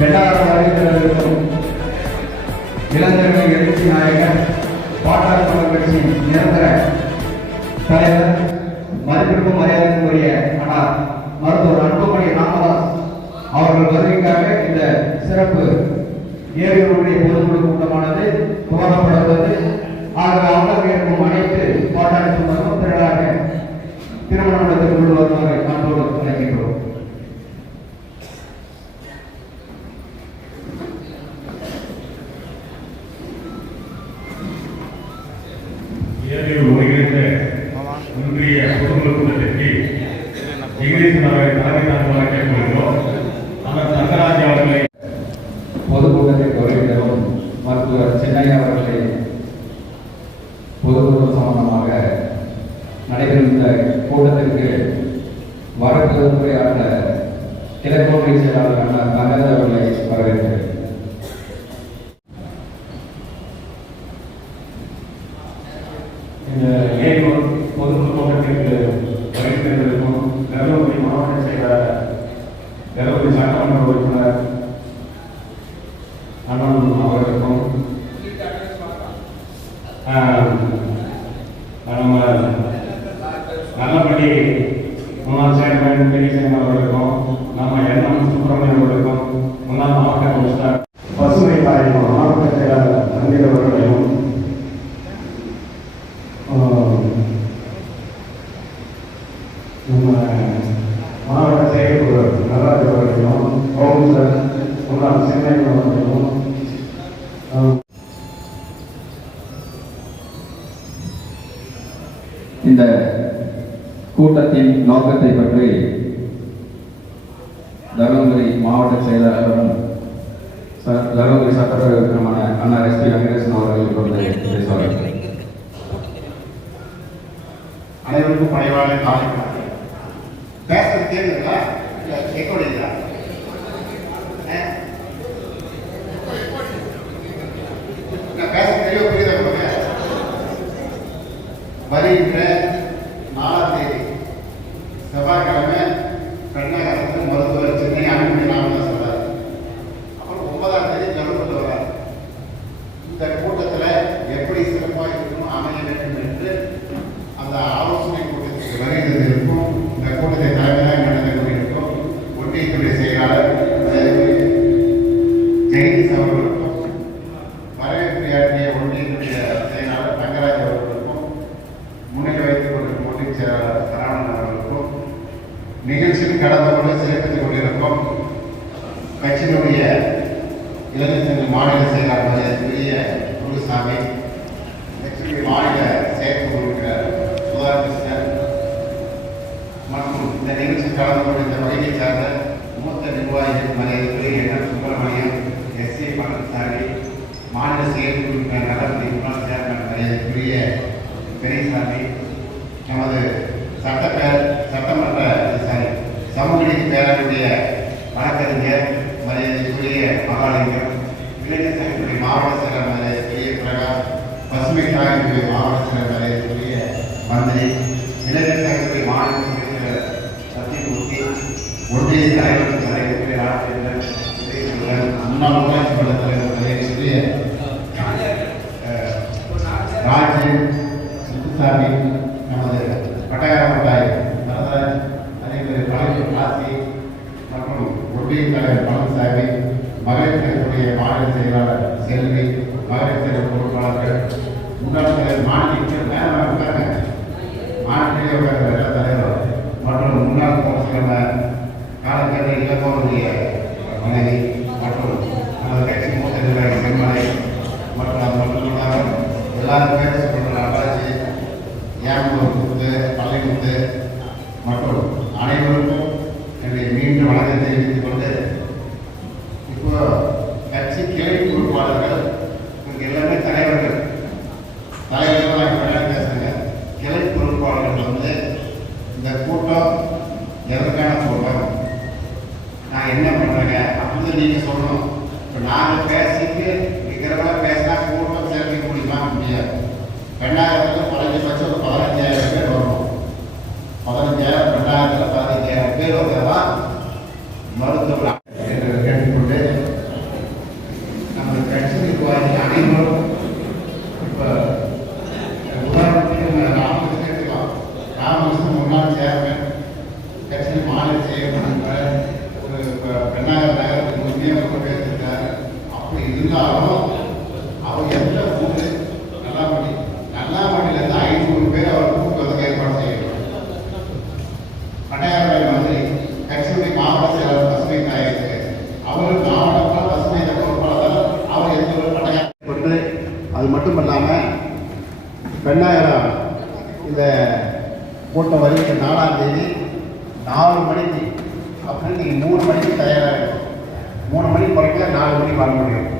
இரண்டாவது வருகிறவர்களுக்கும் இளைஞர்கள் எழுச்சி நாயகர் பாட்டாளர் மக்கள் கட்சியின் நிரந்தர தலைவர் மதிப்பிற்கும் மரியாதைக்குரிய ஆனால் மருத்துவர் அன்புமணி ராமதாஸ் அவர்கள் வருகைக்காக இந்த சிறப்பு ஏரியுடைய பொதுக்குழு கூட்டமானது துவங்கப்படுவது. ஆகவே அமர்வு இருக்கும் அனைத்து பாட்டாளி சொந்தங்களும் திரளாக திருமண மண்டலத்திற்குள் வருமாறு அன்போடு அழைக்கின்றோம். ஏரியூர் வருகின்ற இன்றைய பொதுக்குழு கூட்டத்திற்கு இங்கிலீஷ் தலைமை தாக்குவதாக கேட்டுக்கொள்கிறோம். அவர் தங்கராஜ் அவர்களை பொதுக்கூட்டத்திற்கு வருகின்றோம். மருத்துவர் சென்னையா அவர்களை பொதுக்கூட்டம் சம்பந்தமாக நடைபெறும் இந்த கூட்டத்திற்கு வடக்கு உரையாற்ற கிழக்கோட்டை செயலாளரான தங்கராஜ் அவர்களை வரவேற்கிறேன். இந்த ஏரியூர் பொதுக்குழு கூட்டத்திற்கு வருகின்றிருக்கும் தருமபுரி மாவட்ட செயலாளர், தருமபுரி சட்டமன்ற உறுப்பினர் அண்ணன் அவர்களுக்கும் நம்ம நல்லபடி முன்னாள் சேர்மன் பெரியசேன் அவர்களுக்கும் நம்ம எண்ணம் சுப்பிரமணியம் அவர்களுக்கும் முன்னாள் மாவட்ட கமிஷனர் பசுமை தாயின் மாவட்ட செயலாளர் சங்கீத அவர்களையும் நம்ம மாவட்ட செயற்குழு நடராஜ் அவர்களையும் கவுன்சிலர் முன்னாள் சென்னை அவர்களையும் இந்த கூட்டத்தின் நோக்கத்தை பற்றி தருமபுரி மாவட்ட செயலாளரும் தருமபுரி சட்டமன்ற அண்ணா எஸ் பி வெங்கடேசன் அவர்கள் இப்பொழுது பேசுவார்கள். அனைவருக்கும் பணிவாளர் காலை பேச தேர்ந்தா கேட்கவில்லை. பேச தெரிய புரியுதா? வருகின்ற 4ஆம் தேதி செவ்வாய்க்கிழமை பெண்ணகரத்தில் மருத்துவர் சென்னை அன்புமணி ராமதாஸ் வரார். அப்புறம் 9ஆம் தேதி கருப்பூர் வரார். இந்த கூட்டத்தில் எப்படி சிறப்பாக இருக்கணும் அமைய வேண்டும் என்று அந்த ஆலோசனை கூட்டத்திற்கு வருகிறது இருக்கும். இந்த கூட்டத்தை தலைமையாக நடந்து கொண்டிருக்கும் ஒன்றியத்துடைய செயலாளர் ஜெகதீஷ் அவர்களுக்கும், வரவேற்புரையாற்றிய ஒன்றியத்துடைய செயலாளர் தங்கராஜ் அவர்களுக்கும், முன்னிலை வைத்துக் கொண்டிருக்கும் ஒன்றிய செயலாளர் சரவணன் அவர்களுக்கும், நிகழ்ச்சியில் கடந்த கொண்டு சிறப்பித்துக் கொண்டிருக்கும் கட்சியினுடைய இளைஞர் மாநில செயலாளர் பெரிய குருசாமி, கட்சியுடைய மாநில செயற்குழு உறுப்பினர் சுதாகிருஷ்ணன் மற்றும் இந்த நிகழ்ச்சி கலந்து கொண்ட இந்த வகையை சார்ந்த மூத்த நிர்வாகிகள் மரியாதைக்குரிய என் சுப்பிரமணியம், எஸ் ஏ பழனிசாமி, மாநில செயற்குழு உறுப்பினர் நலப்பணி முன்னாள் சேர்மன் மரியாதைக்குரிய பெரியசாமி, நமது சட்டமன்ற சமூக நீதி பேரவையுடைய வழக்கறிஞர் மரியாதைக்குரிய மகாலிங்கம், இளைஞர் சங்கத்துடைய மாவட்ட செயலர் மரியாதைக்குரிய பிரகாஷ், பசுமை தாயினுடைய மாவட்ட செயலர் மரியாதைக்குரிய மந்திரி, இளைஞர் சங்கத்துடைய மாநில செயலர் சத்தியமூர்த்தி, ஒன்றிய தலைவர் மரியாதைக்குரிய ராஜேந்திரன், முன்னாள் ஊராட்சி மன்ற தலைவர் மரியாதைக்குரிய ராஜு சுப்புசாமி, நமது பட்டகாரப்பட்டாய் வரதராஜ், அதேபோல் கலைஞர் காசி மற்றும் ஒன்றிய தலைவர் பழனிசாமி, மகளிர் சங்கத்துடைய மாநில செயலாளர் செல்வி, மகளிர் சங்க பொறுப்பாளர்கள், முன்னாள் தலைவர் மாநில மாநில தலைவர் மற்றும் முன்னாள் கவுன்சிலர் காலக்கட்ட இளங்கோருடைய மனைவி மற்றும் நமது கட்சி மூத்த நிர்வாகி செம்மலை மற்றும் அது மட்டுமல்லாமல் எல்லாரும் பேர் சொல்கிற நடராஜி, ஏமூர் முத்து, பள்ளிமுத்து மற்றும் அனைவருக்கும் என்னுடைய மீண்டும் வணக்கம் தெரிவித்துக் கொண்டு, இப்போ கட்சி கிளை பொறுப்பாளர்கள் எல்லாமே தலைவர்கள் பேசுங்க. கிளை பொறுப்பாளர்கள் இந்த கூட்டம் எதற்கான கூட்டம், நான் என்ன பண்றேங்க அப்படின்னு நீங்க சொல்லணும். இப்போ நாங்கள் பேசிட்டு நிற்கிறவங்க பேசினா கூட்டம் சேர்க்க முடியுமா? முடியாது. பெண்ணாயிரத்தில் குறைஞ்சபட்சம் ஒரு 15,000 பேர் வரணும். 15,000 பெண்ணாயிரத்தில் 15,000 பேர் வந்ததான் மருத்துவர் கேட்டுக்கொண்டு அனைவரும் இப்போ உதாரணத்துக்கு ராமகிருஷ்ணன் எடுத்துக்கலாம். ராமகிருஷ்ணன் முன்னாள் சேர்மன், கட்சி மாநில செயல்படுத்த பெண்ணாயிரம் நகரத்துக்கு முன்னே கொண்டு வச்சிருக்காரு. அப்படி இருந்தாலும் அவர் எந்த கூட்டு நல்லாமணிலேருந்து 500 பேர் அவர் கூட்டு வந்து ஏற்பாடு செய்யணும். பட்டையார் மந்திரி கட்சியுடைய மாவட்ட செயலாளர் பசுமை தாயருக்கு அவர் மாவட்டத்தில் பசுமை பொறுப்பாளர் அவர் எந்த ஒரு பட்டையார் கொண்டு அது மட்டும் இல்லாமல் பெண்ணாயிரம் இந்த கூட்டம் வருகிற 4ஆம் தேதி 4 மணிக்கு அப்படின்னு நீங்கள் 3 மணிக்கு தயாராகிடும். 3 மணிக்கு குறைக்க 4 மணிக்கு வர முடியும்.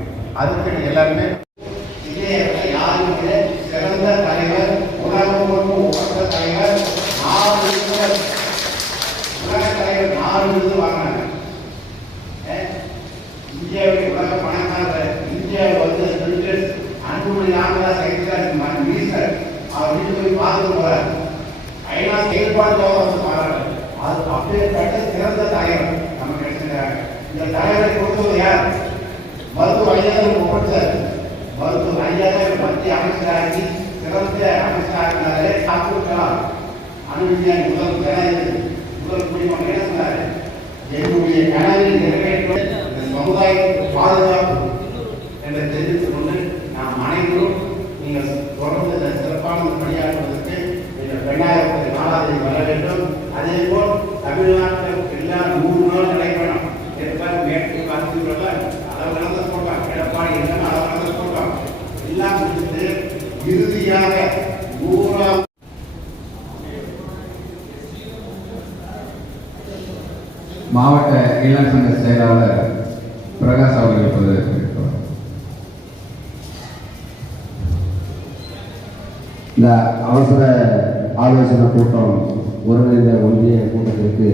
அதுக்கு நீங்கள் எல்லாருமே யாருமே சிறந்த தலைவர், உலகம் உகந்த தலைவர், 4 உலக தலைவர் 4 விருது வாங்கினாங்க. இந்தியாவுடைய உலக பணக்காரர் இந்தியாவில் வந்து பிரிட்டிஷ் அன்புமணி ராமதாஸ் மினிஸ்டர் அவர் வீட்டுக்கு போய் பார்த்துட்டு போறார். ஐநா செயல்பாடு மாறாரு. அது அப்படியேப்பட்ட சிறந்த தலைவர் நம்ம கிடைச்சிருக்காங்க. இந்த தலைவரை கொடுத்தது யார்? மருத்துவ ஐயாயிரம் ஒப்படைச்சார். மருத்துவ ஐயாயிரம் மத்திய அமைச்சராகி சிறந்த அமைச்சராகினாலே சாப்பிட்டுக்கலாம். அணுவிஞ்ஞானி முதல் ஜனாதிபதி முதல் குடிமகன் என்ன சொன்னார்? என்னுடைய கனவை நிறைவேற்ற இந்த சமுதாயத்துக்கு பாதுகாப்பு என்று தெரிவித்துக் கொண்டு நாம் அனைவரும் நீங்கள் தொடர்ந்து இந்த சிறப்பான பணியாற்றுவதற்கு இந்த பெண்ணாயிரத்தி 4ஆம் தேதி வர வேண்டும். அதே போல் தமிழ்நாட்டில் எல்லா 100 நாள் நடைபெறும். மேற்கு காத்திருக்கிறத அளவுகளந்த போட்டான், எடப்பாடி என்ன அளவுகளந்த போட்டான் எல்லாம் முடித்து இறுதியாக 100ஆம் மாவட்ட இளம் சங்க செயலாளர் பிரகாஷ் அவர்கள் இப்போது இந்த அவசர ஆலோசனை கூட்டம் ஒருங்கிணைந்த ஒன்றிய கூட்டத்திற்கு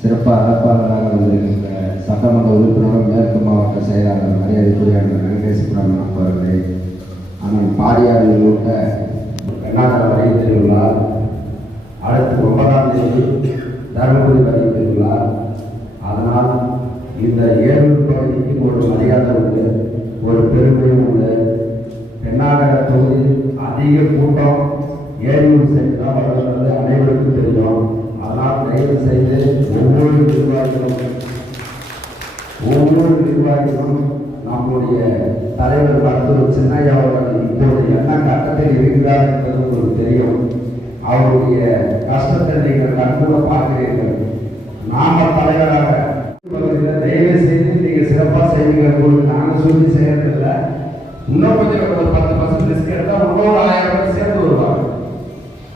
சிறப்பு அழைப்பாளராக வந்திருக்கின்ற சட்டமன்ற உறுப்பினரும் மேற்கு மாவட்ட செயலாளர் மரியாதைக்குரிய வெங்கடேஸ்வரன் அவர்களை ஆனால் பாடியாரில் உள்ள கர்நாடக வரி திருவிழா அடுத்து 9ஆம் தேதி தருமபுரி வரி திருவிழா. அதனால் இந்த ஏழூர் பகுதிக்கு ஒரு மரியாதை உண்டு, ஒரு பெருமையும் உண்டு. பெண்ணாகர தொகுதியில் அதிக கூட்டம் ஏழூர் சென்றால் வளர்கிறது அனைவருக்கும் தெரியும். அதனால் தயவு செய்து ஒவ்வொரு நிர்வாகிகளும் நம்முடைய தலைவர் மருத்துவர் சின்னையா அவர்கள் இப்போது என்ன கட்டத்தில் இருக்கிறார் என்பது உங்களுக்கு தெரியும். அவருடைய கஷ்டத்தை நீங்கள் கண்கூட பார்க்கிறீர்கள். நாம தலைவராக தயவு செய்து நீங்கள் சிறப்பாக செய்வீங்க. நாங்கள் சொல்லி செய்யறதில்லை. இன்னும் கொஞ்சம் ஒரு 10% ரிஸ்க் எடுத்தால் இன்னொரு 1000 பேர் சேர்ந்து வருவாங்க.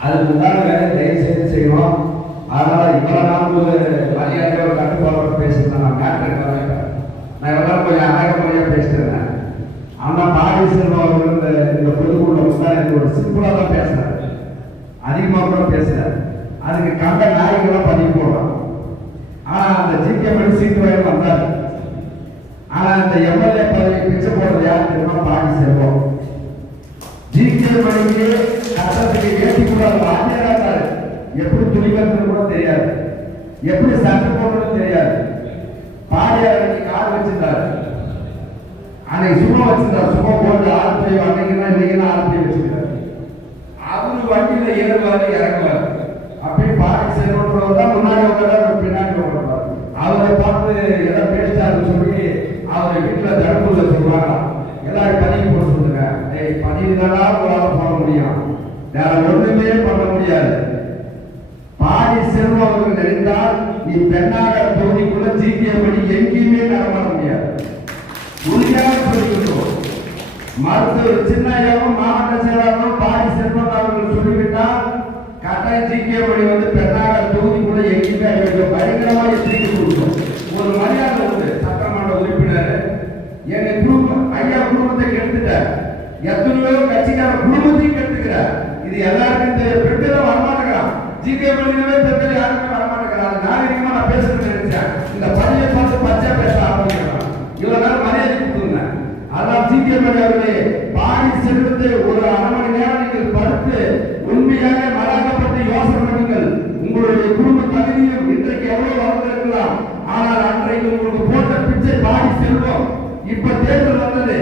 அதுக்கு உண்டான வேலை தயவு செய்து செய்வோம். அதனால் இவ்வளோ நாள் ஒரு மரியாதையோட கட்டுப்பாடோடு பேசியிருந்தேன். நான் மேட்ருக்கு வரேன். நான் இவ்வளோ கொஞ்சம் அழகப்படியாக பேசிட்டுருந்தேன். ஆனால் பாடி செல்வம் அவர்கள் இந்த பொதுக்குழுவில் தான் எனக்கு ஒரு சிம்பிளாக தான் பேசுகிறார், அதிகமாக கூட பேசுகிறார். அதுக்கு கண்ட நாய்களாக பதிவு போடுறான். ஆனால் அந்த ஜிகேமணி சீட்டு வரைக்கும் வந்தார். ஆனால் அந்த எம்எல்ஏ பதவி பிச்சை போடுறது யார் தெரியுமா? பாடி செல்வம். ஜிகேமணிக்கு சட்டத்துக்கு ஏற்றி கூட வாத்தியாராட்டாரு. எப்படி துணிக்கிறது கூட தெரியாது, எப்படி சட்டை போடுறது தெரியாது. பாடியார் கார் வச்சிருந்தாரு, அன்னைக்கு சும்மா வச்சிருந்தார். சும்மா போட்டு ஆர்பிஐ அன்னைக்குன்னா இன்னைக்குன்னா ஆர்பிஐ வச்சிருக்காரு. அவரு வண்டியில ஏறுவாரு இறங்குவாரு. அப்படி பாடி செல்வன்றவர் தான் முன்னாடி உட்காரு, பின்னாடி உட்காரு. அவரை பார்த்து எல்லாம் பேசிட்டாருன்னு சொல்லி அவரை வீட்டில் தடுப்புல சொல்லுவாங்க. எல்லாரும் பதிவு போட சொல்லுங்க. பதிவு தானா உங்களால் போட முடியும், வேற ஒண்ணுமே பண்ண முடியாது. பாடி செல்வம் அவர்கள் நினைத்தால் நீ பெண்ணாக தொகுதிக்குள்ள ஜிகேமணி எங்கேயுமே நடமாட முடியாது. உறுதியாக சொல்லிவிட்டோம். மருத்துவர் சின்னையாவும் மாவட்ட செயலாளரும் பாடி செல்வம் அவர்கள் சொல்லிவிட்டால் கட்டாயம் ஜிகேமணி வந்து பெண்ணாக தொகுதிக்குள்ள எங்கேயுமே பயங்கரமாக எச்சரிக்கை கொடுக்கும். ஒரு மரியாதை உண்டு. சட்டமன்ற உறுப்பினர் எங்க குடும்பம் ஐயா குடும்பத்தை கெடுத்துட்டார். எத்தனையோ கட்சிக்கார குடும்பத்தையும் கெடுத்துக்கிறார். இது எல்லாருக்கும் தெரியும். பெண்கள் வரமாட்டேங்கிறான். ஜிகேமணியிலே பெண்கள் யாருமே வரமாட்டேங்கிறாங்க. நாகரிகமா நான் பேசுறது நினைச்சேன். இந்த பணியை பார்த்து பச்சை பேச ஆரம்பிக்கிறான். இவ்வளவு நேரம் மரியாதை கொடுத்துருங்க. அதான் ஜிகேமணி அவர்களே, பாடி செல்வத்தை ஒரு அரை மணி நேரம் நீங்கள் படுத்து உண்மையாக மலாக்கப்பட்டு யோசனை பண்ணுங்கள். உங்களுடைய குடும்ப தகுதியும் இன்றைக்கு எவ்வளவு வளர்ந்திருக்கலாம். ஆனால் அன்றைக்கு உங்களுக்கு போட்ட பிச்சை பாடி செல்வம். இப்ப தேர்தல் வந்தது.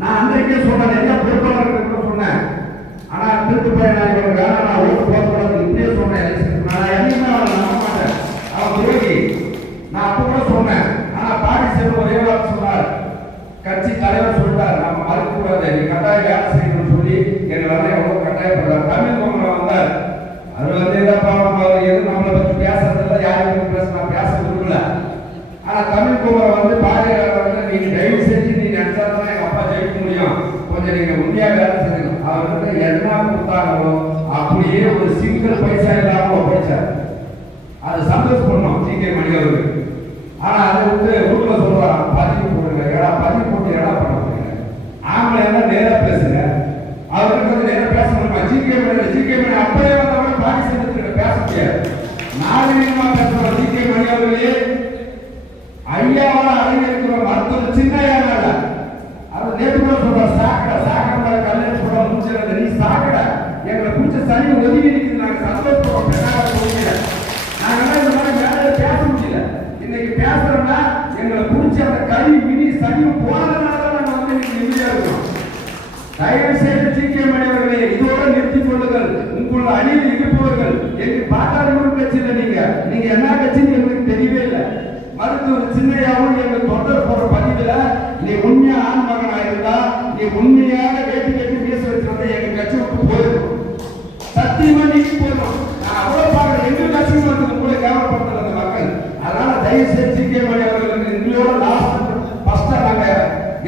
நான் அன்றைக்கே சொன்னேன், எந்த பொறுப்பாளர்கள் கூட சொன்னேன். ஆனா திருட்டு பையன் இவங்க வேணா, நான் ஓட்டு போடக்கூடாது இப்படியே சொன்னேன். நான் என்னைக்குமே அவனை நம்ப மாட்டேன், அவன் துரோகி. நான் அப்ப கூட சொன்னேன். ஆனா பாடி சேர்ந்து ஒரே வார்த்தை சொன்னார், கட்சி தலைவர் சொல்லிட்டார், நம்ம மறுக்க கூடாது, நீ கட்டாயம் வேலை செய்யணும்னு சொல்லி எங்களால எவ்வளவு கட்டாயப்படுறார். தமிழ் பொங்கல் வந்தார், அது எதுவும் நம்மளை பத்தி பேசுறதுல யாரும் பேச விரும்பல. ஆனா தமிழ் குமார் வந்து பாஜக நீங்க தயவு செஞ்சு நீங்க நினைச்சாதான் எங்க அப்பா ஜெயிக்க முடியும், கொஞ்சம் நீங்க உண்மையா வேலை செய்யணும். அவர் வந்து என்ன கொடுத்தாங்களோ அப்படியே ஒரு சிங்கிள் பைசா இல்லாம ஒப்படைச்சார். அது சந்தோஷப்படணும் ஜி.கே. மணி அவர்கள். ஆனா அதை விட்டு ஊர்ல சொல்றாங்க, பதிவு போடுங்க, ஏடா பதிவு போட்டு ஏடா பண்ண போறீங்க, ஆம்பளை என்ன நேரா பேசுங்க, அவருக்கு வந்து நேரம் பேச முடியுமா? ஜி.கே. மணி அப்பவே வந்தவங்க பாடி சேர்ந்து பேச முடியாது. நாகரிகமா பேசுற ஜி.கே. மணி அவர்களே ஐயாவால அறிஞர் மருத்துவர் சின்னையானால அவர் நேற்று கூட சொல்றார், சாக்கடை கல்யாணம் கூட முடிச்சிருந்த நீ சாக்கடை எங்களை பிடிச்ச சனி ஒதுங்கி நிற்கிறது, நாங்க சந்தோஷப்படுறோம். நாங்க இந்த மாதிரி வேலையை பேச முடியல. இன்னைக்கு பேசுறோம்னா எங்களை பிடிச்ச அந்த கறி மினி சனி போனதுனால நாங்க வந்து இன்னைக்கு நிம்மதியா இருக்கோம். தயவு செய்து ஜி.கே. மணி அவர்களே இதோட நிறுத்திக் கொள்ளுங்கள். உங்கள் அணியில் இருப்பவர்கள் எங்க பாட்டாளி கட்சியில நீங்க என்ன கட்சின்னு எங்களுக்கு தெரியவே இல்லை. மருத்துவர் சின்னையாவும் எங்க தொண்டர் போற பதிவுல நீ உண்மையா ஆண் மகனா இருந்தா, நீ உண்மையாக வேட்டி கட்டி பேச வச்சிருந்த எங்க கட்சி விட்டு போயிருக்கும். சத்தியமா நீங்க போயிடும். நான் அவ்வளவு பாக்குறேன், எங்க கட்சி மட்டும் கூட கேவலப்படுத்துற அந்த மக்கள். அதனால தயவு செய்து ஜி.கே. மணி அவர்களுக்கு எங்களோட லாஸ்ட் ஃபர்ஸ்டா நாங்க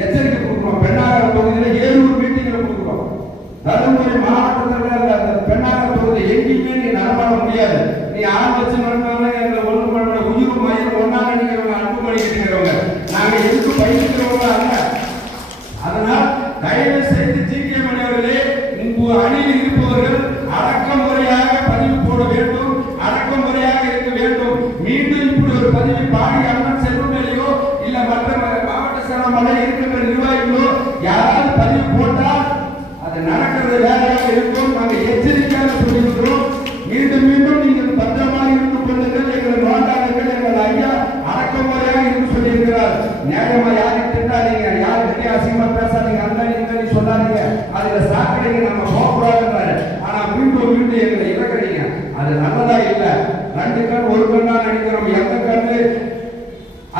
எச்சரிக்கை கொடுக்கிறோம். பெண்ணாகரம் தொகுதியில 700 மீட்டிங்ல கொடுக்கிறோம். தருமபுரி மாவட்டத்தில் அந்த பெண்ணாகரம் தொகுதி எங்கேயுமே நீ நடமாட முடியாது. நீ ஆண் வச்சு நடந்தாலும் எங்களை ஒன்று பண்ண உயிர் மயில் ஒன்னாக நினைக்கிறவங்க, அன்பு பண்ணிக்கிறவங்க, நாங்க எதுக்கு பயணிக்கிறவங்க அல்ல. அதனால் தயவு செய்து ஜி.கே. மணி அவர்களே உங்கள் அணியில் இருப்பவர்கள் அடக்குமுறையாக பதிவு போட வேண்டும், அடக்குமுறையாக இருக்க வேண்டும். மீண்டும் இப்படி ஒரு பதிவை பாடி அண்ணன் செல்வமேலையோ இல்ல மற்ற மாவட்ட செயலாளர் இருக்கின்ற நிர்வாகிகளோ யாராவது பதிவு போட்டால் அது நடக்கிறது வேலையாக இருக்கும். நாங்கள் எச்சரிக்கையாக சொல்லியிருக்கிறோம். மீண்டும் மீண்டும் நீங்கள் பத்திரமாக இருந்து கொள்ளுங்கள், எங்கள் நோட்டாளர்கள் எங்கள் ஐயா அடக்குமுறையாக இருந்து சொல்லியிருக்கிறார். நியாயமா யாருக்கு திட்டாதீங்க, யாருக்கு அசிங்கமா பேசாதீங்க, அந்த நீங்க சொல்லாதீங்க, அதுல சாக்கடைங்க நம்ம போகக்கூடாதுன்றாரு. ஆனா மீண்டும் மீண்டும் எங்களை இறக்குறீங்க, அது நல்லதா இல்ல. 2 கண் 1 கண்ணா நினைக்கிறோம். எந்த கண்ணு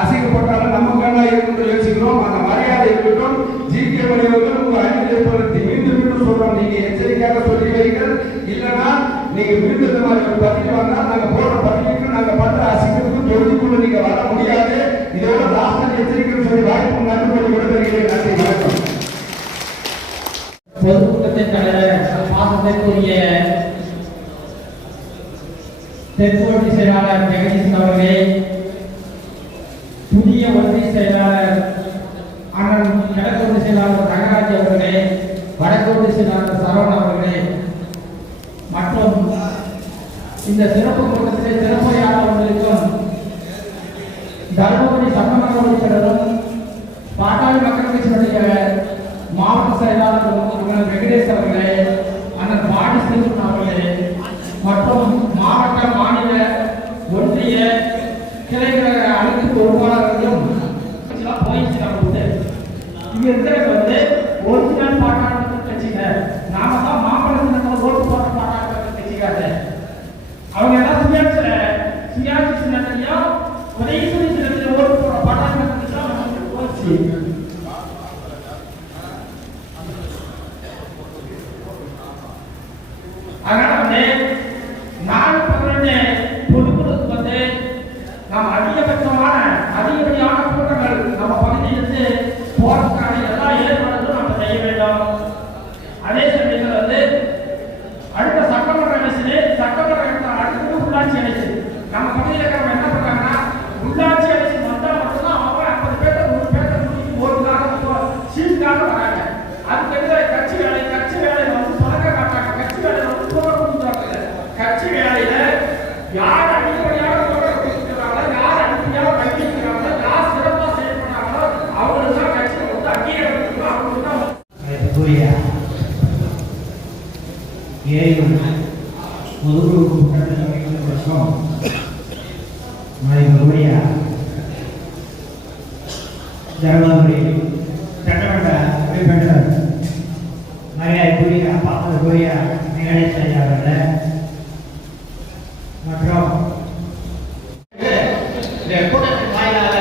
அசிங்கப்பட்டாலும் நம்ம கண்ணா இருந்து யோசிக்கிறோம். அந்த மரியாதை இருக்கட்டும். ஜி.கே. மணி அவர்கள் உங்க அணியில் இருப்பதற்கு மீண்டும் மீண்டும் சொல்றோம், நீங்க எச்சரிக்கையாக சொல்லி வைங்கள். இல்லைன்னா நீங்க மீண்டும் இந்த மாதிரி ஒரு பதிவு வந்தா நாங்க போடுற பதிவுக்கு நாங்க பண்ற அசிங்கத்துக்கு தொகுதிக்குள்ள நீங்க வர முடியாது. இதோட லாஸ்ட் எச்சரிக்கை சொல்லி வாய்ப்பு நன்றி விடுதலைகளை நன்றி வணக்கம். பொதுக்கூட்டத்தின் தலைவர் பாசத்திற்குரிய தெற்கோட்டி செயலாளர் ஜெகதீசன் அவர்களே, புதிய ஒன்றிய செயலாளர் அண்ணன் கிழக்கோட்டி செயலாளர் தங்கராஜ் அவர்களே, வடக்கோட்டி செயலாளர் சரவணன் அவர்களே மற்றும் இந்த சிறப்பு கூட்டத்திலே சிறப்புரையாளர் வந்திருக்கும் தருமபுரி சட்டமன்ற உறுப்பினரும் பாட்டாளி மக்கள் கட்சியினுடைய மாவட்ட செயலாளர் அண்ணன் வெங்கடேஷ் அவர்களே, அண்ணன் பாடி செல்வன் அவர்களே மற்றும் மாவட்ட மாநில ஒன்றிய கிளைக்கழக அனைத்து பொறுப்பாளர்களும் போயிடுச்சு. நம்ம இங்க இருக்கிறது வந்து ஒரிஜினல் பாட்டாளி மக்கள் கட்சியில நாம தான் மாப்பிள்ளை ஓட்டு போட்ட பாட்டாளி மக்கள் கட்சிக்காரு. அவங்க எல்லாம் சுயாட்சி சின்னத்திலையும் உதயசூரி சின்னத்தில ஓட்டு போற பாட்டாளி மக்கள் கட்சி போச்சு. அதனால வந்து 4/12 பொதுக்குழுக்கு வந்து நாம் அதிகப்படியான கூட்டங்கள் நம்ம பகுதியிலிருந்து போறதுக்கான எல்லா ஏற்பாடுகளும் நம்ம செய்ய வேண்டும். அதே சமயத்தில் வந்து அடுத்த சட்டமன்ற எலெக்ஷன் அடுத்தது உள்ளாட்சி எலெக்ஷன். நம்ம பகுதியில் இருக்கிறவங்க என்ன பண்றாங்கன்னா, உள்ளாட்சி எலெக்ஷன் வந்தா மட்டும்தான் அவங்க 50 பேர் 100 பேர் ஓட்டுக்காக சீட்டுக்காக வராங்க. அதுக்கு எதிராக கட்சி வேலை வந்து பழக்க காட்டாங்க. கட்சி வேலை வந்து போக கொடுக்குறாங்க. கட்சி வேலையில யார் அடிப்படையாக போக கொடுக்குறாங்களோ, யார் அடிப்படையாக கண்டிக்கிறாங்களோ, யார் சிறப்பாக செயல்படுறாங்களோ அவங்களுக்கு தான் கட்சியை வந்து அங்கீகாரம் கொடுக்கணும். அவங்களுக்கு தான் பொதுக்குழு கூட்டத்தில் அமைக்கப்பட்டிருக்கும் தருமபுரி சட்டமன்ற அப்படிப்பட்ட மரியாதைக்குரிய பாசத்துக்குரிய நிகழ்ச்சி அவர்கள் மற்றும் இந்த கூட்டத்தின் வாயிலாக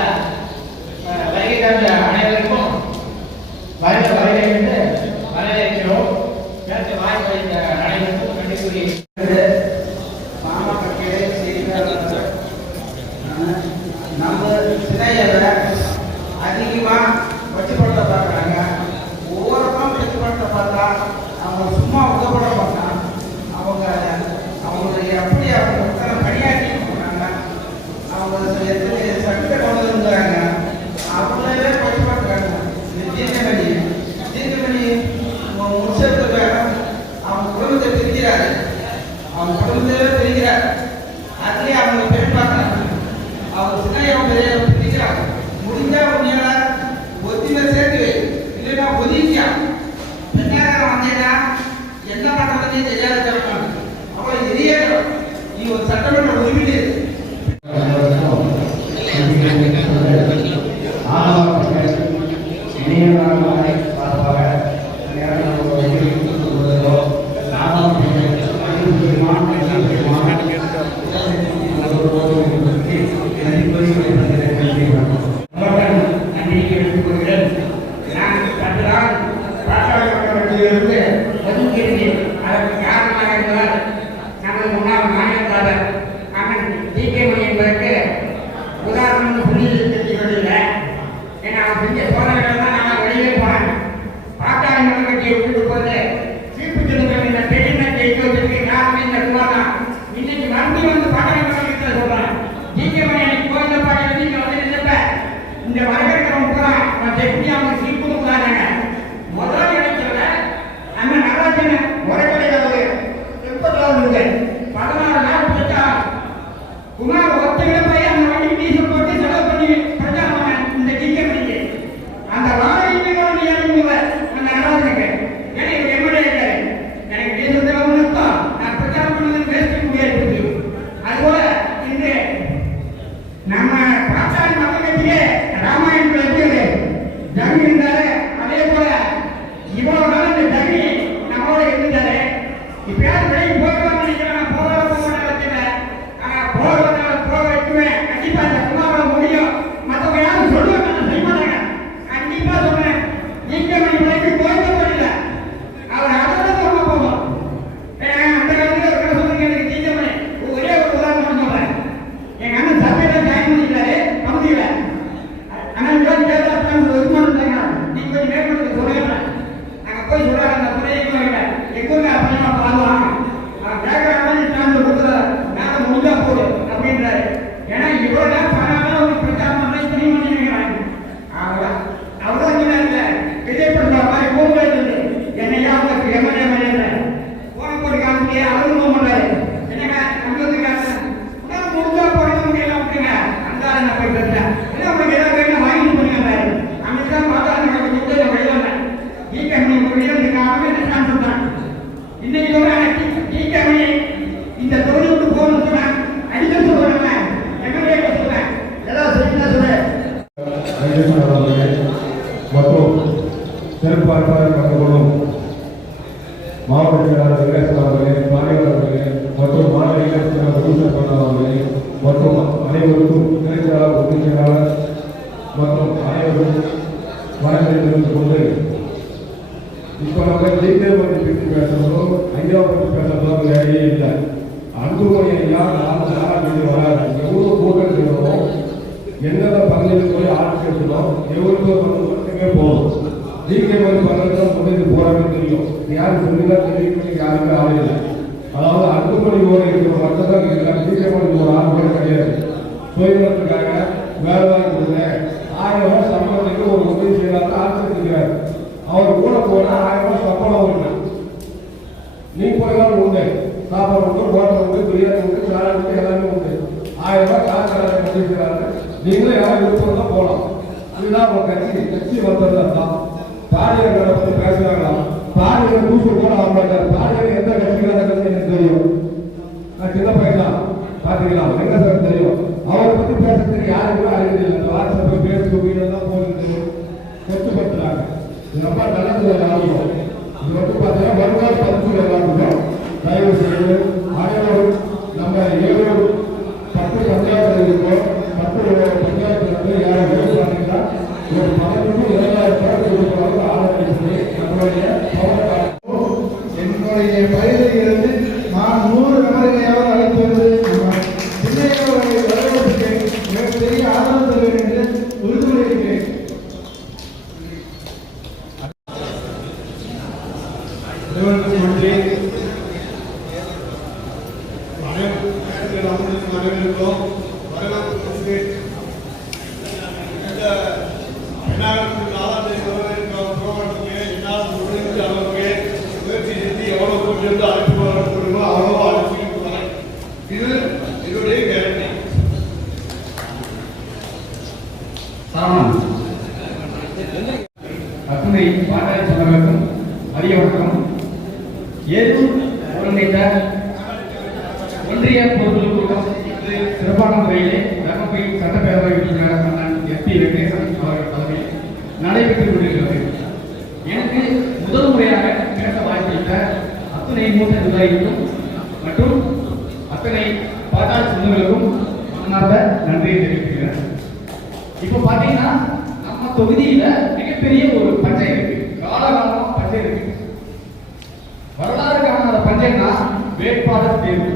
வருகை தந்த அனைவருக்கும் வருக வருகை என்று வரவேற்கிறோம். பேச்சு வாய்ப்பு அளித்த அனைவருக்கும் நன்றி. மாவட்டத்திலே செய்தியாளர்கள் நம்ம சிறையில் அதிகமாக வச்சுப்படுத்த பார்க்குறாங்க. ஒவ்வொருக்கும் வச்சுப்படுத்த பார்த்தா அவங்க சும்மா உதவப்பட மாட்டாங்க. அவங்களுக்கு எப்படி அவங்க பணியாற்றி போனாங்க. அவங்க எத்தனை சட்டத்தை கொண்டு வந்துறாங்க. அவங்களே வச்சுப்படுத்துறாங்க. தீர்க்கமணி முடிச்சதுக்கு அவங்க குடும்பத்தை பிரிக்கிறாரு. அவங்க குடும்பத்தையே பிரிக்கிறார். அதுலேயே அவங்க பெண் பார்க்குறாங்க. அவங்க சின்ன பெரிய பிரிக்கிறாங்க. முடிஞ்சா உண்மையில ஒத்திமை சேர்த்து வை, இல்லைன்னா ஒதுக்கியா. பெண்ணாக வந்தீங்கன்னா என்ன பண்ணுறதுன்னு தெரியாத தரப்பாங்க. அவ்வளோ எரிய நீ ஒரு சட்டமன்ற உரிமை இந்த வரவேற்கிறவங்க பூரா அவங்க சீப்பு கொடுக்குறாங்க. முதல் இடத்துல நம்ம நகராட்சி முறைப்படி 16 நாள் போட்டா குமார் ஒருத்தங்க போய் அந்த வண்டி டீசல் போட்டு செலவு பண்ணி பிரச்சாரம் இந்த டிக்கெட் அந்த வாடகை அந்த நகராட்சிக்கு ஏன்னா இவர் எம்எல்ஏ இருக்காரு. எனக்கு டீசல் செலவு நிறுத்தம் நான் பிரச்சாரம் பண்ணது பேச முடியாது. அதுபோல இன்று நம்ம பாட்டாளி மக்கள் கட்சியே ராமாயணத்தில் இருக்கிறது ஜமி இருந்தாரு. அதே போல இவ்வளவு நாள் இந்த ஜமி நம்மளோட இருந்தாரு. இப்ப யாரும் வெளியே போயிடுவாங்க நினைக்கிறேன். போக வைக்குவேன். கண்டிப்பா இந்த குமாரோட முடியும். மற்றவங்க யாரும் சொல்லுவாங்க செய்ய மாட்டாங்க. கண்டிப்பா சொல்றேன். நீங்க மணி வரைக்கும் போயிட்டு போயிடல அவர் அதோட சொல்ல போவோம். அந்த காலத்துல ஒரு சொல்லுங்க எனக்கு தீங்க மணி ஒரே ஒரு உதாரணம் சொல்றேன். எங்க அண்ணன் சபையில ஜாயின் பண்ணிக்கிறாரு கமிட்டியில. ஆனால் நீங்க கொஞ்சம் மேற்கொண்டு சொல்லுங்க. நாங்க போய் சொல்றாங்க அந்த துறையை எங்க அப்படின்னா பாருவாங்க நாங்க முடிஞ்சா போடு அப்படின்றாரு. ஏன்னா இவ்வளவு நேரம் பண்ணாம ஒரு பிரச்சாரம் பண்ணிக்கிறாங்க. அவ்வளவு இல்ல விஜயப்படுத்துற மாதிரி போகும்போது என்னையா உங்களுக்கு எம்எல்ஏ போன போட்டு காமிக்க அவரும் போக மாட்டாரு. என்னங்க அங்க முடிஞ்சா போட முடியல அப்படிங்க அந்த நான் போய் பேசுறேன். உங்களுக்கு ஏதாவது வேணும் வாங்கிட்டு போனீங்க. அங்கதான் பார்த்தா வெளியே இன்னைக்கு இந்த தொகுதி விட்டு போகணும்னு சொன்னேன். அடிக்க சொல்றேன் எம்எல்ஏ சொல்றேன் ஏதாவது சொல்றேன் மற்றும் சிறப்பாக கலந்துகொள்ளும் மாவட்ட செயலாளர் வெங்கடேசன் அவர்களே, மாநிலவர்களே மற்றும் மாநில இளைஞர் உறுப்பினர் அவர்களே மற்றும் அனைவருக்கும் இளைஞர் பொதுச் செயலாளர் மற்றும் அனைவரும் வணக்கத்தை தெரிவித்துக் கொண்டு இப்போ நம்ம ஜெயித்தே பற்றி பேசுறோம். ஐயா பற்றி பேசுறதோ வேலையே இல்லை. அன்புமணி ஐயா 4 நாளாக வராது. எவ்வளோ கூட்டம் செய்யணும், எந்தெந்த பகுதியில் போய் ஆட்சி எடுக்கணும், எவ்வளோ மட்டுமே போகணும். ஜிகே மாதிரி பகுதியில் முடிந்து போறவே தெரியும். யாரும் சொல்லிதான் தெரிவிக்க யாருமே ஆலையில்லை. அதாவது அன்புமணி ஓட இருக்கிற மட்டும் தான் இருக்காங்க. ஜிகே மாதிரி ஒரு ஆள் கூட கிடையாது. சுயநலத்துக்காக வேலை வாங்கி கொடுங்க 1000 ரூபாய் சம்பளத்துக்கு ஒரு உதவி செய்யலாம் ஆட்சி இருக்கிறார். அவர் கூட போனா 1000 ரூபாய் சம்பளம் உண்டு. நீ போயெல்லாம் உண்டு, சாப்பாடு உண்டு, ஹோட்டல் உண்டு, பிரியாணி உண்டு, சாலை உண்டு, எல்லாமே உண்டு. 1000 ரூபாய் காசு முடிக்கிறாங்க. நீங்களும் யாரும் விருப்பம் தான் போகலாம். இதுதான் உங்க கட்சி வந்தது தான். பாடியர்களை பற்றி பேசுறாங்களாம். பாடியர் தூசு கூட ஆகமாட்டார். பாடியர் எந்த கட்சிக்காரங்க எனக்கு தெரியும். நான் சின்ன பையன் தான் பாத்தீங்களா, எங்க சார் தெரியும். அவரை பத்தி பேசுறதுக்கு யாருக்குமே அறிவு இல்லை. வாட்ஸ்அப் பேஸ்புக் இதெல்லாம் போயிட்டு கொச்சுப்படுத்துறாங்க. இது ரொம்ப நல்லது ஆரம்பம். இது வந்து பார்த்தீங்கன்னா வருங்கால பரிசுகள் எல்லாருக்கும் தயவு செய்து அனைவரும் நம்ம 7 10 பஞ்சாயத்து இருக்கோம். 10 பஞ்சாயத்துல வந்து யாரும் வேலை பார்த்தீங்கன்னா ஒரு 12,000 பேர் கொடுக்குறாங்க. ஆலோசனை நம்மளுடைய என்னுடைய பயிரிலிருந்து நான் 100 நபர்களையாவது அழைத்து வந்து சின்னையவர்களை வரவேற்புக்கு மிகப்பெரிய ஆதரவு தருவேன் என்று உறுதிமொழிகிறேன். அத்துணை பாட்டாளி சமர்களுக்கும் அரிய வணக்கம். ஏதூர் ஒருங்கிணைந்த ஒன்றிய பொதுக்குழு கூட்டம் சிறப்பான முறையிலே தர்மபுரி சட்டப்பேரவை உறுப்பினர் அண்ணன் எஸ்பி வெங்கடேசன் அவர்கள் தலைமையில் நடைபெற்றுக் கொண்டிருக்கிறது. எனக்கு முதல் முறையாக பேச வாய்ப்பளித்த அத்துணை மூத்த நிர்வாகிகளுக்கும் மற்றும் அத்தனை பாட்டாளி சொந்தங்களுக்கும் மனமார்ந்த நன்றியை தெரிவிக்கிறேன். இப்போ பார்த்தீங்கன்னா நம்ம தொகுதியில மிகப்பெரிய ஒரு பஞ்சாயத்து இருக்கு. காலகாலமா பஞ்சாயத்து இருக்கு. வரலாறு காணாத பஞ்சாயத்துனா வேட்பாளர் தேர்வு.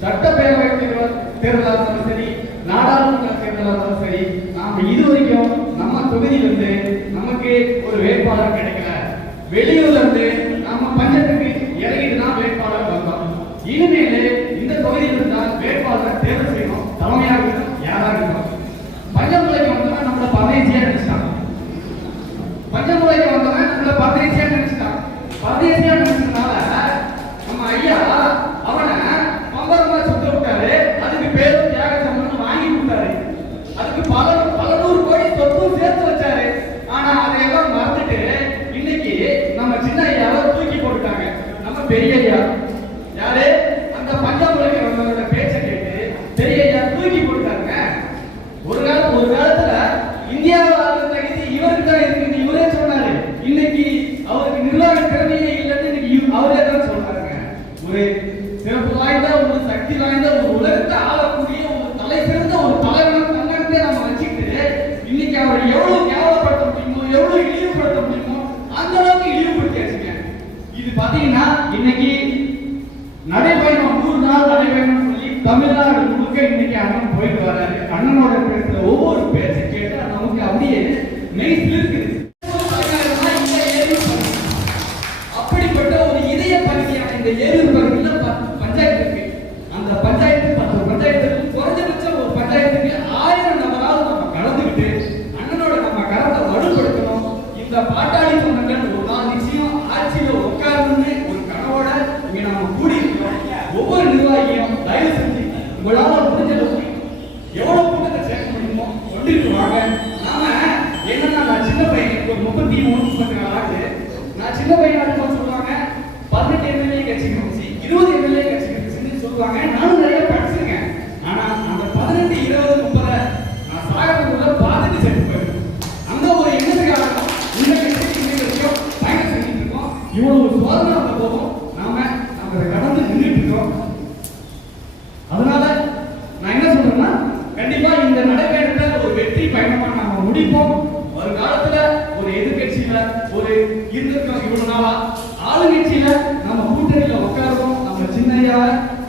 சட்டப்பேரவை தேர்தலாக இருந்தாலும் சரி, நாடாளுமன்ற தேர்தலாக இருந்தாலும் சரி, நாம இதுவரைக்கும் நம்ம தொகுதியிலிருந்து நமக்கு ஒரு வேட்பாளர் கிடைக்கல. வெளியூர்ல இருந்து நம்ம பஞ்சாயத்துக்கு இறங்கிட்டு தான் வேட்பாளர் வந்தோம். இனிமேல் இந்த தொகுதியிலிருந்து தான் வேட்பாளரை தேர்வு செய்யணும். தலைமையாக இருக்கணும், யாராக இருக்கணும். பஞ்சமுலைக்கு வந்தவன் நம்மள பரதேசியா நினைச்சிட்டான். பஞ்சமுலைக்கு வந்தவன் நம்மள பரதேசியா நினைச்சிட்டான். பரதேசியா நினைச்சதுனால நம்ம ஐயா அவனை பம்பரமா சுத்த விட்டாரு. அதுக்கு பேரும் தியாக சம்பளம் வாங்கி கொடுத்தாரு. அதுக்கு பல நூறு கோடி சொத்தும் சேர்த்து வச்சாரு. ஆனா அதையெல்லாம் மறந்துட்டு இன்னைக்கு நம்ம சின்ன ஐயாவை தூக்கி போட்டுட்டாங்க. நம்ம பெரிய ஐயா யாரு அந்த பஞ்சமுலைக்கு வந்தவனோட பேச்சை கேட்டு பெரிய ஐயா தூக்கி போட்டுட்டாங்க. ஒரு காலத்துல இந்தியாவில் ஆளுநர் தகுதி இவருக்கு தான் இருக்கு. இவரே சொன்னாரு. இன்னைக்கு அவருக்கு நிர்வாக திறமையே இல்லைன்னு இன்னைக்கு அவரே தான் சொல்றாங்க. ஒரு சிறப்பு வாய்ந்த ஒரு சக்தி வாய்ந்த ஒரு உலகத்தை ஆளக்கூடிய ஒரு தலை சிறந்த ஒரு தலைவன் தன்னே நம்ம வச்சுக்கிட்டு இன்னைக்கு அவரை எவ்வளவு கேவலப்படுத்த முடியுமோ, எவ்வளவு இழிவுபடுத்த முடியுமோ அந்த அளவுக்கு இழிவுபடுத்தியாச்சுங்க. இது பாத்தீங்கன்னா இன்னைக்கு நடைபயணம் 100 நாள் நடைபயணம் சொல்லி தமிழ்நாடு முழுக்க இன்னைக்கு அண்ணன் போயிட்டு வர்றாரு. அண்ணனோட பேசுற ஒவ்வொரு பேச்சு கேட்டா நமக்கு அப்படியே மெய் சிலிர்க்குது. அப்படிப்பட்ட ஒரு இதய பகுதியான இந்த ஏரூர் பகுதியில் பஞ்சாயத்து இருக்கு. அந்த பஞ்சாயத்து 10 பஞ்சாயத்துக்கு குறைஞ்சபட்சம் ஒரு பஞ்சாயத்துக்கு 1000 நபரால் நம்ம கலந்துக்கிட்டு அண்ணனோட நம்ம கரத்தை வலுப்படுத்தணும். இந்த பாட்டாளி சொந்தங்கள் ஒரு நாள் நிச்சயம் ஆட்சியில உட்கார்ந்து ஒரு கனவோட இங்க நாம கூடி இருக்கிறோம். ஒவ்வொரு நிர்வாகியும் தயவு செஞ்சு உங்களால முடிஞ்சது எவ்வளவு கூட்டத்தை சேர்க்க முடியுமோ கொண்டிருக்கு வாங்க. நாம என்னன்னா நான் சின்ன பையன் ஒரு 33 ஆகுது. நான் சின்ன பையனா இருக்கும்போது சொல்லுவாங்க 18 எம்எல்ஏ கட்சி இருந்துச்சு, 20 எம்எல்ஏ கட்சி இருந்துச்சுன்னு சொல்லுவாங்க. நானும் நிறைய படிச்சிருக்கேன். ஆனா அந்த 18, 20, 30 நான் சாகத்துக்குள்ள பார்த்துட்டு செத்து போயிருக்கேன். அந்த ஒரு எண்ணத்துக்காக இந்த கட்சிக்கு இந்த வரைக்கும் பயணம் செஞ்சுட்டு இருக்கோம். இவ்வளவு சோதனை வந்த போதும் நாம அதை கடந்து நின்றுட்டு இருக்கோம். அதனால நான் என்ன சொல்றேன்னா கண்டிப்பா இந்த நடைபயணத்தை ஒரு வெற்றி பயணமா நாம முடிப்போம். ஒரு காலத்துல ஒரு எதிர்கட்சியில ஒரு இருந்திருக்கோம். இவ்வளவு நாளா ஆளுங்கட்சியில நம்ம கூட்டணியில உட்காருவோம். நம்ம சின்னையா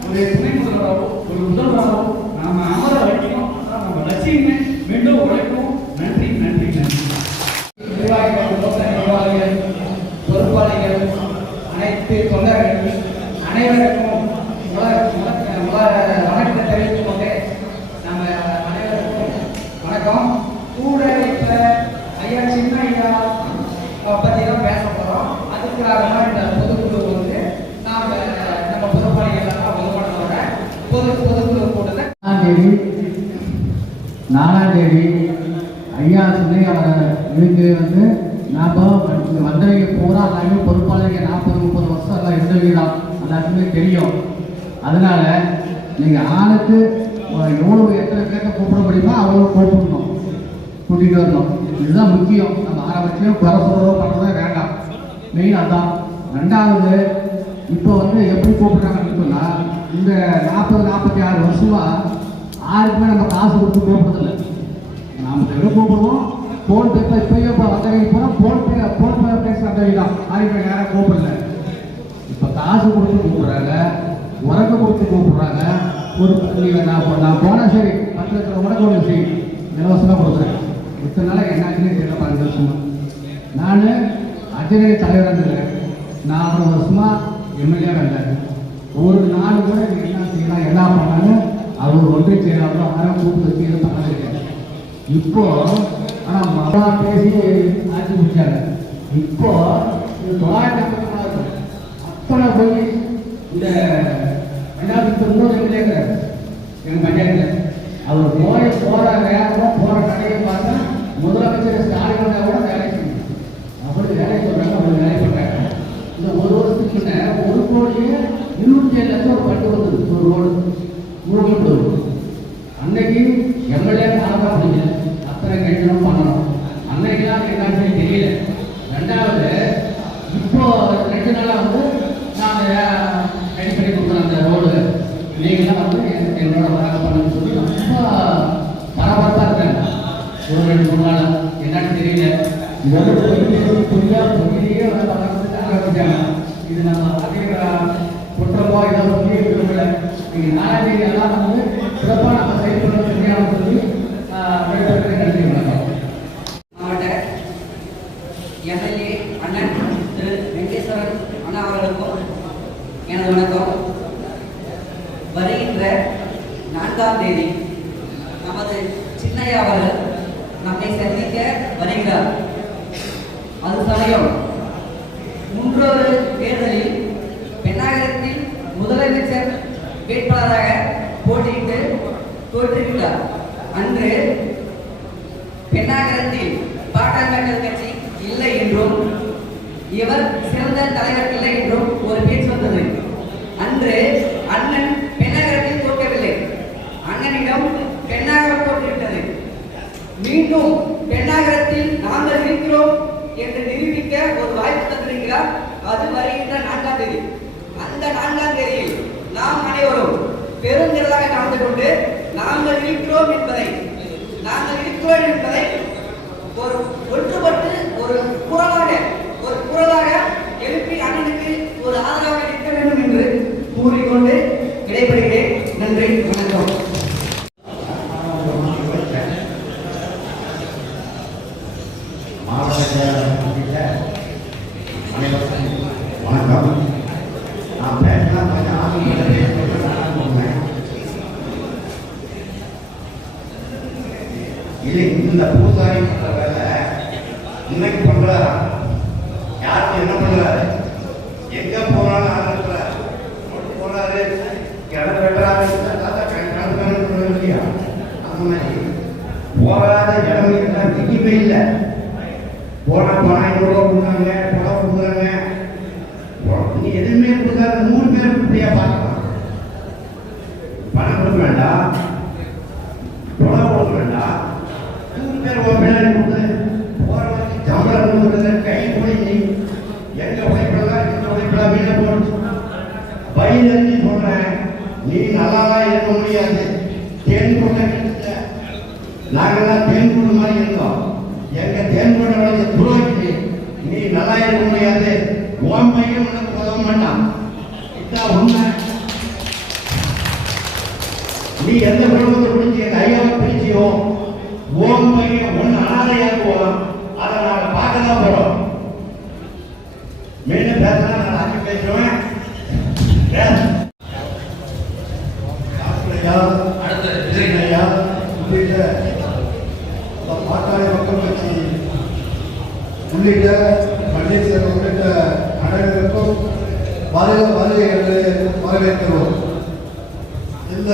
ஒரு துணை முதல்வராகவோ ஒரு முதல்வராகவோ நாம அமர வைக்கணும். அதான் நம்ம லட்சியமே. மீண்டும் உழைப்போம். நன்றி நன்றி நன்றி. நிர்வாகிகள், பொறுப்பாளிகள், அனைத்து தொண்டர்கள் அனைவருக்கும் வணக்கத்தை தெரிவித்துக் கொண்டு நம்ம அனைவருக்கும் வணக்கம். கூட இப்ப ஐயா சின்ன ஐயா பத்தி தான் பேச போறோம். அதுக்காக இந்த பொதுக்குழு வந்து நாம நம்ம பொறுப்பாளிகள் எல்லாம் பொதுமக்களோட பொதுக்குழு கூட்டத்தை 4ஆம் தேதி ஐயா சின்ன இதுக்கு வந்து நாம் வந்தவங்க பூரா எல்லாமே பொறுப்பாளர்கள் 40-30 வருஷம் எல்லாம் இருந்தவங்க தான் எல்லாத்துக்குமே தெரியும். அதனால நீங்கள் ஆளுக்கு எவ்வளோ எத்தனை பேர்த்த கூப்பிட முடியுமோ அவ்வளோ கூப்பிடணும், கூட்டிகிட்டு வரணும். இதுதான் முக்கியம். நம்ம நம்ம ஆரம்பிச்சையும் குறை சொல்றதோ பண்ணுறதோ வேண்டாம். மெயின் அதான். ரெண்டாவது, இப்போ வந்து எப்படி கூப்பிடுறாங்கன்னு சொன்னால், இந்த 40-46 வருஷமா யாருக்குமே நம்ம காசு கொடுத்து கூப்பிடுறதில்லை. நாம் எவ்வளோ கூப்பிடுவோம், ஃபோன்பே இப்போயும் இப்போ வந்தவங்க போனால் ஃபோன்பே பேச வந்தவங்க தான். யாருமே நேராக கூப்பிடல. இப்போ காசு கொடுத்து கூப்பிடுறாங்க, உரங்க கொடுத்து கூப்பிடுறாங்க. ஒரு நான் போனால் சரி 10 லட்சம் உரங்க ஒன்று சரி இலவசமாக கொடுக்குறேன். இத்தனை நாள் என்னாச்சுன்னே தெரியல. 5 வருஷமா நான் அஜய் தலைவராக இருந்தேன். 40 வருஷமா எம்எல்ஏ வந்தார். ஒரு நாள் கூட என்ன செய்யலாம் என்ன பண்ணாலும் அவர் ஒன்றை செய்யலாம் யாரும் கூப்பிட்டு வச்சு எதுவும் பண்ணாங்க. இப்போ ஆனால் மகா பேசி ஆட்சி முடிச்சாங்க. இப்போ 950 அத்தனை போய் இந்த 2003 எம்எல்ஏங்கிறார் எங்கள் பஞ்சாயத்தில். அவர் போகிற வேகமாக போகிற கடையை பார்த்தா முதலமைச்சர் ஸ்டாலின் வந்தால் கூட வேலை செய்யணும். அப்படி வேலை சொல்கிறாங்க, அவங்க வேலை பண்ணுறாங்க. இந்த ஒரு வருஷத்துக்கு 1 கோடியே 207 லட்சம் ஒரு பட்டு வந்தது. ஒரு ரோடு மூணு அன்னைக்கு எம்எல்ஏ காலமாக பிடிக்கல. அத்தனை கட்டணம் பண்ணணும். அன்னைக்கெல்லாம் என்னன்னு தெரியல. ரெண்டாவது, இப்போ 2 நாளாக வந்து நாங்கள் ரெடி பண்ணி கொடுக்குறோம் அந்த ரோடு. நீங்களாம் வந்து என்னோட வராங்க பண்ணுன்னு சொல்லி ரொம்ப பரபரப்பாக இருக்காங்க. ஒரு 2-3 நாள் என்னன்னு தெரியல. இது வந்து பொய்யிலேயே ஆரம்பிச்சாங்க. இது நம்ம அதிக குற்றமோ இதை பற்றி விரும்பல. நீங்கள் 4ஆம் தேதி எல்லாம் வந்து சிறப்பாக நம்ம செயல்பட தெரியாமல் சொல்லி நன்றி வணக்கம். மாவட்ட எம்எல்ஏ அண்ணன் திரு வெங்கடேஸ்வரன் அண்ணா அவர்களுக்கும் எனது வணக்கம். வருகின்ற 4ஆம் தேதி நமது சின்னையா அவர்கள் நம்மை சந்திக்க வருகிறார். அது சமயம் 3வது தேர்தலில் பெண்ணாகரத்தில் முதலமைச்சர் வேட்பாளராக போட்டியிட்டு தோற்றுவிட்டார். அன்று பெண்ணாகரத்தில் பாட்டாளி கட்சி இல்லை என்றும் இவர் சிறந்த தலைவர் இல்லை என்றும் ஒரு பேச்சு வந்தது. அன்று அண்ணன் பெண்ணாகரத்தில் தோற்கவில்லை. அண்ணனிடம் பெண்ணாகரம் தோற்றுவிட்டது. மீண்டும் பெண்ணாகரத்தில் நாங்கள் இருக்கிறோம் என்று நிரூபிக்க ஒரு வாய்ப்பு தந்திருக்கிறார். அது வருகின்ற 4ஆம் தேதி. அந்த 4ஆம் தேதியில் நாம் அனைவரும் பெருந்திரளாக கலந்து கொண்டு நாங்கள் இருக்கிறோம் என்பதை ஒரு ஒன்றுபட்டு ஒரு குரலாக எழுப்பி அண்ணனுக்கு ஒரு ஆதரவாக இருக்க வேண்டும் என்று கூறிக்கொண்டு விடைபெறுகிறேன். நன்றி, வணக்கம். வணக்கம். நான் பேசலாம் கொஞ்சம் ஆரம்பிக்கிறேன். இல்லை, இந்த பூசாரி பண்ற வேலை இன்னைக்கு பண்றாரா? யாருக்கு என்ன பண்றாரு? எங்க போனாலும் ஆரம்பிக்கிறார். போறாரு, கிணறு வெட்டுறாரு, இல்லையா? அந்த மாதிரி போகாத இடம் எல்லாம் எங்கேயுமே இல்லை. போனா 500 ரூபா கொடுத்தாங்க, பணம் கொடுக்குறாங்க. நீ எதுவுமே கொடுக்காத 100 பேர் இப்படியா பார்க்கலாம். பணம் கொடுக்க வேண்டாம், பணம் கொடுக்க வேண்டாம். 100 பேர் பின்னாடி கொடுத்து போறவங்க சம்பளம் கொடுக்குறது கை போய் நீ எங்க உழைப்பெல்லாம் எங்க உழைப்பெல்லாம் வீணை போட்டு வயிறு சொல்றேன். நீ நல்லாதான் இருக்க முடியாது. தேன் கொண்ட நாங்கெல்லாம் தேன் கொண்டு மாதிரி இருந்தோம். எங்க தேன் கொண்ட துரோகிட்டு நீ நல்லா இருக்க முடியாது. உன் பையன் உனக்கு உதவ மாட்டான். இதான் உண்மை. நீ எந்த குடும்பத்தை பிடிச்சி எங்க ஐயாவை பிரிச்சியோ உன் பையன் ஒன்னு அனாதையாக்குவோம். அதை நாங்க பார்க்க தான் போறோம். மீண்டும் பேசினா நான் ஆட்சி பேசுவேன். பாட்டாளி மக்கள் கட்சி உள்ளிட்ட பன்னீர்செல்வம் உள்ளிட்ட அனைவருக்கும் வரவேற்கிறோம். இந்த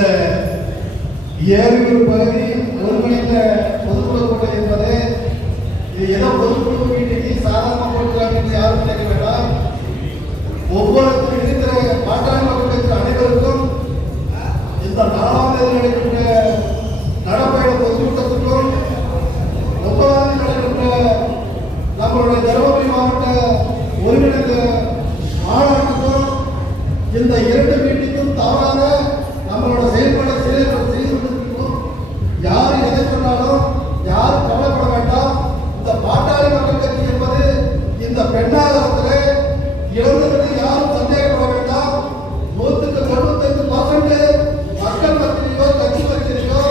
ஏரியூர் பகுதி ஒருங்கிணைந்த பொதுக்குழு கூட்டம் என்பது இது ஏதோ பொதுக்குழு மீட்டிங் சாதாரண போட்டுக்காட்டு யாரும் கேட்க வேண்டாம். ஒவ்வொருத்தரும் இருக்கிற பாட்டாளி மக்கள் கட்சி அனைவருக்கும் இந்த 4ஆம் தேதி நடைபெற்ற நடப்பயண பொதுக்கூட்டத்திற்கும் 9ஆம் தேதி நடைபெற்ற நம்மளுடைய தருமபுரி மாவட்ட ஒருங்கிணைந்த மாநாட்டுக்கும் இந்த இரண்டு மீட்டிங்கும் தவறாக நம்மளோட செயல்பாடு செய்துകൊണ്ടിருக்கோம். யார் எதை சொன்னாலும் யாரும் கவலைப்பட வேண்டாம். இந்த பாட்டாளி மக்கள் கட்சி என்பது இந்த பெண்ணாகரத்திலே இழந்தது யாரும் சந்தேகப்பட வேண்டாம். 95% மக்கள் மத்தியிலோ கட்சி மத்தியிலோ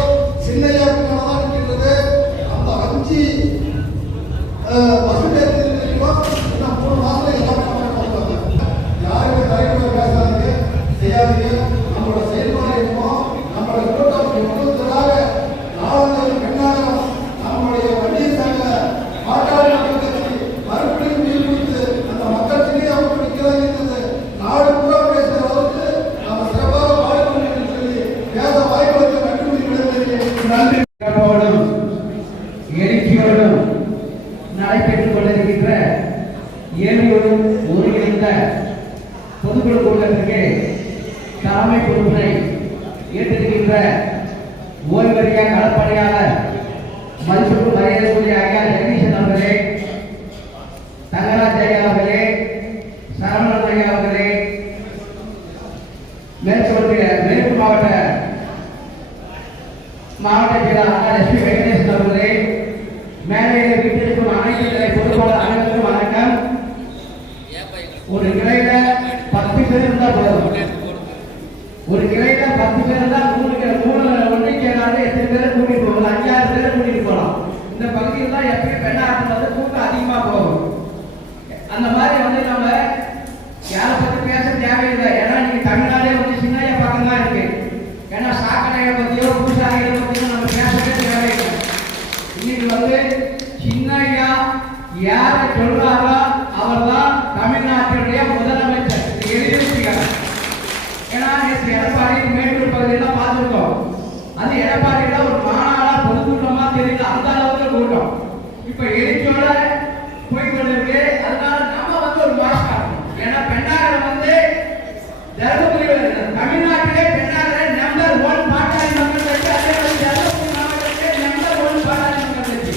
சின்னையாக்குதான் இருக்கின்றது. அந்த 5% இன்னும் 3 மாதத்துல எல்லாமே பண்ணுவாங்க. யாருமே தலைவர் பேசாதீங்க, செய்யாதீங்க. நம்மளோட செயல்பாடு என்னமோ நம்மளோட கூட்டம் முழுவதாக நாளாந்தேதி பெண்ணாகரம் நம்மளுடைய வண்டியை சார்ந்த பாட்டாளி மக்கள் கட்சி மறுபடியும் உயிர் கொடுத்து அந்த மக்கள் சின்னையாக நிற்கிறது. நாடு பூரா பேசுகிற அளவுக்கு நம்ம சிறப்பாக பாடுபடுகிறோம் சொல்லி பேச வாய்ப்புகளுக்கு நன்றி. எழுச்சியோடும் நடைபெற்றுக் கொண்டிருக்கின்ற ஏழையோடும் ஒருங்கிணைந்த பொதுக்குழு கூட்டத்திற்கு தலைமை பொறுப்பினை ஏற்றிருக்கின்ற ஓய்வறிய களப்பணியாளர் மதிப்புக்கு மரியாதைக்குரிய ஐயா ஜெகதீசன் அவர்களே, தங்கராஜ் ஐயா அவர்களே, சரவணன் ஐயா அவர்களே, மேற்கு மாவட்ட செயலாளர் எஸ் பி வெங்கடேசன் அவர்களே, மேலையில் வீட்டிற்கும் அனைத்து நிலை பொதுப்பாளர் அனைவருக்கும் வணக்கம். ஒரு கிளையில 10 பேர் இருந்தா போதும். ஒரு கிளையில 10 பேர் இருந்தா 3 ஒன்றை சேராது 8 பேரை கூட்டிட்டு போகலாம், 5-6 பேரை கூட்டிட்டு போகலாம். இந்த பகுதியில் தான் எப்பயும் பெண்ணாட்டம் வந்து கூட்டம் அதிகமா போகும். அந்த மாதிரி வந்து நம்ம யாரை பத்தி பேச தேவையில்லை. ஏன்னா நீங்க தமிழ்நாடே வந்து சின்னையா பக்கம் தான் இருக்கு. ஏன்னா சாக்கடையை பத்தியோ பூசாரிகளை பத்தியோ நம்ம பேசவே தேவையில்லை. இன்னைக்கு வந்து சின்னையா யாரை சொல்றாரோ அவர் தான் தமிழ்நாட்டினுடைய முதலமைச்சர். எழுதியிருக்கிறார். ஏன்னா நேற்று எடப்பாடி மேட்டூர் பகுதியெல்லாம் பார்த்துருக்கோம். அது எடப்பாடியில ஒரு மாநாடா பொதுக்கூட்டமா தெரியல, அந்த அளவுக்கு கூட்டம் இப்ப எழுச்சியோட போய்கொண்டிருக்கு. அதனால நம்ம வந்து ஒரு மாஸ்க் ஆகணும். ஏன்னா பெண்ணாகரம் வந்து தருமபுரி தமிழ்நாட்டிலே பெண்ணாகரம் நம்பர் 1 பாட்டாளி மக்கள் கட்சி. அதே மாதிரி தருமபுரி மாவட்டத்திலே நம்பர் 1 பாட்டாளி மக்கள் கட்சி.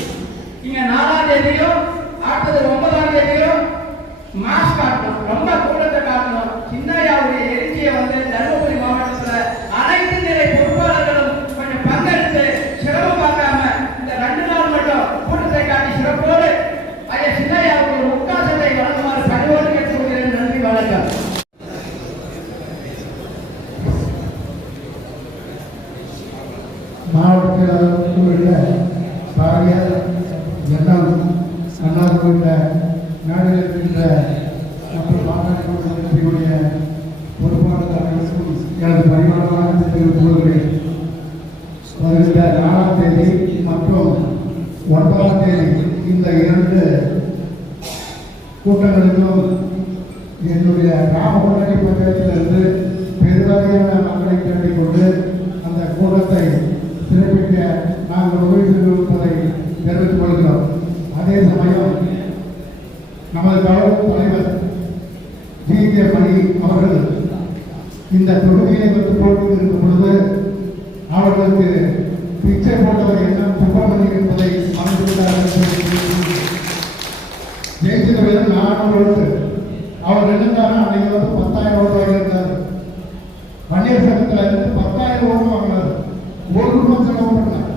இங்க 4ஆம் தேதியும் அடுத்தது 9ஆம் தேதியும் மாஸ்க் காட்டணும், ரொம்ப கூட்டத்தை காட்டணும். சின்னையாவுடைய எழுச்சியை வந்து தருமபுரி மாவட்டத்தில் அனைத்து நிலை பொறுப்பாளர்களும் கொஞ்சம் பங்கெடுத்து சிரமம் பார்க்காம இந்த 2 நாள் மட்டும் கூட்டத்தை காட்டி சிறப்போடு ஐயா சின்னையாவுடைய உட்காசத்தை வழங்குமாறு பணியோடு கேட்டுக்கொள்கிறேன். நன்றி, வணக்கம். மாவட்டத்தில் பாரியார் எல்லாம் அண்ணாதுள்ள நாடுகளில் இருக்கின்ற மற்றும் மாநாட்டுடைய பொறுப்பாளர் அனைவருக்கும் எனது பரிமாணமாக தெரிவித்துக் கொள்கிறேன். வருகின்ற 4ஆம் தேதி மற்றும் 9ஆம் தேதி இந்த 2 கூட்டங்களுக்கும் என்னுடைய கிராம முன்னணி பஞ்சாயத்திலிருந்து பெருவாரியான மக்களை திரட்டிக் கொண்டு அந்த கூட்டத்தை சிறப்பிக்க நாங்கள் உதவி செய்திருப்பதை தெரிவித்துக் கொள்கிறோம். அதே சமயம் நமது கழக தலைவர் ஜி.கே. மணி அவர்கள் இந்த தொகுதியை வந்து போட்டிருக்கும் பொழுது அவர்களுக்கு பிச்சை போட்டவர் என்ன சுப்பிரமணியம் என்பதை மறந்துவிட்டார்கள். ஜெயிச்சது 400 ஓட்டு. அவர் இருந்தாலும் அன்னைக்கு வந்து 10,000 ஓட்டு இருந்தார். வன்னியர் சங்கத்தில் இருந்து 10,000 ஓட்டு வாங்கினார். 1 ரூபாய் செலவு பண்ணார்.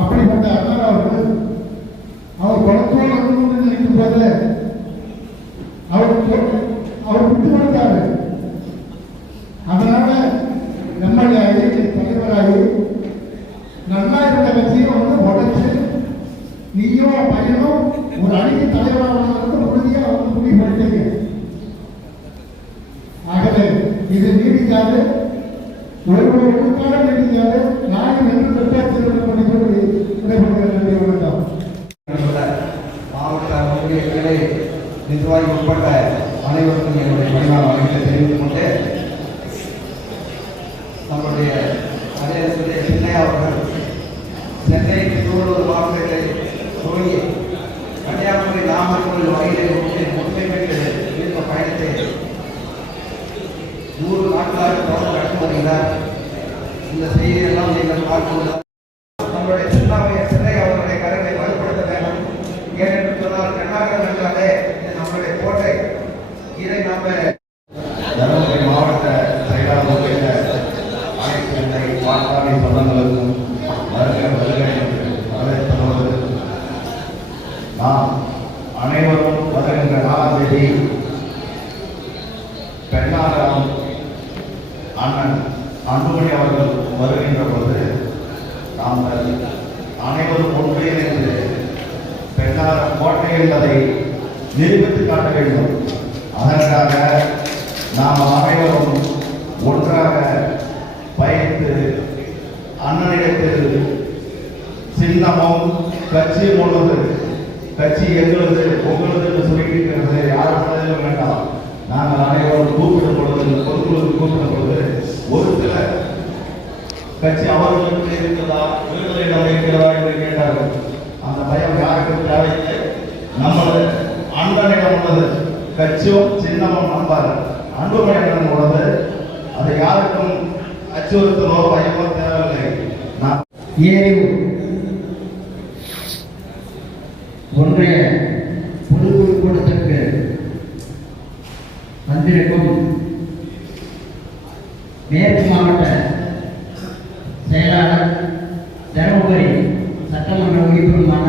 அப்படிப்பட்ட அண்ணா அவர் குளத்தோடு நினைக்கும் போது அவர் விட்டு கொடுத்தாரு. அதனால நம்மளுடைய தலைவராகி நல்லா இருந்த கட்சியை வந்து உடைச்சு நீயும் பையனும் ஒரு அணிக்கு தலைவராக உறுதியாக வந்து முடிவுபடுத்தீங்க. ஆகவே இது நீடிக்காது, ஒரு நீடிக்காது. நாங்கள் என்று மாவட்ட ஒன்றிய கிளை நிர்வாகி உட்பட்ட அனைவருக்கும் என்னுடைய பணிவான வணக்கத்தை தெரிவித்துக் கொண்டு நம்முடைய அதே சின்னையா அவர்கள் சென்னை திருவள்ளூர் மாவட்டத்தை துவங்கி கன்னியாகுமரி நாமக்கல் வகையிலே முழுமை பெற்று இந்த பயணத்தை 100 நாட்களாக தொடர்ந்து நடத்தி வருகிறார். இந்த செய்தியெல்லாம் நீங்கள் பார்க்கும்போது நம்மளுடைய சின்னையா அவர்களுடைய கருத்தை வலுப்படுத்த வேண்டும். ஏனென்று சொன்னால் கர்நாடகம் என்றாலே இது நம்மளுடைய கோட்டை. இதை நம்ம தருமபுரி மாவட்ட செயலாளர் உள்ளிட்ட அனைத்து எண்ணெய் வாக்காளி சொந்தங்களுக்கும் வருகை வரவேற்பதோடு நாம் அனைவரும் வருகின்ற 4ஆம் தேதி பெண்ணாகரம் அண்ணன் அன்புமணி அவர்கள் வருகின்ற பொழுது நாங்கள் அனைவரும் ஒன்றிணைந்து பெண்ணாகரம் கோட்டை என்பதை நிரூபித்து காட்ட வேண்டும். அதற்காக நாம் அனைவரும் ஒன்றாக பயணித்து அண்ணனிடத்தில் சின்னமும் கட்சியும் உள்ளது, கட்சி எங்களது உங்களது என்று சொல்லியிருக்கிறது. யாரும் வேண்டாம். நாங்கள் அனைவரும் கூப்பிடும் பொழுது, பொதுக்குழு கூப்பிடும் பொழுது ஒரு சில கட்சி அவர்களுக்கு இருக்கிறதா, விடுதலையிடம் இருக்கிறதா என்று கேட்டார்கள். அந்த பயம் யாருக்கும் தேவையில்லை. நமது அண்ணனிடம் உள்ளது, கட்சியும் சின்னமும் நம்பார். அன்புமணி அண்ணன் உள்ளது, அதை யாருக்கும் அச்சுறுத்தலோ பயமோ தேவையில்லை. நான் ஏரியூர் ஒன்றிய பொதுக்குழு கூட்டத்திற்கு வந்திருக்கும் மேற்கு மாவட்ட செயலாளர் தருமபுரி சட்டமன்ற உறுப்பினருமான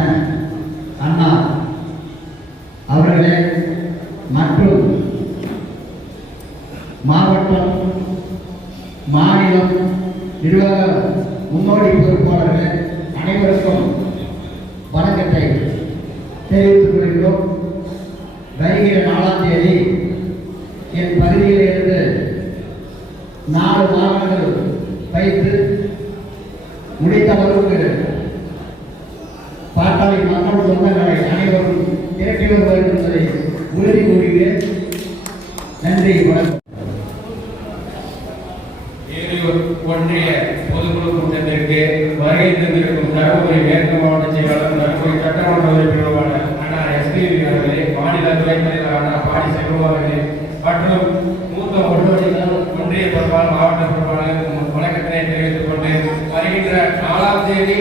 அண்ணா அவர்களே மற்றும் மாவட்டம் மாநிலம் நிர்வாக முன்னோடி பொறுப்பாளர்கள் அனைவருக்கும் வணக்கத்தை தெரிவித்துக் கொள்கிறோம். வருகிற 4ஆம் தேதி என் பகுதியில் இருந்து 4 மாவட்டங்கள் வைத்து முடித்த அளவுக்கு பாட்டாளி மக்கள் சொந்தங்களை அனைவரும் திரட்டி வருவார்கள் என்பதை உறுதி கூறுகிறேன். நன்றி, வணக்கம். ஏரியூர் ஒன்றிய பொதுக்குழு கூட்டத்திற்கு வருகை தந்திருக்கும் தருமபுரி மேற்கு மாவட்ட செயலாளர், தருமபுரி சட்டமன்ற உறுப்பினருமான அண்ணா எஸ்பி அவர்களே, மாநில துணைத் தலைவர் அண்ணா பாடி செல்வம் அவர்களே மற்றும் மூத்த ஒன்றிய பொறுப்பாளர், மாவட்ட பொறுப்பாளர் வணக்கத்தினை தெரிவித்துக் கொண்டு வருகின்ற 4ஆம் தேதி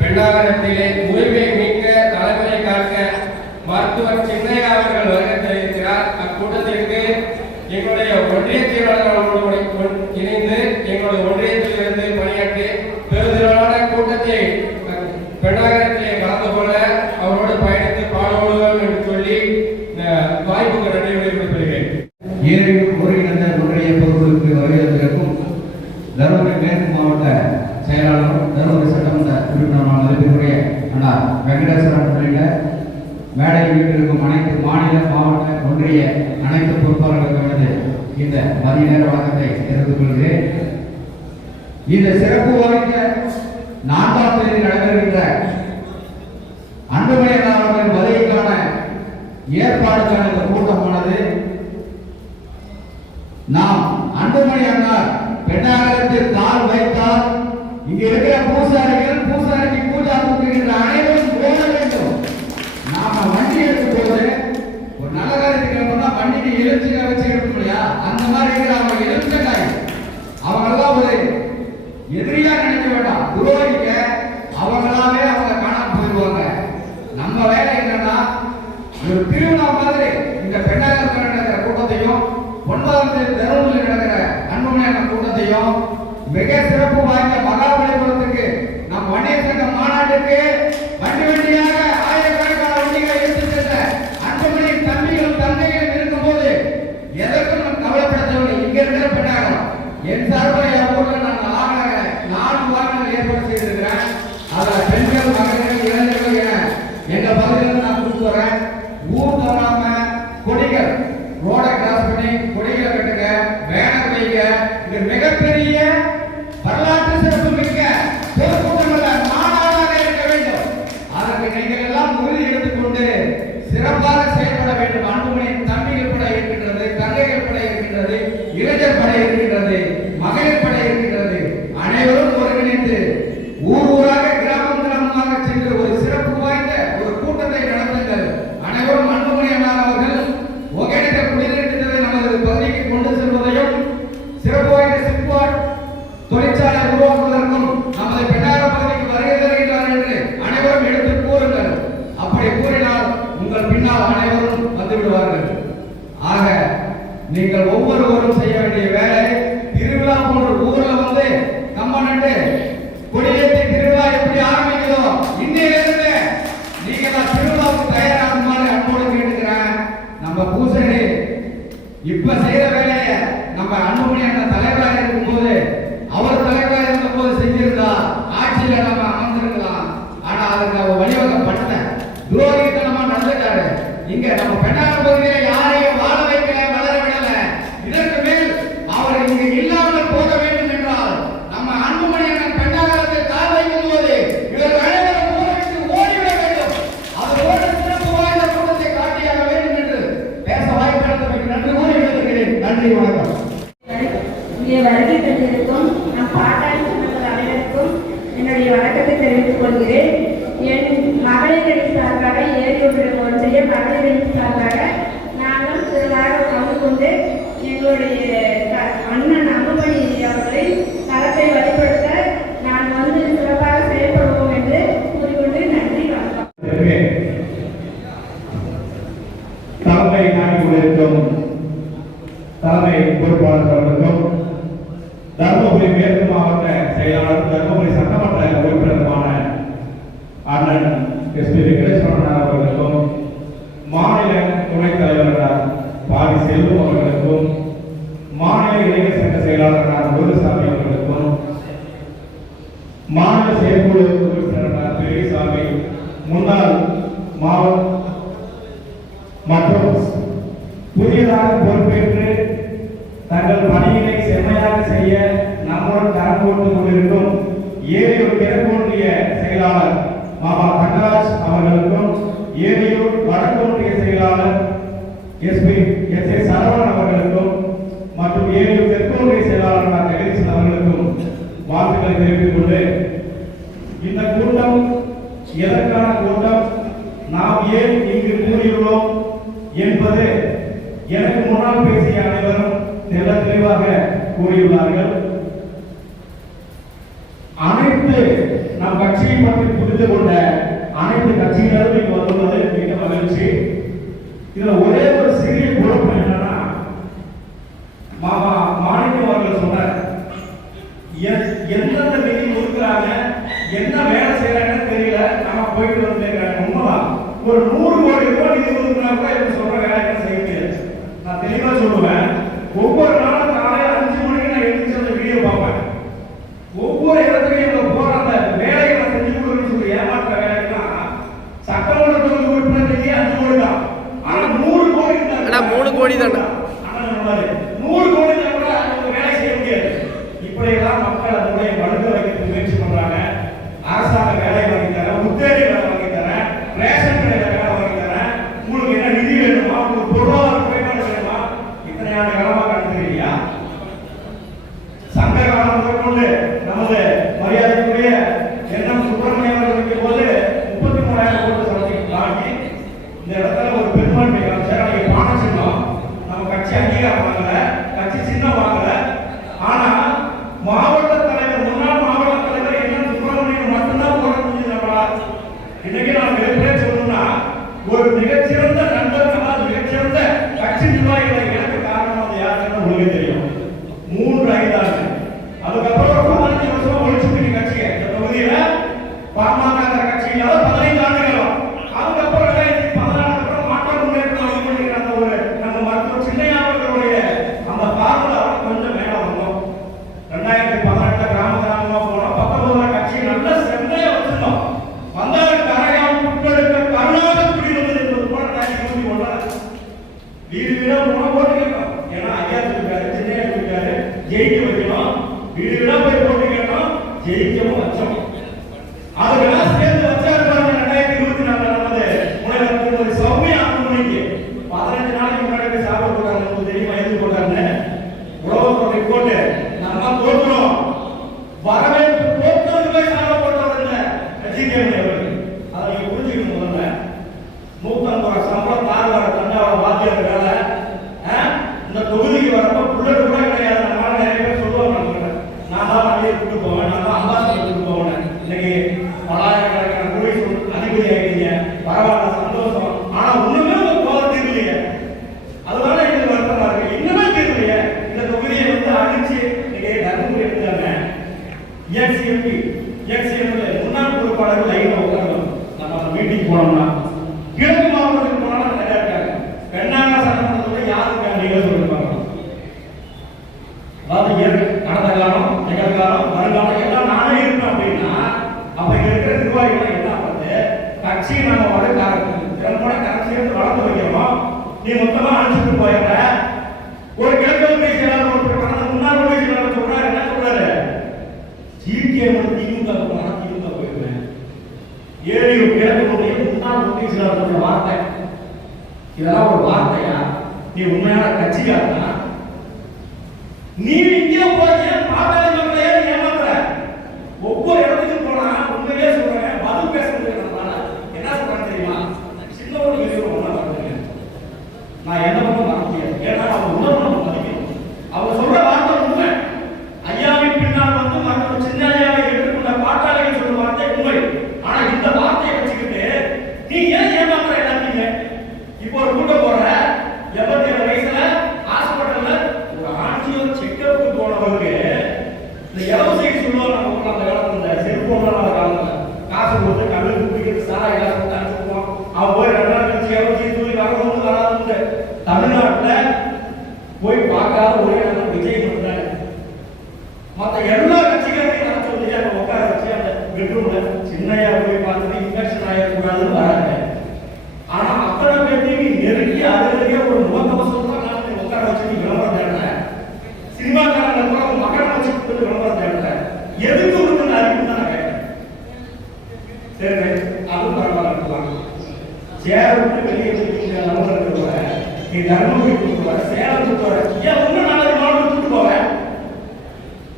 பெண்ணாகரத்திலே உரிமை மீட்க தலைமுறை காக்க மருத்துவர் சின்னையா அவர்கள் வருகை தெரிவிக்கிறார். அக்கூட்டத்திற்கு எங்களுடைய ஒன்றிய செயலாளர்களோடு இணைந்து எங்களுடைய ஒன்றியத்திலிருந்து பணியாற்றி பெருந்திரளான கூட்டத்தை பெண்ணாகரத்திலே கலந்து கொள்ள அவரோடு பயணித்து பாடுவோம் என்று சொல்லி வாய்ப்புக்கு நன்றி வெளிப்படுத்துகிறேன். ஏரியூர் ஒருங்கிணைந்த ஒன்றிய பொதுக்குழுக்கு வருகை தந்திருக்கும் தருமபுரி மேற்கு மாவட்ட செயலாளரும் தருமபுரி சட்டமன்ற உறுப்பினருமான மதிப்பிற்குரிய அண்ணா வெங்கடேஸ்வரன் உள்ளிட்ட மேடையில் வீட்டிற்கும் அனைத்து மாநில மாவட்ட ஒன்றிய அனைத்து பொறுப்பாளர்களுக்கு இந்த மதிய நேர வணக்கத்தை தெரிவித்துக் கொள்கிறேன். இந்த சிறப்பு வாய்ந்த 4ஆம் தேதி நடைபெறுகின்ற அன்புமணி அவர்களின் வருகைக்கான ஏற்பாடுக்கான இந்த கூட்டமானது நாம் அன்புமணி அண்ணா பெண்ணாகரத்தில் கால் வைத்தால் இங்க இருக்கிற பூசாரிக்கு பூஜா கொடுக்கின்ற அனைவரும் போக வேண்டும். நாம வண்டி எடுக்கும் போது ஒரு நல்ல காரியத்துக்கு வண்டிக்கு எழுச்சிக்காக வச்சு எடுக்கும் இல்லையா, அந்த மாதிரி இருக்கிற அவங்க எழுச்சக்காய் அவங்கெல்லாம் ஒரு எதிரியா நினைக்க வேண்டாம், துரோகிக்க. அவங்களாவே அவங்க காணாம போயிடுவாங்க. நம்ம வேலை என்னன்னா ஒரு திருவிழா மாதிரி இந்த பெண்ணாகரத்தில் நடக்கிற கூட்டத்தையும் 9ஆம் தேதி தருமபுரியில் நடக்கிற அன்புமணி கூட்டத்தையும் மிக சிறப்பு வாய்ந்த மகாபலிபுரத்துக்கு நம் வணிகர் சங்க மாநாட்டுக்கு வண்டியாக ஆயிரக்கணக்கான வண்டிகளை எடுத்து சென்ற அன்புமணி தம்பிகளும் தந்தைகளும் இருக்கும் போது எதற்கும் நாம் கவலைப்பட தேவையில்லை. இங்க இருக்கிற பெண்ணாகரம் என் சார்பில் என் ஊர்ல நான் 4 வாகனங்கள் ஏற்பாடு செய்திருக்கிறேன். அதுல பெண்கள், மகளிர்கள், இளைஞர்கள் என எங்க பகுதியில் நான் கூப்பிட்டு வரேன். ஊர் தவறாம கொடிகள் ரோட கிராஸ் பண்ணி கொடிகளை கட்டுங்க, பேனர் வைங்க. இது மிகப்பெரிய வரலாற்று சிறப்பு மிக்க பொதுக்கூட்டங்கள் மாநாடாக இருக்க வேண்டும். அதற்கு நீங்கள் எல்லாம் உறுதி எடுத்துக்கொண்டு சிறப்பாக செயல்பட வேண்டும். அன்புமணி தம்பிகள் படை இருக்கின்றது, தங்கைகள் படை இருக்கின்றது, இளைஞர் படை இருக்கின்றது, மகளிர் படை இருக்கின்றது. அனைவரும் ஒருங்கிணைந்து ஊராக கிராமமாக சென்று ஒரு சிறப்பு வாய்ந்த ஒரு கூட்டத்தை நடத்துங்கள். அனைவரும் அன்புமணி அண்ணா அவர்கள் ஒகேனக்க குடிநீர் திட்டத்தை நமது பகுதிக்கு கொண்டு செல்வதையும் சிறப்பு வாய்ந்த சிப்காட் தொழிற்சாலை உருவாக்குவதற்கும் நமது பெண்ணாகரம் பகுதிக்கு வருகை தருகின்றார் என்று அனைவரும் எடுத்து கூறுங்கள். அப்படி கூறினால் உங்கள் நீங்கள் ஒவ்வொருவரும் செய்ய வேண்டிய வேலை திருவிழா போன்ற ஊர்ல வந்து நம்ம நட்டு கொடியேற்றி திருவிழா எப்படி ஆரம்பிக்கிறதோ இன்னையிலிருந்து நீங்க தான் திருவிழாவுக்கு தயாராகுமாறு அன்போடு கேட்டுக்கிறேன். நம்ம பூசணி இப்ப செய்யற வேலையை நம்ம அன்புமணி அண்ணன் தலைவராக இருக்கும் போது அவர் தலைவராக இருந்த போது செஞ்சிருந்தா ஆட்சியில நம்ம அமர்ந்திருக்கலாம். ஆனா அதுக்கு அவர் வழிவகை பண்ணல, துரோகித்தனமா நடந்துட்டாரு. இங்க நம்ம பெண்ணாக பகுதியில யாரையும் வாழ வைக்கல, வளர விடல. இதற்கு மேல் அவர் இங்க இல்லாமல் போக வேண்டும் என்றால் நம்ம அன்புமணி அண்ணன் பெண்ணாகத்தில் கால் வைக்கும் போது இவர் அனைவரும் ஊருக்கு ஓடிவிட வேண்டும். அது ஓட சிறப்பு வாய்ந்த கூட்டத்தை காட்டியாக வேண்டும் என்று பேச வாய்ப்பு நன்றி கூறி விடுகிறேன். நன்றி, வணக்கம். இங்கே வருகை தந்திருக்கும் நம் பாட்டாளி சங்கங்கள் அனைவருக்கும் என்னுடைய வணக்கத்தை தெரிவித்துக் கொள்கிறேன். என் மகளிரணி சார்பாக ஏரியுடைய மகளிரணி சார்பாக நாங்கள் சிறப்பாக கலந்து கொண்டு எங்களுடைய அண்ணன் அன்புமணி அவர்களை தரத்தை வழிபடுத்த நான் வந்து சிறப்பாக செயல்படுவோம் என்று கூறிக்கொண்டு நன்றி, வணக்கம். தலைமை நாடி கொண்டிருக்கும் தலைமை பொறுப்பாளர்களுக்கும் தருமபுரி மேற்கு மாவட்ட செயலாளர் தருமபுரி சட்டமன்ற உறுப்பினருமான அண்ணன் எஸ்.பி. வெங்கடேஸ்வரன் அவர்களுக்கும் மாநில துணைத் தலைவர் பாரி செல்வம் அவர்களுக்கும் மாநில இளைஞர் சங்க செயலாளர் முருகசாமி அவர்களுக்கும் மாநில செயற்குழு உறுப்பினர் பெரியசாமி, முன்னாள் மாவட்ட மற்றும் புதியதாக பொறுப்பேற்று தங்கள் பணியினை செம்மையாக செய்ய நம்முடன் கரம் போட்டு கொண்டிருக்கும் ஏரியூர் கிழக்கொன்றிய செயலாளர் மாமா தங்கராஜ் அவர்களுக்கும் ஏரியூர் வடக்கொன்றிய செயலாளர் எஸ்.ஏ. சரவணன் அவர்களுக்கும் மற்றும் ஏரியூர் தெற்கொன்றிய செயலாளர் ஜெகதீசன் அவர்களுக்கும் வாழ்த்துக்களை தெரிவித்துக் கொண்டு இந்த கூட்டம் எதற்கான கூட்டம், நாம் ஏன் இங்கு கூறியுள்ளோம் என்பது எனக்கு முன்னால் பேசிய அனைவரும் தெளிவாக கூறியுள்ளார்கள். அனைத்து நம் கட்சியை பற்றி புரிந்து கொண்ட அனைத்து கட்சியினரும் இங்கு வந்துள்ளது மிக மகிழ்ச்சி. இதுல ஒரே ஒரு சிறிய குழப்பம் என்னன்னா, மாமா மாணிக்கம் அவர்கள் சொன்னார், எந்தெந்த நிதி கொடுக்குறாங்க, என்ன வேலை செய்யறாங்கன்னு தெரியல, நம்ம போயிட்டு வந்து உண்மைதான். ஒரு 100 கோடி ரூபாய் நிதி கொடுக்குறா கூட இவங்க சொல்ற வேலையை செய்ய முடியாது. நான் தெளிவா சொல்லுவேன், ஒவ்வொரு நாளும் காலையில 5 மணிக்கு நான் எழுந்திரிச்சு அந்த வீடியோ பார்ப்பேன். ஒவ்வொரு இடத்துலையும் இவங்க போற அந்த வேலைகளை செஞ்சு கொடுக்கணும்னு சொல்லி ஏமாற்ற வேலைக்கெல்லாம் சட்டமன்ற தொகுதி உறுப்பினர் நிதி 5 கோடி தான். ஆனா 100 கோடி 3 கோடி தான். 100 கோடி தான் கூட அவங்க வேலை செய்ய முடியாது. இப்படியெல்லாம் மக்கள் அதனுடைய படுக்க வைக்க முயற்சி பண்றாங்க. அரசாங்க வேலை வாங்கி தரேன், உத்தேடி வேலை வாங்கி தரேன், ரேஷன் கடையில வேலை வாங்கி தரேன், உங்களுக்கு என்ன நிதி வேணுமா, உங்களுக்கு பொருளாதார குறைபாடு வேணுமா, இத்தனை ஆண்டு காலமா கண்டுக்கிறீங்க. சங்க காலம் முதற்கொண்டு நமது மரியாதைக்குரிய எண்ணம் சுப்பிரமணியம் அவர்கள் இருக்கும் போது 33,000 கோடி செலவு வாங்கி இந்த இடத்துல ஒரு பெருமாள் நீங்க பான சின்னம் நம்ம கட்சி அங்கீகாரம் வாங்கல, கட்சி சின்னம் வாங்கல. ஆனா மாவட்ட தலைவர், முன்னாள் மாவட்ட தலைவர் எண்ணம் சுப்பிரமணியம் மட்டும்தான் போட முடிஞ்சது நம்மளால். இன்னைக்கு நான் வெளிப்படையா சொல்லணும்னா, ஒரு மிகச்சிறந்த நண்பர், மிகச்சிறந்த கட்சி நிர்வாகிகளை எனக்கு காரணம் அது யாருன்னு உங்களுக்கு தெரியும். 3-5 ஆண்டு அதுக்கப்புறம் ஒரு 15 வருஷமா ஒழிச்சுட்டு கட்சியை இந்த தொகுதியில பாமக கட்சி இல்லாத 15 ஆண்டுகள். அதுக்கப்புறம் 2014 மாற்றம் முன்னேற்றம் பண்ணிக்கிற அந்த ஒரு நம்ம மருத்துவர் சின்னையா அவர்களுடைய அந்த பார்வை கொஞ்சம் மேல வந்தோம். 2018 கிராமமா போனோம். 19 கட்சி நல்ல செம்மையா வச்சிருந்தோம். வந்தாலும் கரையாமல் புட்பெடுக்க கருணாக குடி வந்தது என்பது போல 2021 வீடு வீடா போட்டு கேட்கணும். ஏன்னா ஐயா இருக்காரு, சின்னையா இருக்காரு, ஜெயிக்க வைக்கணும். வீடு வீடா போய் போட்டு கேட்டோம், ஜெயிக்கவும் வச்சோம். அதுக்கெல்லாம் சேர்ந்து வச்சாரு பாருங்க. 2024 நமது முனைவர் சௌமியா அன்புமணிக்கு 15 நாளைக்கு முன்னாடி போய் சாப்பிட போட்டாங்க. உங்களுக்கு தெரியுமா எது போட்டாருன்னு? உழவுத்துறை போட்டு நம்ம தோற்றுறோம், வரவேற்பு தோற்றுறது போய் சாப்பிட போட்டவர் இல்ல ரஜினிகாந்த் அவர்கள். அதை நீங்க புரிஞ்சுக்கணும். முதல்ல 150 சம்பளம் தாழ்வார தஞ்சாவூர் வாத்தியார் வேலை இந்த தொகுதிக்கு வரப்ப புல்லட் கூட கிடையாது. நம்மளால நிறைய பேர் சொல்லுவாங்க, நான் தான் வண்டியை கூட்டு போவேன், நான் தான் அம்பாசிடர் கூட்டு போவேன். இன்னைக்கு பலாயிரக்கணக்கான கோடி அதிபதி ஆகிட்டீங்க, பரவாயில்ல, சந்தோஷம். ஆனா ஒண்ணுமே போகிறது நீ மொத்தமா அனுப்பிட்டு போயிடுற. ஒரு கிழக்கு ஒன்றிய செயலாளர் ஒருத்தர் முன்னாள் ஒன்றிய செயலாளர் சொல்றாரு, என்ன சொல்றாரு, ஜிடிஏ திமுக போனா திமுக போயிருவேன். ஏரியூர் கிழக்கு ஒன்றிய முன்னாள் ஒன்றிய செயலாளர் சொல்ற வார்த்தை. இதெல்லாம் ஒரு வார்த்தையா? நீ உண்மையான கட்சிக்காரனா? நீ இங்கே போய் பாட்டாளி மக்களை ஏமாத்துற. ஒவ்வொரு இடத்துக்கும் போனா உண்மையிலே சொல்றேன், பதில் பேச முடியல. என்ன சொல்றாங்க தெரியுமா? சின்ன ஒரு விஷயம் ஒண்ணா பாருங்க, நான் என்ன பண்ண மாட்டேன். ஏன்னா அவங்க உணர்வு நம்ம மதிக்கணும். அவங்க சொல்ற வார்த்தை உண்மை. ஐயாவின் பின்னால் வந்து மற்றொரு சின்ன ஐயாவை எடுத்துக்கொண்ட பாட்டாளிகள் சொல்ற வார்த்தை உண்மை. ஆனா இந்த வார்த்தையை வச்சுக்கிட்டு நீ ஏன் ஏமாத்துற எல்லாத்தையுமே? இப்போ ஒரு கூட்டம் போற 87 வயசுல ஹாஸ்பிட்டல்ல ஒரு ஆன்ஜியோ செக்அப்க்கு போனவருக்கு இந்த எலவசை சொல்லுவோம். நம்ம அந்த காலத்துல இந்த செல்போன்லாம் காலத்துல காசு கொடுத்து கல்லு குடிக்கிறது சாரா காசு கொடுத்து அனுப்பிச்சுக்குவோம். அவன் போய் 2 நாள் கழிச்சு எலவசை தூக்கி வரணும் வராது. தமிழ்நாட்டுல போய் பார்க்காத ஒரே நாள் விஜய் பண்றாங்க. மற்ற எல்லா கட்சிகளையும் நான் சொல்லி அங்க உட்கார வச்சு அந்த பெட்ரூம்ல சின்னையா போய் பார்த்துட்டு இன்ஃபெக்ஷன் ஆயிடக்கூடாதுன்னு வராங்க. ஆனா அத்தனை பேர்த்தையும் நெருங்கி அருகே ஒரு முகக்கவசம் தான் நான் உட்கார வச்சு நீ விளம்பரம் தேடுற. சினிமாக்காரங்க கூட மகனை வச்சு விளம்பரம் தேடுற. எதுக்கு ஒரு அறிவு தான் நான் கேட்கிறேன். சரி, அதுவும் பரவாயில்ல இருக்கலாம். சேர் விட்டு வெளியே வச்சுக்கிற நம்பருக்கு கூட நீ தர்மபுரி கூட்டு வர, சேலம் கூட்டு வர, ஏன் ஒன்னும் 4 மாவட்டம் கூட்டு போவ?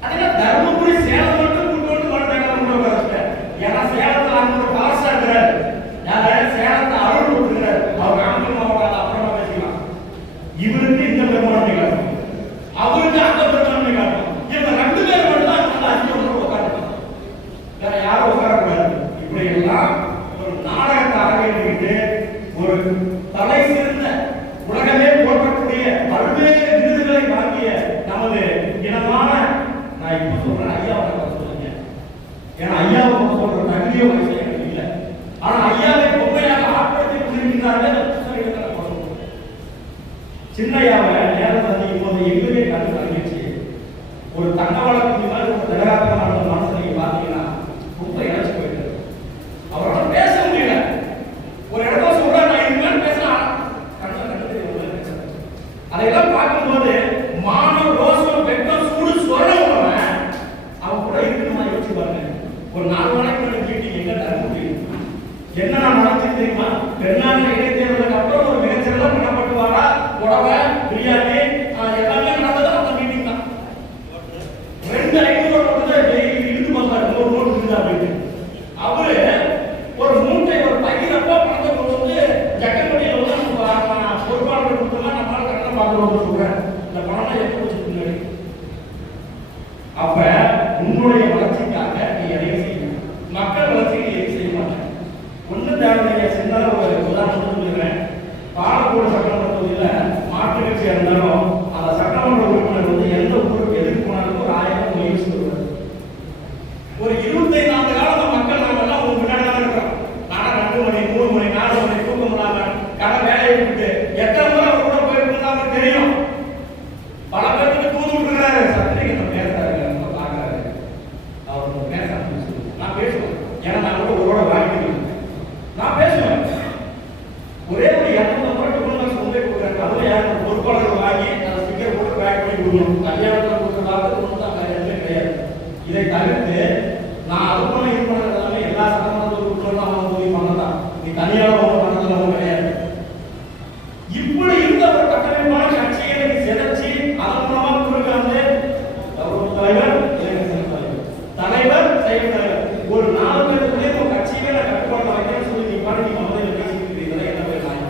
அதே தர்மபுரி சேலம் மட்டும் கூட்டு வந்து மாவட்டம். ஏன்னா சேலத்துல அவங்க பாசா இருக்கிறார். யாரு? சேலத்தை அருள் கொடுக்கிறார். அவர் அம்பல் மாவட்டம் அப்புறமா பேசிக்கலாம். இவருக்கு இந்த பெருமானத்தை காட்டும், அவருக்கு அந்த பெருமானத்தை காட்டும். இவங்க 2 பேர் மட்டும் தான் அந்த 5 வருஷம் உட்காரணும். வேற யாரும் உட்காரக்கூடாது. இப்படி எல்லாம் ஒரு நாடகத்தை அரங்கேற்றிட்டு ஒரு தலை சிறந்த உலகமே போற்றக்கூடிய பல்வேறு விருதுகளை வாங்கிய நமது இனமான, நான் இப்ப சொல்றேன் ஐயாவை சொல்லுங்க. ஏன்னா ஐயாவை சொல்ற தகுதியோ வயசு எனக்கு இல்லை. ஆனா ஐயாவை பொம்மையாக ஆட்படுத்தி கொண்டிருக்கிறார்கள். சின்னையாவை நேரம் சந்திக்கும் போது எங்களுடைய கண்டு கலந்துச்சு. ஒரு தங்க வழக்கு மாதிரி ஒரு திடகாத்தமான மனசு நீங்க பாத்தீங்கன்னா ரொம்ப இழைச்சு போயிட்டு அவரோட பேச முடியல. ஒரு இடத்துல சொல்ற நான் இனிமேல் பேசலாம், அதையெல்லாம் பார்க்கும்போது மானம், ரோசம், வெட்கம், சூடு சொல்றவன் அவன் கூட இருக்கணுமா யோசிச்சு பாருங்க. ஒரு 4 நாளைக்கு முன்னாடி மீட்டிங் எங்க தர முடியும்? என்ன நான் நினைச்சு தெரியுமா? பெருநாள் இடைத்தேர்தலுக்கு அப்புறம் ஒரு மிகச்சிறந்த பண்ணப்பட்டுவாரா புடவை பிரியாணி எல்லாமே நடந்தது அந்த மீட்டிங் தான். 2,500 இழுத்து பார்ப்பாரு, 100 நோட்டு இருந்தா அப்படின்னு. அவரு ஒரு மூட்டை ஒரு பையிலப்போ பணத்தை கொண்டு வந்து ஜக்கம்படியில் வந்து பொறுப்பாளர்கள் கொடுத்தோம்னா நம்மளால கட்டணம் பார்க்கணும்னு சொல்றேன். இந்த பணம் எப்போ வச்சுருக்கு முன்னாடி? அப்ப உன்னுடைய வளர்ச்சிக்காக நீ எதையும் செய்யணும். மக்கள் வளர்ச்சிக்கு எதையும் செய்ய மாட்டேன். ஒண்ணு தேவையில்லைங்க. சின்னதா ஒரு உதாரணம் சொல்லுகிறேன். பாலக்கோடு சட்டமன்ற தொகுதியில மாற்று கட்சியா இருந்தாலும் அந்த சட்டமன்ற உறுப்பினர் வந்து எந்த ஊருக்கு எதுக்கு போனாலும் ஒரு 1000 முயற்சி வருவார். ஒரு 25 ஆண்டு காலம் மக்கள் நாம எல்லாம் உங்க முன்னாடி தான் இருக்கிறோம். நானும் 2 மணி 3 மணி 4 மணி தூக்கம் இல்லாம கடை வேலையை விட்டு எத்தனை முறை அவர் கூட போயிருந்தாங்க தெரியும். பல பேருக்கு தூது விட்டுறாரு. சத்திரிகை பேசுறாரு, பாக்குறாரு. அவர் பேச நான் பேசுவேன். ஏன்னா நான் கூட ஒருவோட வாங்கிக்கிறேன், நான் பேசுவேன். ஒரே ஒரு 200 மட்டும் சொந்தே கொடுக்குறேன். அதுவும் யாரும் பொறுப்பாளர்கள் வாங்கி அந்த ஸ்டிக்கர் போட்டு பேக் பண்ணி கொடுக்கணும். கல்யாணத்தில் கொடுக்குறதாக ஒன்று தான் வேற எதுவுமே கிடையாது. இதை தவிர்த்து நான் அது போல இது பண்ணுறது எல்லாமே எல்லா சட்டமன்றத்தில் உட்கொள்ளலாம் அவங்க உதவி பண்ணலாம். நீ தனியாக ஒன்று பண்ணது ஒன்றும் கிடையாது. இப்படி இருந்த ஒரு கட்டமைப்பான கட்சியை நீ சிதைச்சி அதன் மூலமாக கொடுக்காம தலைவர் தலைவர் செயல் தலைவர் ஒரு 4 பேருக்குள்ளே ஒரு கட்சியை நான் கட்டுப்பாடு வைக்கிறேன்னு சொல்லி நீ பாட்டு நீ மமதையில் பேசிக்கிறீங்களா? என்ன பேசலாம்?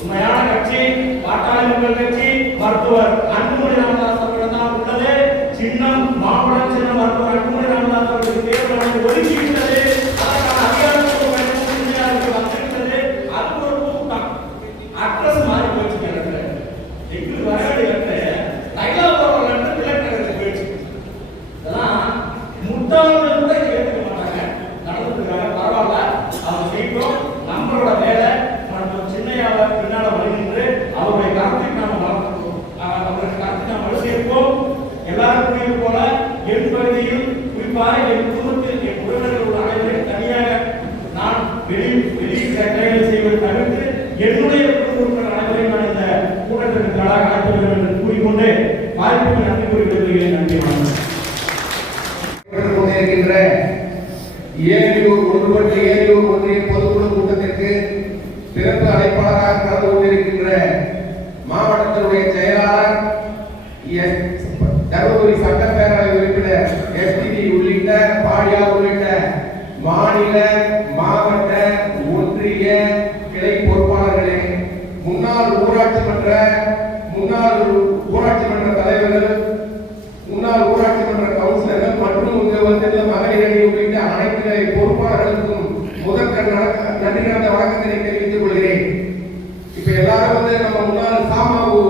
உண்மையான கட்சி பாட்டாளி மக்கள் கட்சி மருத்துவர் அன்புமணி ராமதாஸ் அவர்கள் தான் உள்ளது. சின்னம் மாவட்டம் சின்னம் மருத்துவர் அன்புமணி ராமதாஸ் அவர்களுக்கு தேர்தல் ஒதுக்கிவிட்டது. அதற்கான அதிகாரப்பூர்வ வந்திருக்கிறது. அது ஒரு கூட்டம் அட்ரஸ் மாறி போச்சு. எனக்கு எங்களுக்கு வரவேண்டிய தைலாபுரம் பிள்ளைக்கு போயிடுச்சு. இதெல்லாம் முட்டாள்கள் கூட இதை ஏற்றுக்க மாட்டாங்க. நடந்துருக்காங்க, பரவாயில்ல, அவங்க செய்யணும். நம்மளோட வேலை நம்ம சின்னையாவை பின்னால வருகின்ற அவருடைய கருத்தை நாம் வளர்க்கிறோம். அவருடைய கருத்தை நாம் வலுசேர்ப்போம். எல்லாருக்கும் போல என் பகுதியில் குறிப்பாக என் குடும்பத்தில் என் உறவினர்கள் அனைவரையும் தனியாக நான் வெளியில் செயல்களை செய்வதை தவிர்த்து என்னுடைய குடும்ப உறுப்பினர் அனைவரையும் நான் இந்த விடுதலையை நன்றி வணக்கம். கொண்டிருக்கின்ற ஏரியூர் ஒன்றுபட்டு ஏரியூர் ஒன்றிய பொதுக்குழு கூட்டத்திற்கு சிறப்பு அழைப்பாளராக கலந்து கொண்டிருக்கின்ற மாவட்டத்தினுடைய செயலாளர் தருமபுரி சட்டப்பேரவை உறுப்பினர் எஸ்டிபி உள்ளிட்ட பாடியார் உள்ளிட்ட மாநில மாவட்ட ஒன்றிய கிளை பொறுப்பாளர்களே, முன்னாள் ஊராட்சி மன்ற தலைவர்கள், முன்னாள் ஊராட்சி மன்ற கவுன்சிலர்கள் மற்றும் இங்கு வந்துள்ள மகளிர் அணி உள்ளிட்ட அனைத்து பொறுப்பாளர்களுக்கும் முதற்கண் நன்றி கலந்த வணக்கத்தினை தெரிவித்துக் கொள்கிறேன். இப்ப எல்லாரும் வந்து நம்ம முன்னாள் சாமாவு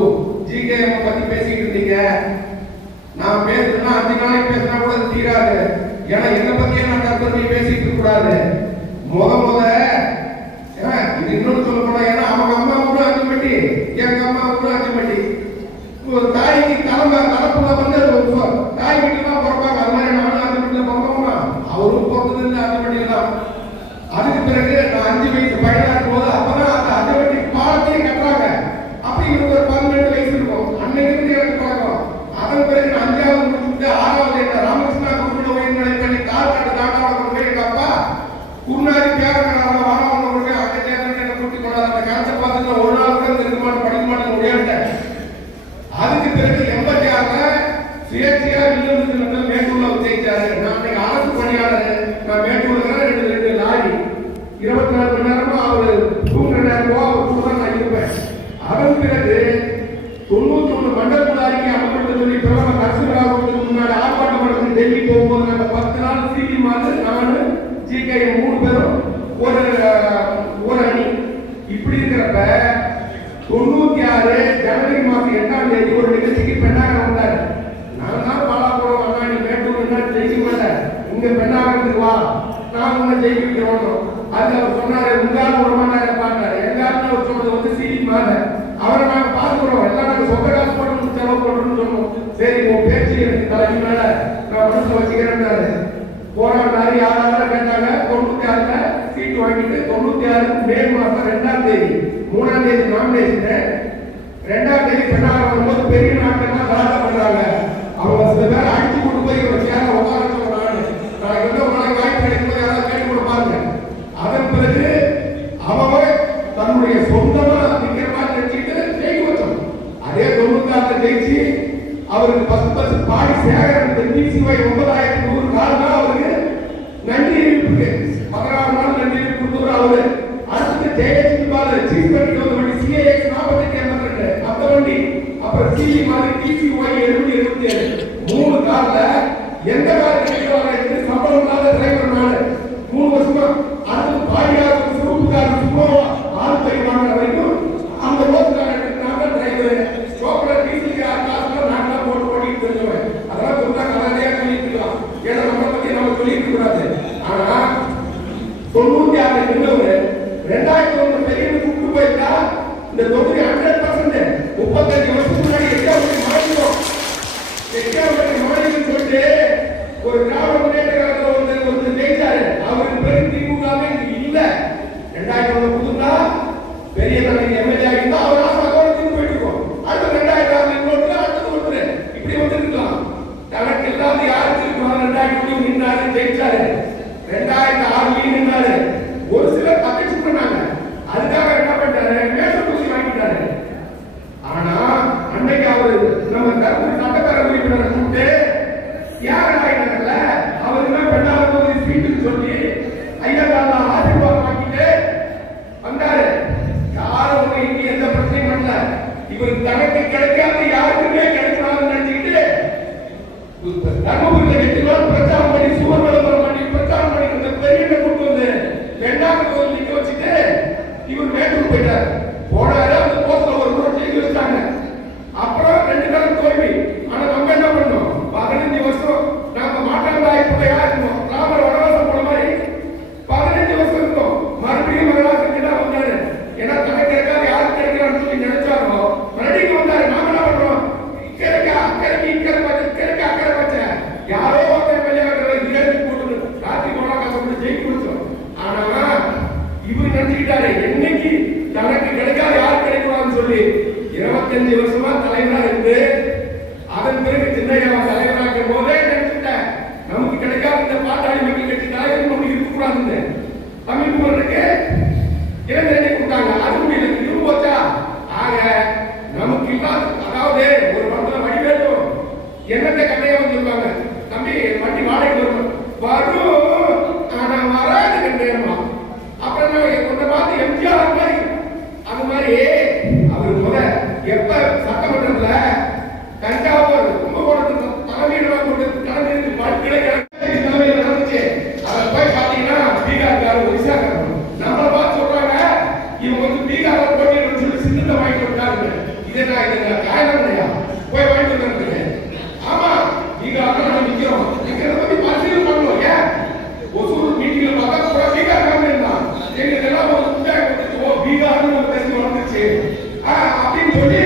ஜிகேஎம் பத்தி பேசிட்டு இருந்தீங்க. நான் பேசுறேன்னா 5 நாளைக்கு பேசினா கூட தீராது. ஏன்னா என்னை பத்தியே நான் தற்போது பேசிட்டு இருக்க கூடாது. இது இன்னொன்று சொல்ல போனா, ஏன்னா அவங்க அம்மா கூட 5 மட்டி, எங்க அம்மா கூட 5 மட்டி. ஒரு தாய்க்கு தலைப்புல வந்து தாய் வீட்டுல தான் பிறப்பாங்க. அது மாதிரி நானும் 5 மட்டில பிறந்தோம்னா அவரும் பிறந்தது இல்லை 5 மட்டில தான். அதுக்கு பிறகு நான் 5 வயசு பையனா இருக்கும் போது அப்பதான் அந்த 5 மட்டி பாலத்தையும் கட்டுறாங்க. அப்படி இவருக்கு ஒரு 12 வயசு இருக்கும். அன்னைக்கு இருந்து எனக்கு பழக்கம். அதன் பிறகு நான் 5வது முடிச்சுட்டு 6வது என்ன ராமகிருஷ்ணா குருகுல உயர்நிலை பள்ளி கால்காட்டு தாண்டாவளம் போய் எங்க அப்பா குருநாதி பேரனால வாரம் ஒன்று அங்க சேர்ந்து என்ன கூட்டி கொண்டாரு. அந்த கணத்தை பார்த்துட்டு ஒரு நாள் கூட இருக்க மாட்டேன், படிக்க மாட்டேன், முடியாட்டேன். அதுக்கு பிறகு 86ல சுயேட்சையா வில்லுநர்கள் மேட்டூர்ல ஜெயிச்சாரு. நான் அன்னைக்கு அரசு பணியாளர். நான் மேட்டூர்ல 2 லாரி 24 மணி நேரமா அவரு தூங்குற நேரமோ அவர் கூட நான் இருப்பேன். அதன் பிறகு 91 மண்டல அறிக்கை அமல்படுத்த சொல்லி பிரதமர் நரசிம்மராவுக்கு முன்னாடி ஆர்ப்பாட்டம் நடத்தி டெல்லி போகும்போது நாங்க 10 நாள் சிடி மாதிரி நானு ஜிகேஎம் 3 பேரும் ஒரு அணி. இப்படி இருக்கிறப்ப 96 ஜனவரி மாசம் 8ஆம் தேதி ஒரு நிகழ்ச்சிக்கு பெண்ணாக வந்தாரு. நான் தான் பாலாபுரம் அண்ணா, நீ மேட்டூர் ஜெயிக்க மாட்டேன், இங்க பெண்ணாகிறதுக்கு வா, நான் உன்னை ஜெயிக்கிறோம். அது அவர் சொன்னாரு, உங்களால ஒரு மாட்டாரு பாட்டாரு. எங்காலும் அவர் சொன்னது வந்து சிடி மாதிரி அவரை நாங்க பாத்துக்கிறோம். எல்லாம் நாங்க சொந்த காசு போட்டு செலவு பண்றோம்னு சொன்னோம். சரி, உன் பேச்சு எனக்கு தலைக்கு மேல நான் மனசுல வச்சுக்கிறேன்னாரு. போராட்டாரு. யாராவது கேட்டாங்க. 96ல சீட்டு வாங்கிட்டு 96 மே மாசம் 2ஆம் தேதி 3ஆம் தேதி நாமினேஷன், 2ஆம் தேதி பெண்ணாக வரும்போது பெரிய நாட்கள் கலாட்டம் பண்றாங்க. அவங்க சில பேர் அடிச்சு கொண்டு போய் ஒரு சேர உட்கார சொல்றாங்க. நாளைக்கு வந்து ஒரு நாளைக்கு வாய்ப்பு கிடைக்கும் போது யாராவது கேட்டு கொடுப்பாங்க. அதன் பிறகு அவங்க தன்னுடைய சொந்தமா நிக்கிற மாதிரி நினைச்சிட்டு ஜெயிக்க வச்சோம். அதே 96ல ஜெயிச்சு அவருக்கு 10 பாடி சேகரன் டிசிஒய் 9100 கால் தான் அவருக்கு நன்றி இருக்கு. 16 நாள் நன்றி கொடுத்தவர் அவரு. அடுத்து ஜெயலட்சுமி பாலர் சீஃப் பண்ணிட்டு வண்டி சிஏஎக்ஸ் 4882 அந்த வண்டி. அப்புறம் சிஇ மாதிரி டிசிஒய் 7077 3 கால்ல எந்த கால் கிடைக்கிறாங்க சம்பளம் இல்லாத டிரைவர் நாள் 3 வருஷமா. அடுத்து பாடியாருக்கு சுருப்புக்காரர் சும்மா ஆள் பை வாங்குற வரைக்கும் அந்த ரோட்காரங்க டிரைவர் சோப்பர் டிசிஆர் காசுல நாங்க போட்டு ஓட்டிட்டு இருந்தோம். அதெல்லாம் சொன்னா கதையா சொல்லிட்டு இருக்கலாம். ஏன்னா நம்ம பத்தி நம்ம சொல்லிட்டு கூடாது. ஆனா 96 நின்றவரு 2001 பெரிய கூப்பிட்டு போயிருந்தா இந்த தொகுதி 100% 35 வருஷத்துக்கு முன்னாடி மாநிலம் சொல்லிட்டு ஒரு திராவிட முன்னேற்ற கழகத்தில் ஒருத்தர் ஜெயிச்சாரு. அவருக்கு பேரு திமுகவே இல்ல. 2001 புதுந்தா பெரிய தலைவர் எம்எல்ஏ ஆகிருந்தா அவர் ஆசாவோடு போயிட்டு இருக்கோம். அடுத்து 2006 இன்னொரு, அடுத்தது ஒருத்தர் இப்படி வந்துருக்கலாம். தனக்கு இல்லாத யாருக்கு இருக்கலாம். 2000 நின்னாரு, ஜெயிச்சாரு. 2006 நின்னாரு. ஒரு சிலர் தப்பிச்சு பண்ணாங்க. அதுக்காக என்ன பண்ணாரு, மேட்டூர் தொகுதி வாங்கிட்டாரு. ஆனா அன்னைக்கு அவரு நம்ம தருமபுரி சட்டப்பேரவை உறுப்பினர் கூப்பிட்டு தியாகராயநகர்ல அவருக்கு பெண்ணாக தொகுதி சீட்டுன்னு சொல்லி ஐயா தான் ஆசீர்வாதம் வாங்கிட்டு வந்தாரு. யாரும் இங்க எந்த பிரச்சனையும் பண்ணல. இவருக்கு தனக்கு கிடைக்காது யாருக்குமே கிடைக்காதுன்னு நினைச்சுக்கிட்டு தர்மபுரியில 8 நாள் பிரச்சாரம் பண்ணி சுவர் விளம்பரம் பண்ணி பிரச்சாரம் பண்ணி இந்த பெரிய கூட்டு வந்து பெண்ணாக தொகுதி நிக்க வச்சுட்டு இவர் மேட்டூர் போயிட்டாரு. போனாரு. அந்த போஸ்ட்ல ஒரு முறை ஜெயிக்க வச்சாங்க. அப்புறம் 2 நாள் தோல்வி. ஆனா நம்ம என்ன பண்ணோம், 15 வருஷம் நாம மாட்டாண்டாயியா இருந்தோம். ராமர் வனவாசம் போன மாதிரி 15 வருஷம் இருந்தோம். மறுபடியும் வனவாசத்துக்கு தான் வந்தாரு. ஏன்னா தனக்கு கிடைக்காது யாருக்கு கிடைக்கிறான்னு சொல்லி நினைச்சாரோ மறுபடியும் வந்தாரு. நாம என்ன பண்றோம், கிடைக்கா கிடைக்கி கிடைக்க அக்கறை வச்ச யாரோ ஒருத்தர் வெளியாக போட்டு ராத்திரி போனா கஷ்டப்பட்டு ஜெயிக்க முடிச்சோம். ஆனா இவர் நினைச்சுக்கிட்டாரு என்னைக்கு தனக்கு கிடைக்காது யார் கிடைக்கலாம்னு சொல்லி 25 வருஷமா தலைவரா இருந்து அதன் பிறகு சின்னையா எப்ப சட்டமன்றத்துல தஞ்சாவூர் கும்பகோணத்துக்கு தலைமையிடம் கொண்டு தலைமைக்கு தலைமையில் நடந்துச்சு. அதை போய் பாத்தீங்கன்னா பீகார்காரர் ஒரிசாக்காரர் நம்மளை பார்த்து சொல்றாங்க இவங்க வந்து பீகார போட்டியிடணும்னு சொல்லி சின்னத்தை வாங்கிட்டு வந்தாங்க. இதை நான் இதுங்க காரணம் இல்லையா போய் வாங்கிட்டு வந்திருக்கேன். ஆமா பீகார்ல நம்ம நிக்கிறோம், நிக்கிறத பத்தி பரிசீலனை பண்ணுவோம். ஏன் ஒசூர் மீட்டிங்ல பார்த்தா கூட பீகார்காரன் இருந்தான். எங்களுக்கு எல்லாம் ஒரு புத்தகம் வந்துச்சு, ஓ பீகார்னு ஒரு தெரிஞ்சு வந்துச்சு அப்படின்னு சொல்லி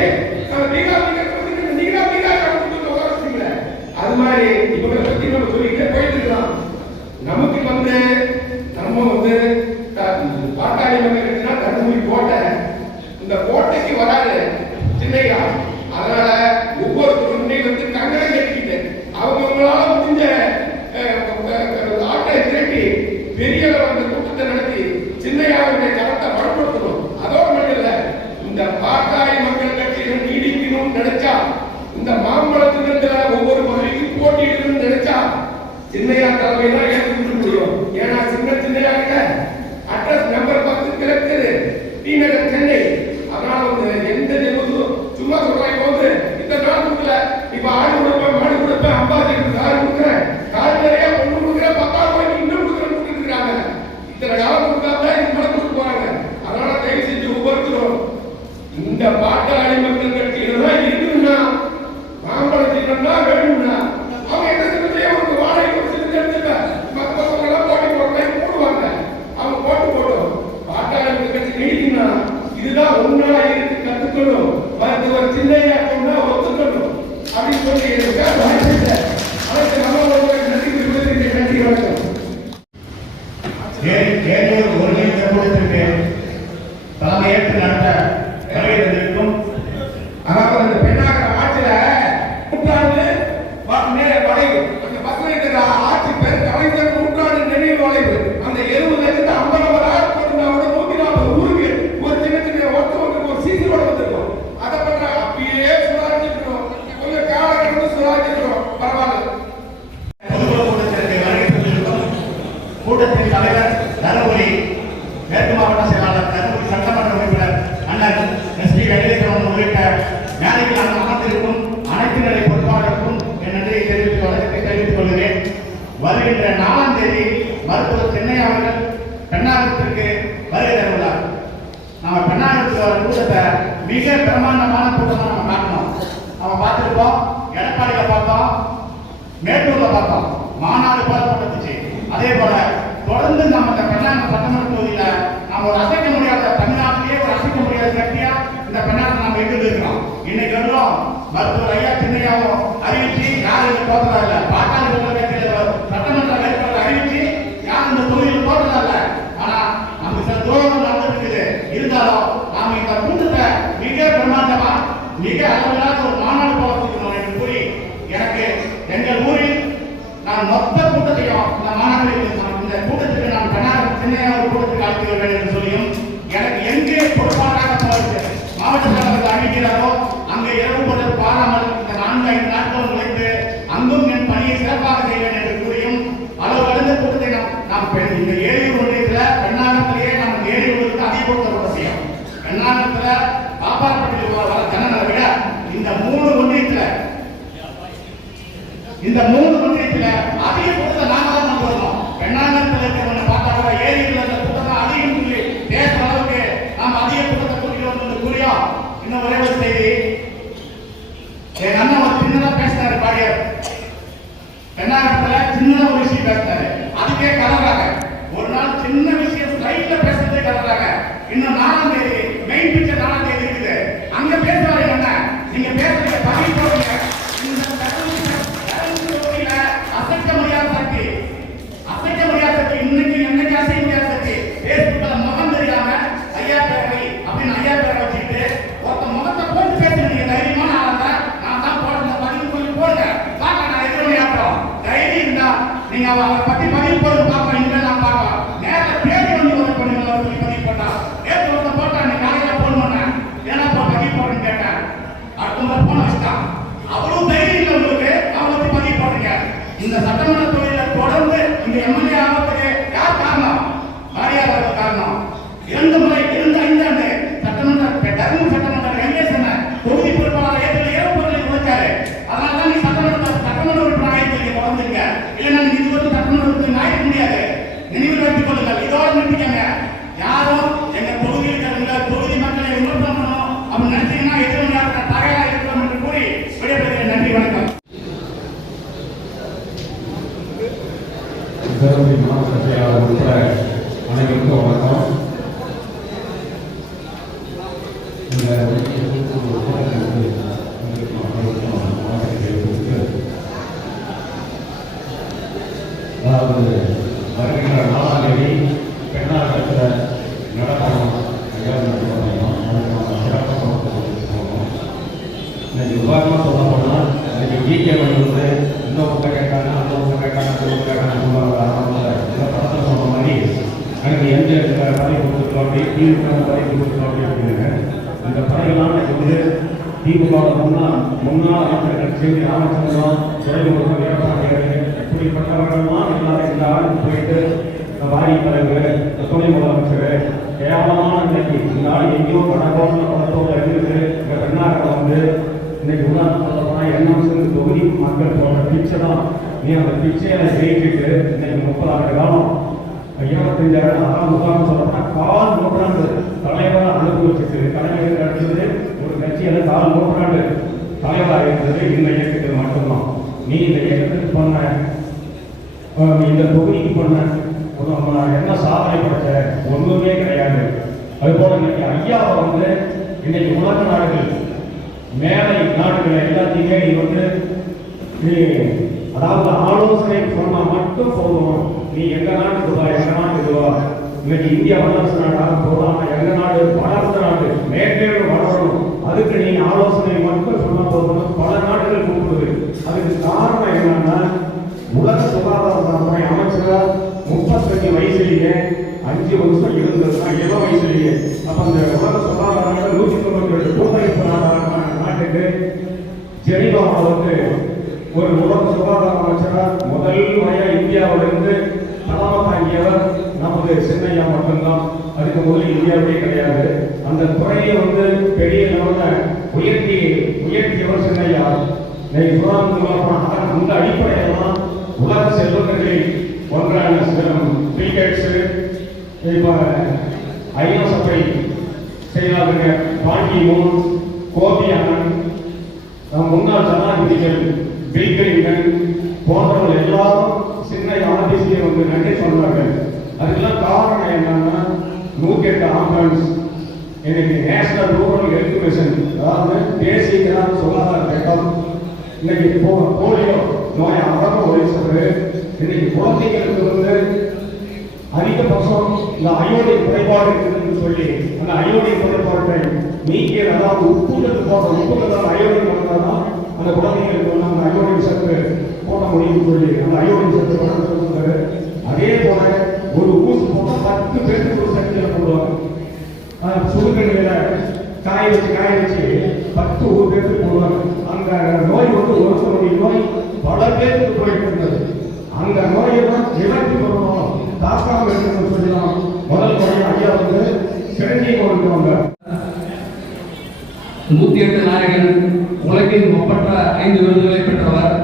நம்ம பீகார் நீங்க அது மாதிரி இவங்களை பத்தி நம்ம சொல்லிக்கிட்டே போயிட்டு இருக்கலாம். நமக்கு வந்து நம்ம வந்து பாட்டாளி மக்களுக்குன்னா தர்மபுரி கோட்டை, இந்த கோட்டைக்கு வராது சின்னையா. அதனால ஒவ்வொருத்தரும் முன்னே வந்து கங்கணம் கட்டிக்கிட்டு அவங்களால முடிஞ்ச ஆட்டை திரட்டி பெரிய அந்த கூட்டத்தை நடத்தி சின்னையாவுடைய தரத்தை வலுப்படுத்தணும். அதோடு மட்டும் இல்ல, இந்த பாட்டாளி மக்கள் கட்சியிடம் நீடிக்கணும்னு நினைச்சா, இந்த மாம்பழத்திலிருந்து ஒவ்வொரு பகுதிக்கும் போட்டியிடணும்னு நினைச்சா சின்னையா தலைமையில ஏற்றுக்க முடியும். ஏன்னா சின்னையா கிட்ட அட்ரஸ் நம்பர் 10 கிழக்கு டி நகர் சென்னை. அதனால வந்து எந்த நிமிஷம் சும்மா சொல்றாங்க போது இந்த நாள் கொடுக்கல, இப்ப ஆடு கொடுப்பேன் மாடு கொடுப்பேன் 50 கார் கொடுக்குறேன் கார் நிறைய பொண்ணு கொடுக்குறேன் 10,000 ரூபாய்க்கு இன்னும் கொடுக்குறேன்னு இருக்காங்க. இத்தனை காலம் கொடுக்காம இது மேல கொடுத்து போறாங்க. அதனால தயவு செஞ்சு ஒவ்வொருத்தரும் இந்த பாட்டாளி மக்கள் கட்சியில இருக்குன்னா மாம்பழத்தினா வேணும்னா அவங்க என்ன செஞ்சே ஒரு வாடகை கொடுத்து எடுத்துக்க மற்ற பசங்க எல்லாம் போட்டி போடுறாங்க போடுவாங்க. அவங்க போட்டு போட்டோம் பாட்டாளி மக்கள் கட்சி நீடிக்குன்னா இதுதான் ஒன்னா இருக்கு கத்துக்கணும். ஒரு சின்னையா சொன்னா ஒத்துக்கணும் அப்படின்னு சொல்லி அனைத்து நம்மளோட நன்றி நன்றி வணக்கம். ஏழூர் ஒருங்கிணைந்த கூட்டத்திற்கு தலைமையேற்று நடத்த வருகை தந்திருக்கும் அதாவது அந்த பெண்ணாக ஆட்சியில நூற்றாண்டு வளைவு அந்த பசங்க ஆட்சி பேர் கலைஞர் நூற்றாண்டு நினைவு வளைவு அந்த 70,50,000 140 ஊருக்கு ஒரு சின்ன சின்ன ஒருத்தவங்களுக்கு ஒரு சிசி ரோடு வந்திருக்கும். அதை பண்ற அப்படியே சுதாரிச்சிருக்கோம், கொஞ்சம் காலகட்டத்தில் சுதாரிச்சிருக்கோம். பரவாயில்ல. பொதுக்குழு கூட்டத்திற்கு வருகை தந்திருக்கும் கூட்டத்தின் தலைவர் தருமபுரி மேற்கு மாவட்ட செயலாளர் தருமபுரி சட்டமன்ற உறுப்பினர் அண்ணன் எஸ்.பி. வெங்கடேஸ்வரன் உள்ளிட்ட மேடையில் அமர்ந்திருக்கும் அனைத்து நிலை பொறுப்பாளருக்கும் என் நன்றியை தெரிவித்துக் கொள்கிறேன். வருகின்ற 4ஆம் தேதி மருத்துவர் சென்னை அவர்கள் பெண்ணாகத்திற்கு வருகை தருகிறார். நம்ம பெண்ணாகத்துக்கு வர கூட்டத்தை மிக பிரமாண்டமான கூட்டமாக நம்ம காட்டணும். நம்ம பார்த்துருக்கோம், எடப்பாடியில பார்த்தோம், மேட்டூர்ல பார்த்தோம், மாநாடு போடப்பட்டுச்சு. அதே போல தொடர்ந்து நம்ம இந்த பெண்ணாக சட்டமன்ற தொகுதியில நம்ம ஒரு அசைக்க முடியாத தமிழ்நாட்டிலேயே ஒரு அசைக்க முடியாத சக்தியா இந்த பெண்ணாக நம்ம இருந்து இருக்கிறோம். இன்னைக்கு வந்துடும் மருத்துவர் ஐயா சின்னையாவும் அறிவிச்சு யாரும் தோற்றதா இல்ல, பாட்டாளி மக்கள் கட்சியில சட்டமன்ற வேட்பாளர் அறிவிச்சு யாரும் இந்த தொகுதியில் தோற்றதா இல்ல. ஆனா நமக்கு சில துரோகம் நடந்துருக்குது. இருந்தாலும் நாம இந்த கூட்டத்தை மிக பிரமாண்டமா மிக அளவில்லாத ஒரு மாநாடு போடணும் என்று கூறி எனக்கு எங்கள் ஊரில் நான் மொத்த கூட்டத்தையும் இந்த மாநாட்டில் இந்த கூட்டத்துக்கு நான் பெண்ணாக சின்னையாவது கூட்டத்துக்கு அழைத்து வருவேன் என்று சொல்லியும் எனக்கு எங்கே பொறுப்பாளராக போகிறது மாவட்ட செயலாளர் அறிவிக்கிறாரோ அங்கே இரவு பொருள் பாராமல் இந்த 4-5 நாட்கள் நுழைந்து அங்கும் என் பணியை சிறப்பாக செய்வேன் என்று கூறியும் அளவு கடந்த கூட்டத்தை நாம் இந்த ஏரியூர் ஒன்றியத்தில் பெண்ணாகத்திலேயே நம்ம ஏரியூருக்கு அதிகப்படுத்த செய்யும். பெண்ணாகத்தில் காப்பாற்றப்பட்டு வர ஜனங்களை விட இந்த 3 ஒன்றியத்தில் அதிக கூட்டத்தை நாம தான் கொண்டு வரணும். பெண்ணாகத்தில் இருக்கிறவங்க பார்த்தா ஏரியூர்ல இந்த கூட்டத்தை அதிகம் சொல்லி பேசுற அளவுக்கு நாம் அதிக கூட்டத்தை கூட்டிட்டு வந்து கூறியோம். இன்னும் ஒரே ஒரு செய்தி, என் அண்ணன் ஒரு சின்னதா பேசினாரு பாடியார். பெண்ணாகத்துல சின்னதா ஒரு விஷயம் பேசினாரு, அதுக்கே கலறாங்க. ஒரு நாள் சின்ன விஷயம் ஸ்லைட்ல பேசுறதே கலறாங்க. இன்னும் 4ஆம் தேதி மெயின் பிக்சர் 4ஆம் தேதி இருக்குது, அங்க பேசுவாரு என்ன நீங்க பேசுறீங்க பதிவு போடுங்க. இந்த தொகுதியில அசைக்க முடியாத சக்தி இன்னைக்கு என்னைக்கு அசைக்க முடியாத சக்தி பேஸ்புக்ல முகம் தெரியாம ஐயா பேரவை அப்படின்னு ஐயா பேரை வச்சுட்டு ஒருத்த முகத்தை போட்டு பேசுறீங்க. தைரியமான ஆளா நான் தான் போடுறேன் பதிவு சொல்லி போடுங்க பார்க்க நான் எதிர்மறை ஆகிறோம். தைரியம் இருந்தா நீங்க அவரை பத்தி பதிவு போடுறது பார்ப்போம். இனிமேல் நான் பார்க்கலாம். நேரத்தில் பேசி வந்து ஒரு பண்ணுங்க சொல்லி பதிவு போட்டா நேற்று ஒருத்த போட்டா நீ காலையில போன் பண்ணேன் ஏன்னா பதிவு போடுன்னு கேட்டேன். அடுத்த போன வச்சுட்டான். அவ்வளவு தைரியம் இல்லை உங்களுக்கு, அவரை பத்தி பதிவு போடுறீங்க. இந்த சட்டமன்ற தொழில தொடர்ந்து இந்த எம்எல்ஏ ஆகிறதுக்கு யார் காரணம்? மரியாதை காரணம். 2 முறை 5 ஆண்டு சட்டமன்ற தருமபுரி சட்டமன்ற எம்எல்ஏ நிறுத்திக்கங்க. யாரும் எங்க தொகுதியில் இருக்கிற தொகுதி மக்களை விமர்சனம் பண்ணணும் அப்படின்னு நினைச்சீங்கன்னா எதிர்ப்பு நேரத்தில் தகையாக இருக்கிறோம் என்று கூறி விடைபெறுகிறேன். நன்றி, வணக்கம். தருமபுரி மாவட்ட செயலாளர் உட்பட அனைவருக்கும் வணக்கம். அதாவது வருகின்ற 4ஆம் தேதி பெண்ணாகத்தில் நடக்கணும் இன்னைக்கு விவாதமாக சொல்ல போனால் இன்னைக்கு ஜிகே வந்து இன்னொரு பக்கம் கேட்காங்க, அந்த பக்கம் கேட்காங்க, அந்த கேட்காங்க இந்த படத்தில் சொன்ன மாதிரி எனக்கு எந்த பதவி கொடுத்துருக்கோம் அப்படி திமுக பதவி கொடுத்துருக்கோம் அப்படி இருக்குதுங்க. இந்த பதவியெல்லாம் வந்து திமுக முன்னாள் அமைச்சர்கள் சி ராமச்சந்திரன், துறைமுகம் வீரபாண்டியர் இப்படிப்பட்டவர்கள்லாம் எல்லாரும் இந்த ஆளுக்கு போயிட்டு வாரி தலைவர், துணை முதலமைச்சர் கேவலமான இன்னைக்கு இந்த ஆள் எங்கேயோ கடகோன்னு படத்தோடு இருக்குது. இந்த பெண்ணாக வந்து இன்னைக்கு உதாரணம் என்எம்சி தொகுதி மக்கள் போன்ற பிச்சை தான். நீ அந்த பிச்சையை ஜெயிச்சுட்டு இன்னைக்கு 30 ஆண்டு காலம் 25,000 உதாரணம் சொல்லப்போனா 4 நூற்றாண்டு தலைவராக அனுபவிச்சுட்டு தலைவர் அடுத்தது ஒரு கட்சியில 4 நூற்றாண்டு தலைவராக இருந்தது இந்த இயக்கத்துக்கு மட்டும்தான். நீ இந்த இயக்கத்துக்கு பண்ண இந்த தொகுதிக்கு பண்ண என்ன சாதனை படைச்ச ஒன்றுமே கிடையாது. அதுபோல இன்னைக்கு ஐயாவை வந்து இன்னைக்கு உலக நாடுகள் மேலை நாடுகள் எல்லாத்தையுமே நீ வந்து நீ அதாவது ஆலோசனை சொன்னா மட்டும் போதும். நீ எங்க நாட்டுக்கு வா, எங்க நாட்டுக்கு வா. இன்னைக்கு இந்தியா வல்லரசு நாடாக போகலாம், எங்க நாடு வளர்ந்த நாடு மேற்கேடு வளரணும், அதுக்கு நீ ஆலோசனை மட்டும் சொன்னா போதும். பல நாடுகள் கூப்பிடுது. அதுக்கு காரணம் என்னன்னா உலக சுகாதார அமைச்சரா 35 வயசுலேயே 5 வருஷம் இருந்ததுன்னா 7 வயசுலேயே. அப்ப அந்த உலக சுகாதார 192 கூட்டமைப்பு நாட்டுக்கு ஜெனீவாவை வந்து ஒரு உலக சுகாதார அமைச்சரா முதல் முறையா இந்தியாவிலிருந்து தலைமை தாங்கியவர் நமது சின்னையா மட்டும்தான். அதுக்கு முதல் இந்தியாவே கிடையாது. அந்த துறையை வந்து பெரிய லெவலில் உயர்த்தியவர் சின்னையா. அந்த அடிப்படையெல்லாம் உலக செல்வந்தர்களில் ஒன்றான பில்கேட்ஸ், இப்போ ஐநா சபை செயலாளர்கள் பாங்கி மூன், கோபி அண்ணன், முன்னாள் ஜனாதிபதிகள் பில் கிளின்டன் போன்றவர்கள் எல்லாரும் சின்ன ஆபீஸ்லேயே வந்து நன்றி சொன்னார்கள். அதுக்கெல்லாம் காரணம் என்னன்னா 108 ஆம்புலன்ஸ் இன்னைக்கு நேஷனல் ரூரல் ஹெல்த் மிஷன், அதாவது தேசிய கிராம சுகாதார திட்டம். இன்னைக்கு போலியோ நோயை அறக்க ஒழிச்சது. இன்னைக்கு குழந்தைகளுக்கு வந்து அதிகபட்சம் இந்த அயோடின் குறைபாடு இருக்குதுன்னு சொல்லி அந்த அயோடின் குறைபாட்டை நீக்கி, அதாவது உப்புகளுக்கு போடுற உப்புகள் அயோடின் பண்ணாதான் அந்த குழந்தைகளுக்கு வந்து அந்த அயோடின் சத்து போட முடியும்னு சொல்லி அந்த அயோடின் சத்து வளர்ந்து. அதே போல ஒரு ஊசி போட்டால் 10 பேருக்கு ஒரு சக்தியை போடுவாங்க. சுடுகண்ணில காய வச்சு 10 பேருக்கு போடுவாங்க. அந்த நோய் வந்து ஒருத்தருடைய நோய் பல பேருக்கு போயிட்டு இருந்தது. அந்த நோயெல்லாம் நிவர்த்தி பண்ணணும், தாக்காம இருக்கணும்னு சொல்லலாம். முதல் முறையாக ஐயா வந்து சிரஞ்சீவி கொண்டு 108 நாயகன், உலகின் ஒப்பற்ற 5 விருதுகளை பெற்றவர்.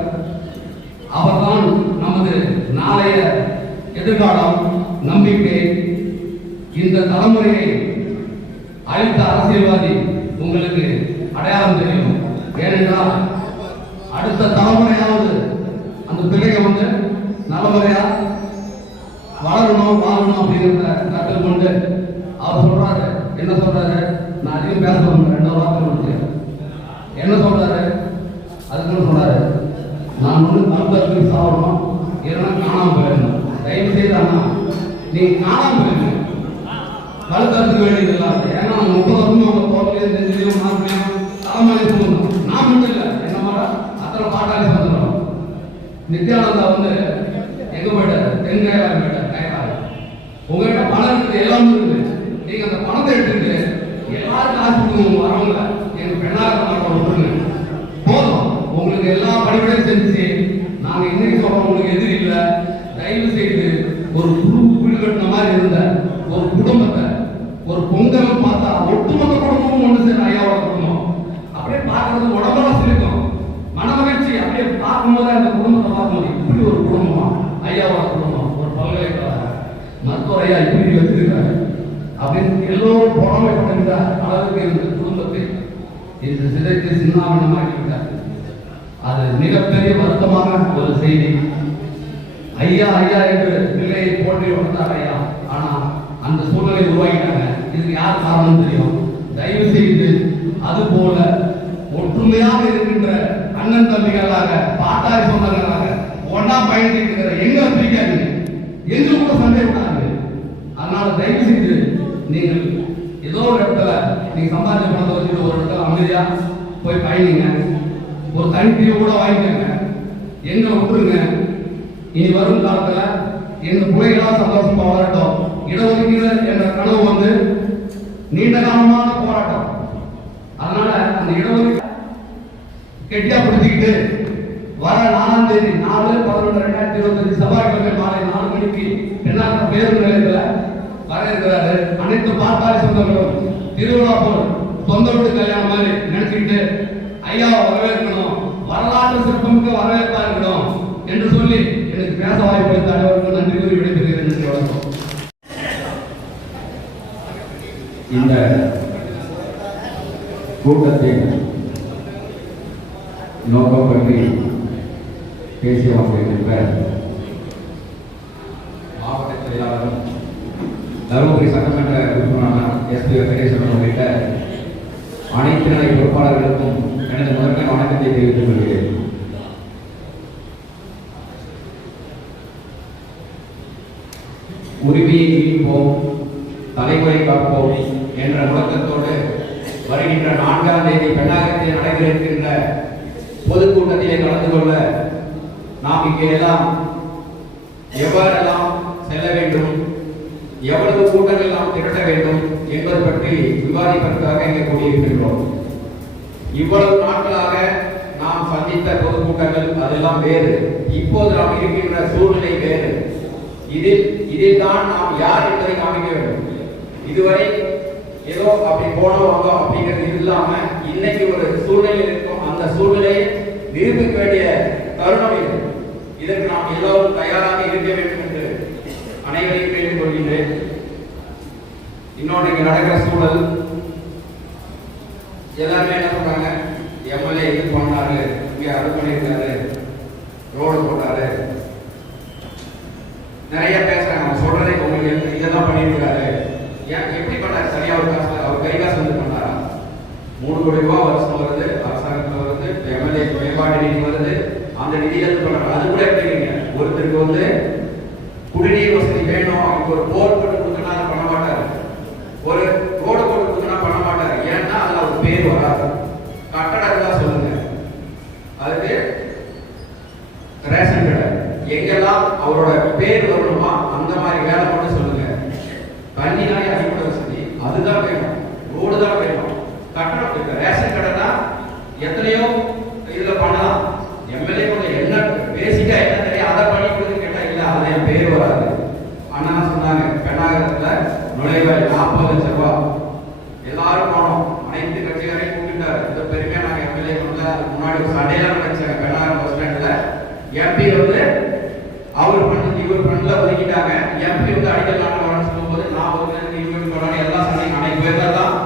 அவர்தான் நமது நாளைய எதிர்காலம், நம்பிக்கை. இந்த தலைமுறையை அளித்த அரசியல்வாதி உங்களுக்கு அடையாளம் தெரியும். ஏனென்றால் அடுத்த தலைமுறையாவது அந்த பிள்ளைங்க வந்து நல்லமுறையா வளரணும், வாழணும் அப்படிங்கிறத கருத்தில் கொண்டு அவர் சொல்றாரு. என்ன சொல்றாரு? நான் அதிகம் பேச 2 வார்த்தை என்ன சொல்றாரு? அதுக்குன்னு சொல்றாரு, நான் வந்து கருத்து சாப்பிடணும், இல்லைன்னா காணாமல் போயிடணும். தயவு செய்து அண்ணா நீங்க காணாமல் போயிருங்க, கழுத்தறுக்க வேண்டியது இல்லை. ஏன்னா 30 வருஷம் அவங்க போகலையும் தெரிஞ்சதையும் மாற்றியும் தலைமையிலே சொல்லணும். நான் மட்டும் இல்லை, என்ன மாதிரி அத்தனை பாட்டாளி வந்துடும். நித்யானந்தா வந்து எங்க போயிட்டாரு? தென்காயிரம் போயிட்டார். கயக்காலம் உங்ககிட்ட பணம் இருக்குது, எல்லாமே இருக்குது. நீங்க அந்த பணத்தை எடுத்துட்டு எல்லாரும் காசு கொடுங்க, வரவங்க எங்க பெண்ணாக விட்டுருங்க போதும். உங்களுக்கு எல்லா படிப்படையும் செஞ்சு நாங்க இன்னைக்கு சொல்றோம், உங்களுக்கு எதிரி இல்லை. தயவு செய்து ஒரு வீடு கட்டின மாதிரி இருந்த ஒரு குடும்பத்தை ஒரு பொங்கல் பார்த்தா ஒட்டுமொத்த குடும்பமும் ஒன்று சேர ஐயாவோட குடும்பம் அப்படியே பார்க்கறது உடம்பெல்லாம் சிலிக்கும், மனமகிழ்ச்சி. அப்படியே பார்க்கும்போது அந்த குடும்பத்தை பார்க்கும்போது இப்படி ஒரு குடும்பம் ஐயாவோட குடும்பம். ஒரு பல்கலைக்கழகம் மருத்துவர் ஐயா இப்படி அப்படின்னு எல்லோரும் பொறாமைப்படுகிற அளவுக்கு இருந்த குடும்பத்தை இன்று சிதைத்து சின்னாபின்னமாக்கி விட்டார். அது மிகப்பெரிய வருத்தமான ஒரு செய்தி. ஐயா ஐயா என்று பிள்ளையை போற்றி வளர்த்தார் ஐயா. ஆனா அந்த சூழ்நிலை உருவாக்கிட்டாங்க. இதுக்கு யார் காரணம் தெரியும்? தயவு செய்து அது போல ஒற்றுமையாக இருக்கின்ற அண்ணன் தம்பிகளாக பாட்டாளி சொந்தங்களாக ஒன்னா பயணித்து இருக்கிற எங்க பிடிக்காதீங்க, எங்க கூட சண்டை விடாது. அதனால தயவு செய்து நீங்கள் ஏதோ ஒரு இடத்துல நீங்க சம்பாதிச்ச பணத்தை வச்சுட்டு ஒரு இடத்துல அமைதியா போய் பயணிங்க. ஒரு தனிப்பிரிவு கூட வாங்கிக்கங்க, எங்க விட்டுருங்க. இனி வரும் காலத்துல எங்க பிள்ளைகளா சந்தோஷமா வரட்டும். இடஒதுக்கீடு என்ற கனவு வந்து நீண்ட காலமான போராட்டம். அதனால அந்த இடஒதுக்கீடு கெட்டியா பிடிச்சிக்கிட்டு வர 4ஆம் தேதி 4/11/2025 செவ்வாய்க்கிழமை மாலை 4 மணிக்கு தென்னாட்டு பேருந்து நிலையத்தில் வர இருக்கிறாரு. அனைத்து பாட்டாளி சொந்தங்களும் திருவிழா போல் சொந்த வீடு கல்யாணம் மாதிரி நினைச்சுக்கிட்டு ஐயாவை வரவேற்கணும், வரலாற்று சிற்பமுக்கு வரவேற்பா இருக்கணும் என்று சொல்லி எனக்கு பேச வாய்ப்பளித்த அனைவருக்கும் நன்றி கூறி விடைபெறுகிறேன். நன்றி, வணக்கம். இந்த கூட்டத்தின் நோக்கம் பற்றி பேசிய மாவட்ட செயலாளரும் தருமபுரி சட்டமன்ற உறுப்பினரான எஸ்பி வெங்கடேஸ்வரன் உள்ளிட்ட அனைத்து நிலை பொறுப்பாளர்களுக்கும் எனது முதன்மை வணக்கத்தை தெரிவித்துக் கொள்கிறேன். உரிமையை மீட்போம், தலைமுறை காப்போம் என்ற முழக்கத்தோடு வருகின்ற 4ஆம் தேதி பெண்ணாகத்தில் நடைபெற இருக்கின்ற பொதுக்கூட்டத்திலே கலந்து கொள்ள நாம் இங்கே எல்லாம் எவ்வாறெல்லாம் செல்ல வேண்டும், எவ்வளவு கூட்டங்கள் நாம் திரட்ட வேண்டும் என்பது பற்றி விவாதிப்பதற்காக இங்கே கூடியிருக்கின்றோம். இவ்வளவு நாட்களாக நாம் சந்தித்த பொதுக்கூட்டங்கள் அதெல்லாம் வேறு. இப்போது நாம் இருக்கின்ற சூழ்நிலை வேறு. இதில் தான் நாம் யார் என்பதை காமிக்க வேண்டும். இதுவரை ஏதோ அப்படி போனோம் அப்படிங்கிறது இல்லாம இன்னைக்கு ஒரு சூழ்நிலை இருக்கும். அந்த சூழ்நிலையை நிரூபிக்க வேண்டிய தருணம் இது. இதற்கு நாம் எல்லோரும் தயாராக இருக்க வேண்டும் என்று அனைவரையும் கேட்டுக் கொள்கின்றேன். இன்னொன்று இங்க நடக்கிற சூழல் எல்லாருமே என்ன சொல்றாங்க, எம்எல்ஏ இது பண்ணாரு, இங்க அது பண்ணியிருக்காரு, ரோடு போட்டாரு, நிறைய பேசுறாங்க. அவங்க சொல்றதை உங்களுக்கு இதெல்லாம் பண்ணியிருக்காரு. ஏன் எப்படி பண்ணாரு? சரியா ஒரு காசு அவர் கை காசு வந்து பண்ணாரா? 3 கோடி ரூபாய் வருஷம் வருது, அரசாங்கத்தில் வருது, எம்எல்ஏ மேம்பாட்டு நிதி வருது, அந்த நிதியிலிருந்து பண்றாங்க. அது கூட எப்படிங்க, ஒருத்தருக்கு வந்து குடிநீர் வசதி வேணும், அவங்க ஒரு போர் போட்டு கொடுத்தனா அதை பண்ண மாட்டாரு, ஒரு ரோடு போட்டு கொடுத்தனா பண்ண மாட்டாரு. ஏன்னா அதுல ஒரு பேர் வராது. கட்டடம் தான் சொல்லுங்க, அதுக்கு ரேஷன் கடை எங்கெல்லாம் அவரோட பேர் வரணுமா அந்த மாதிரி வேலை மட்டும் சொல்லுங்க. தண்ணினாலே அடிப்படை வசதி அதுதான் வேணும், ரோடு தான் வேணும். கட்டணம் ரேஷன் கடை தான் எத்தனையோ இதுல பண்ணலாம். எம்எல்ஏ கூட என்ன பேசிக்கா என்ன தெரியும் அதை பண்ணி கொடுத்து கேட்டா இல்ல அதை என் பேர் வராது. அண்ணா சொன்னாங்க பெண்ணாகரத்துல நுழைவாய் 40 லட்சம் ரூபாய் எல்லாரும் போனோம், அனைத்து கட்சிகளையும் கூப்பிட்டாரு. இந்த பெருமையா நாங்க எம்எல்ஏ கொடுத்தா அதுக்கு முன்னாடி ஒரு சண்டையெல்லாம் நினைச்சாங்க. பெண்ணாகரம் பஸ் ஸ்டாண்ட்ல எம்பி வந்து அவர் பண்ணி இவர் பண்ணல ஒதுக்கிட்டாங்க. எம்பி வந்து அடிக்கல் நாட்கள் வரணும்னு சொல்லும்போது நான் ஒரு இவருக்கு வரணும் எல்லா சண்டையும் அன்னைக்கு போயிருந்தாதான்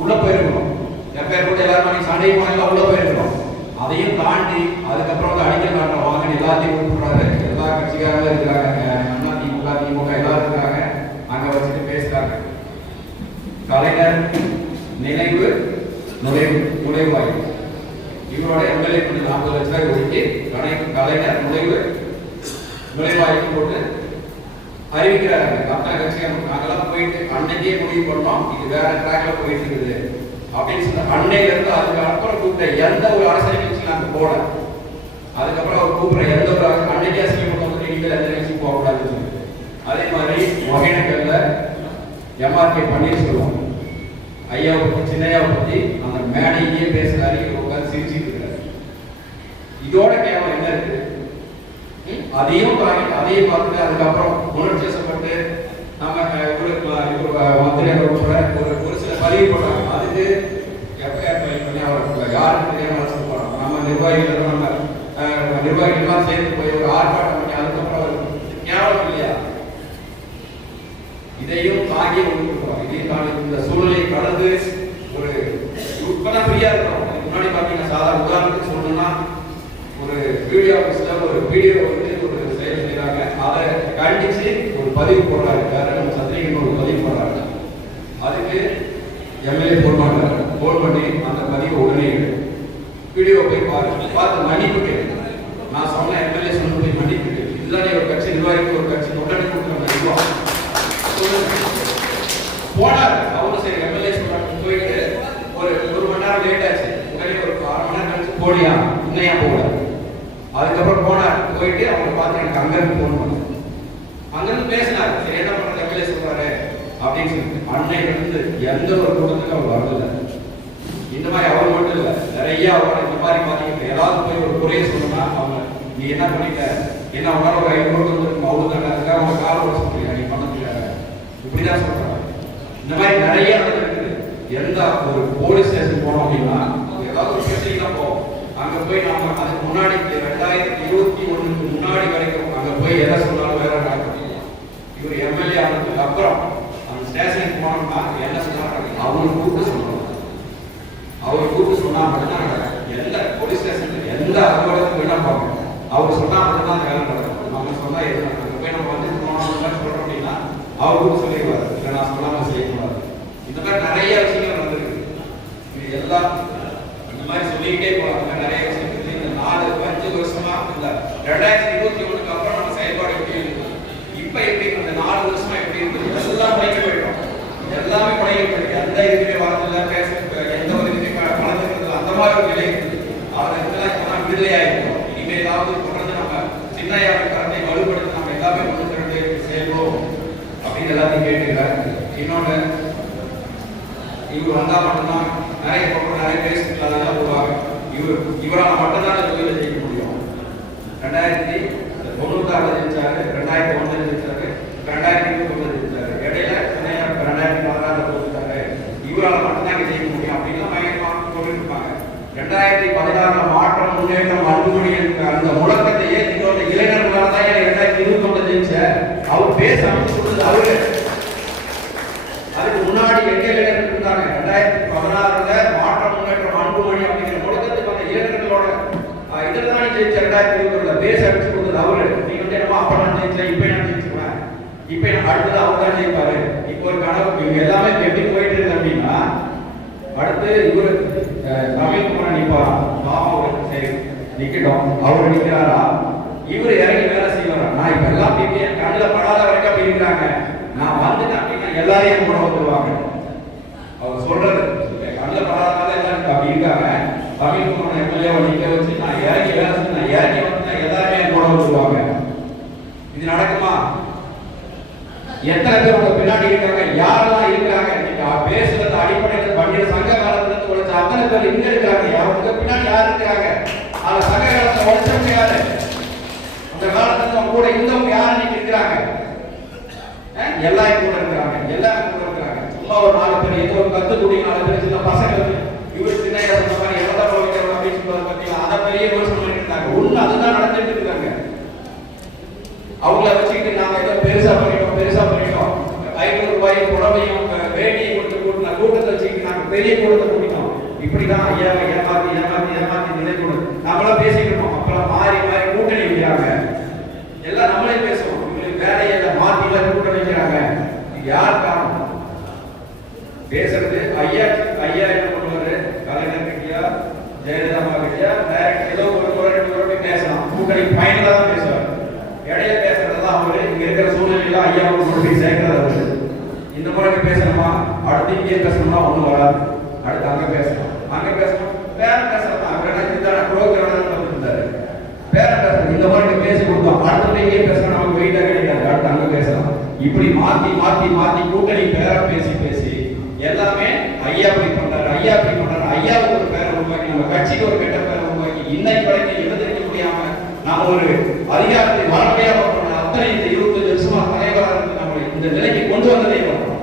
உள்ள போயிருக்கணும். எப்பேர் கூட எல்லாரும் சண்டை போனாலும் உள்ள போயிருக்கணும். அதையும் தாண்டி அதுக்கப்புறம் வந்து அடிக்கல் நாட்டம் வாங்க எல்லாத்தையும் கூப்பிடுறாரு. எல்லா கட்சிக்காரங்களும் இருக்கிறாங்க, அண்ணா திமுக திமுக எல்லாரும் இருக்கிறாங்க. அங்க வச்சுட்டு பேசுறாங்க. கலைஞர் நினைவு நுழைவாய் இவரோட எம்எல்ஏ பண்ணி 40 லட்சம் ரூபாய் ஒதுக்கி கலைஞர் நுழைவாய்க்கு போட்டு அறிவிக்கிறாங்க. அத்தனை கட்சிகள் நாங்கெல்லாம் போயிட்டு அன்னைக்கே முடிவு பண்ணோம் இது வேற ட்ராக்ல போயிட்டு இருக்குது அப்படின்னு சொன்ன அன்னையில இருந்து அதுக்கு அப்புறம் கூப்பிட்ட எந்த ஒரு அரசியல் கட்சி நாங்க போல. அதுக்கப்புறம் அவர் கூப்பிடுற எந்த ஒரு அன்னைக்கே அசிங்கம் வந்து நீங்கள் எந்த நிகழ்ச்சி போகக்கூடாதுன்னு சொல்லி அதே மாதிரி ஒகேனக்கல்ல எம்ஆர்கே பன்னீர்செல்வம் ஐயாவை பத்தி சின்னையாவை பத்தி அந்த மேடையே பேசுறாரு, உட்காந்து சிரிச்சுட்டு இருக்கிறாரு. இதோட கேவலம் என்ன இருக்கு? அதையும் பார்த்துட்டு அதுக்கப்புறம் உணர்ச்சியப்பட்டு நம்ம மந்திரியாக ஒரு சில பதிவு போடுறாங்க. அதுக்கு எஃப்ஐஆர் ஃபைல் பண்ணி அவர் யாருக்கு தெரியாம போறாங்க. நம்ம நிர்வாகிகள்லாம் சேர்ந்து போய் ஒரு ஆர்ப்பாட்டம் பண்ணி அதுக்கப்புறம் அவர் கேவலம் இல்லையா? இதையும் தாங்கி இந்த சூழலை கடந்து ஒரு இப்பதான் ஃப்ரீயா இருக்கும். முன்னாடி பாத்தீங்கன்னா சாதாரண உதாரணத்துக்கு சொல்லணும்னா ஒரு வீடியோ ஆஃபீஸ்ல ஒரு வீடியோ வந்து ஒரு செயல் செய்யறாங்க, அதை கண்டிச்சு ஒரு பதிவு போடுறாரு, வேற நம்ம சத்திரிகை ஒரு பதிவு போடுறாங்க. அதுக்கு எம்எல்ஏ போன் பண்றாரு, போன் பண்ணி அந்த பதிவை உடனே வீடியோ போய் பார்த்து மன்னிப்பு கேட்கு. நான் சொன்ன எம்எல்ஏ சொன்ன போய் மன்னிப்பு கேட்கு. இதுதான் ஒரு கட்சி நிர்வாகிக்கு ஒரு கட்சி உடனே கொடுக்குறாங்க. போனார் அவரும் சரி எம்எல்ஏ சொல்றாங்க போயிட்டு ஒரு மணி நேரம் லேட் ஆச்சு, உடனே ஒரு 6 மணி நேரம் கழிச்சு போடியா இன்னையா போகல. அதுக்கப்புறம் போனார், போயிட்டு அவங்க பார்த்து எனக்கு அங்கிருந்து போன் பண்ணாங்க. அங்கிருந்து பேசினார், சரி என்ன பண்றது எம்எல்ஏ சொல்றாரு அப்படின்னு சொல்லிட்டு அன்னையிலிருந்து எந்த ஒரு கூட்டத்துக்கு அவர் வரல. இந்த மாதிரி அவர் மட்டும் இல்லை, நிறைய அவரோட இந்த மாதிரி பாத்தீங்கன்னா ஏதாவது போய் ஒரு குறைய சொல்லணும்னா அவங்க நீ என்ன பண்ணிட்ட, என்ன உன்னால ஒரு 500 வந்துருக்கும் அவ்வளவுதான், அதுக்காக அவங்க கால வர சொல்றீங்க, நீ பண்ண முடியாது, இப்படிதான் சொல்றாங்க. இந்த மாதிரி நிறைய இருக்குது. எந்த ஒரு போலீஸ் ஸ்டேஷன் போனோம் அப்படின்னா ஏதாவது ஒரு பிரச்சனை தான் போவோம். அங்க போய் நாம அதுக்கு முன்னாடி 2021 முன்னாடி வரைக்கும் அங்க போய் எதை சொன்னாலும் வேற நடக்கும். இவர் எம்எல்ஏ ஆனதுக்கு அப்புறம் அந்த ஸ்டேஷனுக்கு போனோம்னா என்ன சொன்னாங்க அவங்களுக்கு கூப்பிட்டு சொல்லுவாங்க. அவர் கூப்பிட்டு சொன்னா மட்டும்தான் நடக்கும். எந்த போலீஸ் ஸ்டேஷனுக்கு எந்த அலுவலகத்துக்கு வேணா போவாங்க, அவர் சொன்னா மட்டும்தான் வேலை நடக்கும். நம்ம சொன்னா எது நடக்கும். போய் நம்ம வந்து போனோம் சொல்றோம் அப்படின்னா அவர் கூட சொல்லிடுவார், இல்லை நான் சொல்லாம செய்யக்கூடாது. இந்த மாதிரி நிறைய விஷயங்கள் வந்திருக்கு. இது எல்லாம் இந்த மாதிரி சொல்லிக்கிட்டே போவாங்க. நிறைய விஷயம் இந்த 4-5 வருஷமா இந்த 2021க்கு அப்புறம் நம்ம செயல்பாடு எப்படி இருக்கு, இப்ப எப்படி இந்த 4 வருஷமா எப்படி இருக்கு, எல்லாம் படைக்க போயிடும். எல்லாமே படைக்க போயிடும். எந்த இதுவே வரதில்லை, பேச எந்த ஒரு இதுவே கலந்துக்கிறது அந்த மாதிரி ஒரு நிலை இருக்குது. அதெல்லாம் இப்பதான் விடுதலை ஆயிருக்கும். இனிமேல் ஏதாவது தொடர்ந்து நம்ம சின்ன கரத்தை வலுப்படுத்தி நம்ம எல்லாமே கொண்டு செயல்படுவோம் அப்படின்னு எல்லாத்தையும் கேட்டுக்கிறேன். இன்னொன்று இவர் வந்தா மட்டும்தான் நிறைய பக்கம் நிறைய பேசுறதுலாம் போடுவாங்க. இவரால் மட்டும்தான் தொழில ஜெயிக்க முடியும். 2096 ஜெயிச்சாரு, 2001 ஜெயிச்சாரு, 2021 ஜெயிச்சாரு, இடையில 2016 போட்டாரு. இவரால் மட்டும்தான் ஜெயிக்க முடியும் அப்படின்னு பயங்கரமா சொல்லிட்டு இருப்பாங்க. 2016 மாற்றம் முன்னேற்றம் அன்புமணி அந்த முழக்கத்தையே இதோட இளைஞர்களால் தான் 2021 ஜெயிச்ச அவர் பேச அமைச்சது அவரு. அதுக்கு முன்னாடி எங்க இளைஞர்கள் இருந்தாங்க. 2016 மாற்றம் முன்னேற்றம் அன்புமணி அப்படிங்கிற முழக்கத்துக்கு அந்த இளைஞர்களோட இதுதான் ஜெயிச்ச 2021 பேச அமைச்சு கொடுத்தது அவரு. நீ வந்து என்னமோ அப்ப நான் ஜெயிச்சேன், இப்ப நான் ஜெயிச்சுவேன், இப்ப எனக்கு அடுத்தது அவர் தான் ஜெயிப்பாரு. இப்போ ஒரு கனவு இவங்க எல்லாமே எப்படி போயிட்டு இருக்கு அப்படின்னா அடுத்து இவரு தமிழ்குமார் நிற்பாராம். பாவம் சரி நிக்கட்டும், அவர் நிற்கிறாரா, இவரு இறங்கி வேலை செய்வாரா. நான் இப்ப எல்லாம் அப்படி என் கண்ணில் படாத வரைக்கும் அப்படி இருக்கிறாங்க. நான் வந்துட்டேன் அப்படின்னா எல்லாரையும் கூட வந்துருவாங்க. அவங்க சொல்றது கண்ணில் படாதனால எல்லாம் அப்படி இருக்காங்க. தமிழ்குமார் எம்எல்ஏ நிக்க வச்சு நான் இறங்கி வேலை செஞ்சு நான் இறங்கி வந்து எல்லாருமே கூட வந்துருவாங்க. இது நடக்குமா? எத்தனை பேர் உங்க பின்னாடி இருக்காங்க, யாரெல்லாம் இருக்காங்க, நீங்க பேசுறது அடிப்படையில் பண்ணிய சங்க காலத்துல இருந்து உழைச்ச அத்தனை பேர் இங்க இருக்காங்க. உங்க பின்னாடி யார் இருக்காங்க? அந்த சங்க காலத்தை உழைச்சவங்க யாரு? அந்த காலத்துல கூட இருந்தவங்க யாரு இன்னைக்கு இருக்கிறாங்க? எல்லாரும் கூட இருக்கிறாங்க, எல்லாரும் கூட இருக்கிறாங்க. சும்மா ஒரு 4 பேர் ஏதோ ஒரு கத்துக்கூடிய 4 பேர் சின்ன பசங்க இவர் சின்ன சொன்ன மாதிரி எவ்வளவு வைக்கிறோம் அப்படின்னு சொல்றது பார்த்தீங்கன்னா அதை பெரிய யோசனை பண்ணிட்டு இருந்தாங்க. ஒண்ணு அதுதான் நடந்துட்டு இருக்காங்க. அவங்கள வச்சுக்கிட்டு நாங்க ஏதோ பெருசா பண்ணிட்டோம் 500 ரூபாய் புடவையும் வேட்டியை கொடுத்து கூட்டின கூட்டத்தை வச்சுக்கிட்டு நாங்க பெரிய கூட்டத்தை கூட்டினோம். இப்படிதான் ஐயா ஏமாத்தி நிலை கொடு நம்மளாம் பேசிக்கிட்டோம். அப்புறம் மாறி கூட்டணி வைக்கிறாங்க. எல்லாம் நம்மளே பேசுவோம். இவங்களுக்கு வேலையில மாத்தி கூட்டணி வைக்கிறாங்க. யார் காரணம்? பேசுறது ஐயா என்ன பண்ணுவாரு, கலைஞர் கிட்டியா ஜெயலலிதா கிட்டியா டைரக்ட் ஏதோ ஒரு பேசலாம். கூட்டணி பயனில தான் பேசுவார். இடையில பேசுறதெல்லாம் அவரு இங்க இருக்கிற சூழ்நிலையில ஐயா கொண்டு போய் சேர்க்கிறது அவரு. இந்த முறைக்கு பேசணுமா, அடுத்து இங்கே பேசணுமா ஒண்ணும் வராது. அடுத்து அங்க பேசணும் வேற பேசலாம். அவர் இதுதான புரோகிராம் இருந்தாரு, வேற பேசணும். இந்த முறைக்கு பேசி கொடுத்தோம், அடுத்து இங்கே பேசணும், நமக்கு வெயிட்டா கிடைக்காது, அடுத்து அங்க பேசலாம். இப்படி மாத்தி கூட்டணி பேர பேசி எல்லாமே ஐயா அப்படி பண்றாரு, ஐயாவுக்கு ஒரு பேரை உருவாக்கி நம்ம கட்சிக்கு ஒரு கெட்ட பேரை உருவாக்கி இன்னைக்கு வரைக்கும் எழுதிருக்க முடியாம நாம ஒரு அதிகாரத்தை வரவையாக பண்ண அத்தனை இந்த 25 வருஷமா தலைவராக இருந்து நம்ம இந்த நிலைக்கு கொண்டு வந்ததே வரணும்.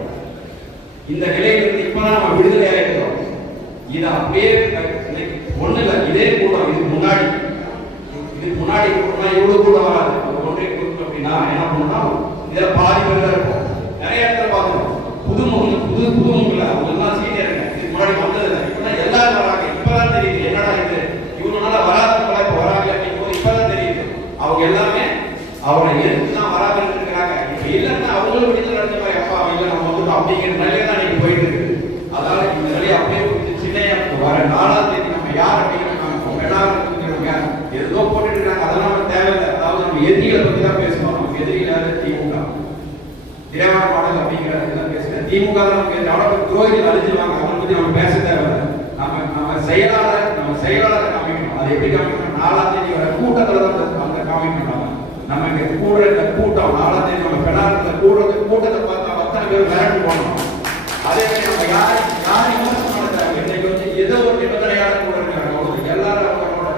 இந்த நிலையிலிருந்து இப்பதான் நம்ம விடுதலை ஆயிருக்கிறோம். இது அப்படியே ஒண்ணு இல்லை, இதே கூட்டம் இதுக்கு முன்னாடி இவ்வளவு கூட வராது. ஒன்றே கூட்டம் அப்படின்னா என்ன பண்ணணும், இதில் பாதி பேர் தான் இருக்கும். நிறைய இடத்துல பார்க்கணும் புதுமுகங்கள அவங்க எல்லாம் சீனியருங்க. இதுக்கு முன்னாடி வந்ததில்லை. இப்பதான் எல்லாரும் வராங்க. இப்பதான் தெரியுது என்னடா இது இவ்வளவு நாளா வராதவங்களா இப்ப வராங்க அப்படிங்கும்போது இப்பதான் தெரியுது. அவங்க எல்லாமே அவரை எதிர்த்துதான் வராமல் இருக்கிறாங்க. இப்ப இல்லைன்னா அவங்களும் விடுதலை அடைஞ்ச மாதிரி அப்பா இல்லை நம்ம வந்து அப்படிங்கிற நிலையில தான் இன்னைக்கு போயிட்டு இருக்கு. அதனால இந்த நிலையை அப்படியே சின்னையா வர 4ஆம் தேதி நம்ம யார் அப்படிங்கிறவங்க எல்லாருங்க ஏதோ போட்டுட்டு இருக்காங்க. அதெல்லாம் நம்ம தேவையில்லை. அதாவது நம்ம எதிரிகளை பத்தி தான் பேசணும். நம்ம எதிரிகளாக திமுக திரவார மாடல் அப்படிங்கிறத பேசுறேன். திமுக தான் நமக்கு எவ்வளவு துரோகிகள் அழிஞ்சிருவாங்க. அவங்களை பத்தி நம்ம பேச தேவையில்லை. நம்ம செயலாளரை காமிக்கணும். அதை எப்படி காமிக்கணும்? 4ஆம் தேதி வர கூட்டத்தில் தான் அந்த காமிக்கணும். நம்ம இங்க கூட இந்த கூட்டம் 4ஆம் தேதி நம்ம பெண்ணாளத்தில் கூட்டத்தை பார்த்தா அத்தனை பேர் விரட்டு போனோம். அதே மாதிரி நம்ம யார் விமர்சனம் தேவை. இன்னைக்கு வந்து ஏதோ ஒரு நிபந்தனையான கூட இருக்காங்க. அவங்களுக்கு எல்லாரும் அவங்களோட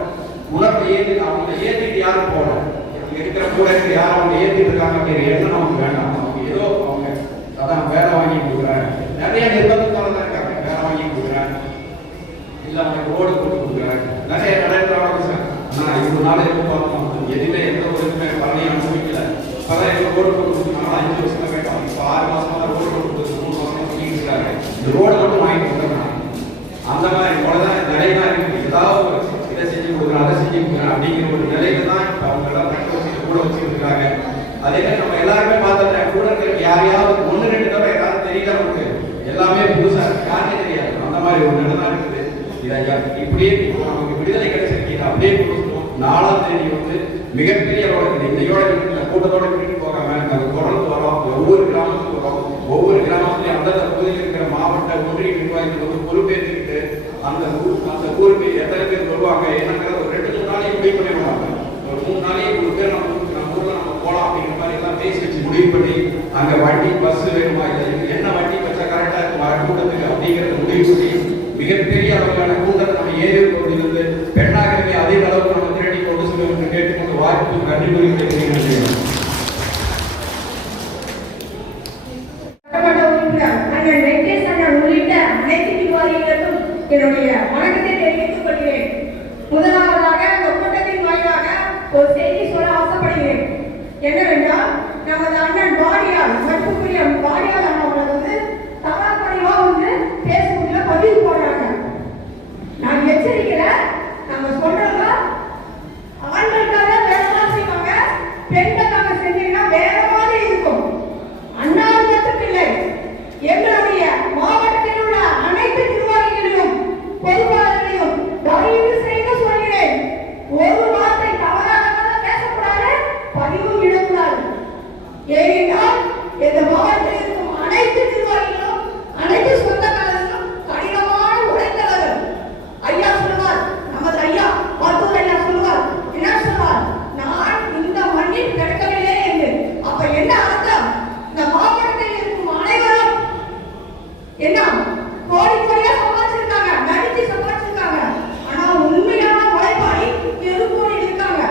உணர்வை அவங்களை ஏற்றிட்டு யாரும் போகணும். இருக்கிற கூட யாரும் அவங்க ஏற்றிட்டு இருக்காங்க அப்படிங்கிற எண்ணம் நமக்கு வேண்டாம். அவங்க ஏதோ அவங்க அதான் வேலை வாங்கி கொடுக்குறாங்க. நிறைய நிர்பந்தத்தோட தான் இருக்காங்க. வேலை வாங்கி கொடுக்குறாங்க, இல்லை அவங்க ரோடு போட்டு கொடுக்குறாங்க. நிறைய நடக்கிறாங்க சார். ஆனால் இவ்வளவு நாள் எதிர்பார்த்தோம் எதுவுமே எந்த ஒரு இதுவுமே பலனையும் அனுபவிக்கல. இப்போதான் எங்கள் ரோடு போட்டு கொடுத்துருக்காங்க. 5 வருஷமா வேண்டாம். இப்போ 6 மாசமா தான் ரோடு போட்டு கொடுத்து 3 மாசமா சொல்லிட்டு இருக்காங்க. இந்த ரோடை மட்டும் வாங்கி கொடுக்குறாங்க. அந்த மாதிரி போலதான் நிலை தான் இருக்கு. ஏதாவது ஒரு இதை செஞ்சு கொடுக்குறோம் அதை செஞ்சு கொடுக்குறோம் அப்படிங்கிற ஒரு நிலையில தான் இப்போ அவங்க எல்லாம் தக்க வச்சு கூட வச்சுட்டு இருக்காங்க. அதே மாதிரி நம்ம எல்லாருமே பார்த்துட்டேன். கூட இருக்கிற யாரையாவது 1-2 தடவை யாரும் தெரியல. நமக்கு எல்லாமே புதுசா இருக்கு. யாருமே தெரியாது. அந்த மாதிரி ஒரு நிலை தான் இருக்குது. இதை இப்படியே நமக்கு விடுதலை கிடைச்சிருக்கு. அப்படியே கொடுத்துருவோம். 4ஆம் தேதி வந்து மிகப்பெரிய இன்னையோட கூட்டத்தோட வீட்டுக்கு போகாம நாங்கள் தொடர்ந்து வரோம். ஒவ்வொரு கிராமத்துக்கு வரோம். ஒவ்வொரு கிராமத்துலையும் அந்தந்த பகுதியில் இருக்கிற மாவட்ட ஒன்றிய நிர்வாகிகள் வந்து பொறுப்பேற்றுக்கிட்டு அந்த ஊருக்கு எத்தனை பேர் வருவாங்க என்னங்கிற ஒரு 2-3 நாளையும் முடிவு பண்ணிடுவாங்க. ஒரு 3 நாளையும் 3 பேர் நம்ம ஊர்ல நம்ம போகலாம் அப்படிங்கிற மாதிரி எல்லாம் பேசி வச்சு முடிவு பண்ணி அங்க வண்டி பஸ் வேணுமா இல்லை என்ன வண்டி வச்சா கரெக்டா இருக்கும் கூட்டத்துக்கு அப்படிங்கிறத முடிவு பண்ணி மிகப்பெரிய அளவிலான கூட்டத்தை நம்ம ஏரியூர் பகுதியிலிருந்து பெண்ணாகவே அதிக அளவுக்கு நம்ம திரட்டி கொண்டு செல்வதற்கு கேட்டுக்கொண்டு வாய்ப்பு நன்றி கூறுகிறேன். என்னுடைய வணக்கத்தை தெரிவித்துக் கொள்கிறேன். முதலாவதாக இந்த கூட்டத்தின் வாயிலாக ஒரு செய்தி சொல்ல ஆசைப்படுகிறேன். என்னவென்றால் நமது அண்ணன் வாடியார் மதிப்புக்குரிய வாடியார் அவர்கள் வந்து தவறாக வந்து பேஸ்புக்ல பதிவு போடுறாங்க. நான் எச்சரிக்கிறேன். நம்ம சொல்றோம் ஆண்களுக்காக வேலைலாம் செய்வாங்க, பெண்களுக்காக செஞ்சீங்கன்னா வேற மாதிரி இருக்கும். அண்ணாவது மட்டும் இல்லை, எங்களுடைய மாவட்டத்தில் உள்ள அனைத்து நிர்வாகிகளையும் பொதுவாளர்களையும் தயவு செய்து சொல்கிறேன், ஒரு வார்த்தை தவறாக பேசக்கூடாது, பதிவு இடக்கூடாது. ஏனென்றால் இந்த மாவட்டத்தில் இருக்கும் அனைத்து நிர்வாகிகளும் அனைத்து சொந்தக்காரர்களும் கடினமான உழைத்தவர்கள். ஐயா சொல்வார், நமது ஐயா மருத்துவர் ஐயா சொல்வார், என்ன சொல்வார், நான் இந்த மண்ணில் கிடக்கவில்லை என்று. அப்ப என்ன அர்த்தம்? இந்த மாவட்டத்தில் இருக்கும் அனைவரும் என்ன கோடி கோடியா சம்பாதிச்சிருக்காங்க, நடிச்சு சம்பாதிச்சிருக்காங்க. ஆனா உண்மையான உழைப்பாளி தெருக்கோடி இருக்காங்க.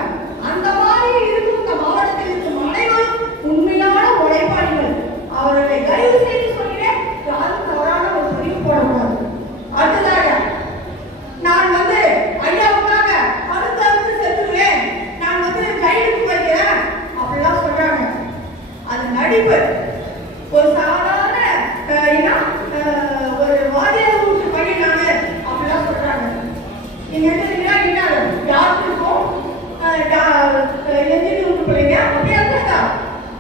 அந்த மாதிரி இருக்கும் இந்த மாவட்டத்தில் இருக்கும் அனைவரும் உண்மையான உழைப்பாளிகள். அவர்களை தயவு செய்து சொல்கிறேன், யாரும் தவறான ஒரு பதிவு போடக்கூடாது. அடுத்ததாக நான் வந்து ஐயாவுக்காக மருந்து செத்துருவேன், நான் வந்து ஜெயிலுக்கு போய்க்கிறேன் அப்படிலாம் சொல்றாங்க. அது நடிப்பு. ஒரு சாதாரண ஒரு வாதியார் வீட்டு பையன் நானு அப்படிலாம் சொல்றாங்க. நீங்க என்ன யாருக்கும் எந்திரி வீட்டு பிள்ளைங்க அப்படியே இருக்கா?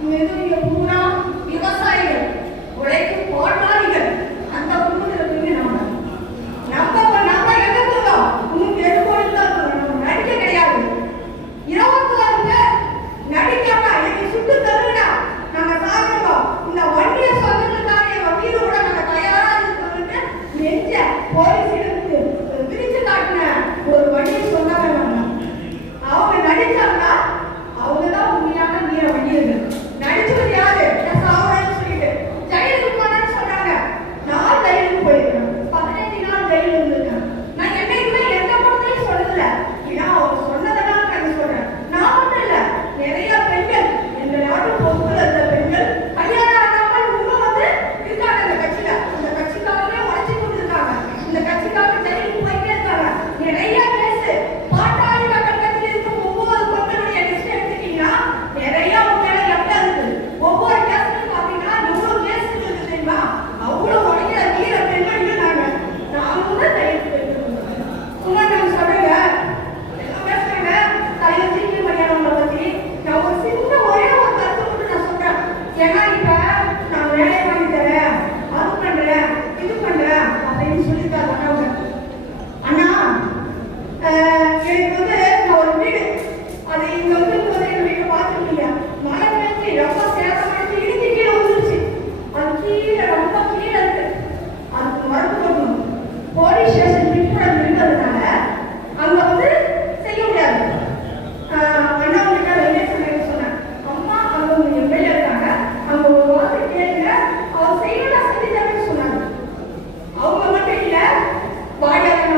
நீங்க பூரா விவசாயிகள், உழைக்கும் போராளிகள். அந்த குடும்பத்தில் இருக்கு நம்ம எங்க போகிறோம்? இன்னும் எதிர்கொண்டு நம்ம நடிக்க கிடையாது. 26 பேர் நடிக்காம எனக்கு சுட்டு தருவிடா நாங்க சாப்பிடுவோம். இந்த வண்டியை சொந்தங்களுக்காக எங்க வீடு கூட நாங்க தயாரா இருக்கோம்னு நெஞ்ச போலீஸிலிருந்து பிரிச்சு காட்டின ஒரு வண்டியை சொன்னாங்க. அவங்க நடிச்சாங்கன்னா அவங்கதான் உண்மையான வீர வண்டியர்கள். நடிச்சு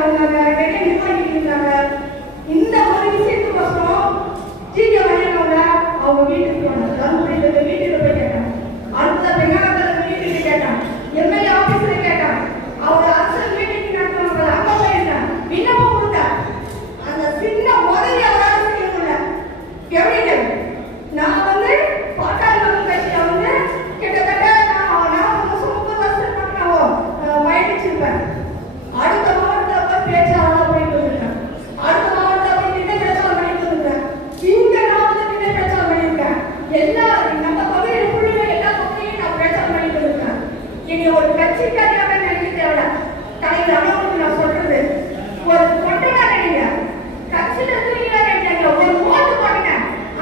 வந்தாங்க, நிறைய நிர்வாகிகள் இருந்தாங்க. இந்த ஒரு விஷயத்துக்கோசரம் ஜிகே வழியாக அவங்க வீட்டுக்கு போனாங்க. தர்மபுரியில வீட்டுக்கு போய் கேட்டாங்க. அடுத்த பெண்ணாளர்கள் வீட்டுக்கு கேட்டாங்க. எம்எல்ஏ ஆபீஸ்ல கேட்டாங்க. அவர் அரசு மீட்டிங் நடத்துவாங்க. அங்க போயிருந்தாங்க. விண்ணப்பம் கொடுத்தாங்க. அந்த சின்ன உதவி அவரால் செய்ய முடியல. எப்படி நான் வந்து பாட்டாளி மக்கள் கட்சியில வந்து கிட்டத்தட்ட நான் 30 வருஷம் நான் பயணிச்சிருப்பேன். அடுத்த மாவட்டத்தில் போய் பேச்சாளர் போயிட்டு வந்திருக்கேன். அடுத்த மாவட்டத்தில் போய் நின்று பேச்சாளர் பண்ணிட்டு வந்திருக்கேன். இங்க நான் வந்து நின்று பேச்சாளர் பண்ணியிருக்கேன். எல்லா நம்ம பகுதியில் புள்ளில எல்லா பகுதியும் நான் பேச்சாளர் பண்ணிட்டு வந்திருக்கேன். இனி ஒரு கட்சிக்காரியாக நினைக்க தேவை. தலைவர் அண்ணாவுக்கு நான் சொல்றது ஒரு கொண்டனா நினைங்க. கட்சியில இருக்கீங்களா நினைச்சாங்க. ஒரு ஓட்டு போடுங்க.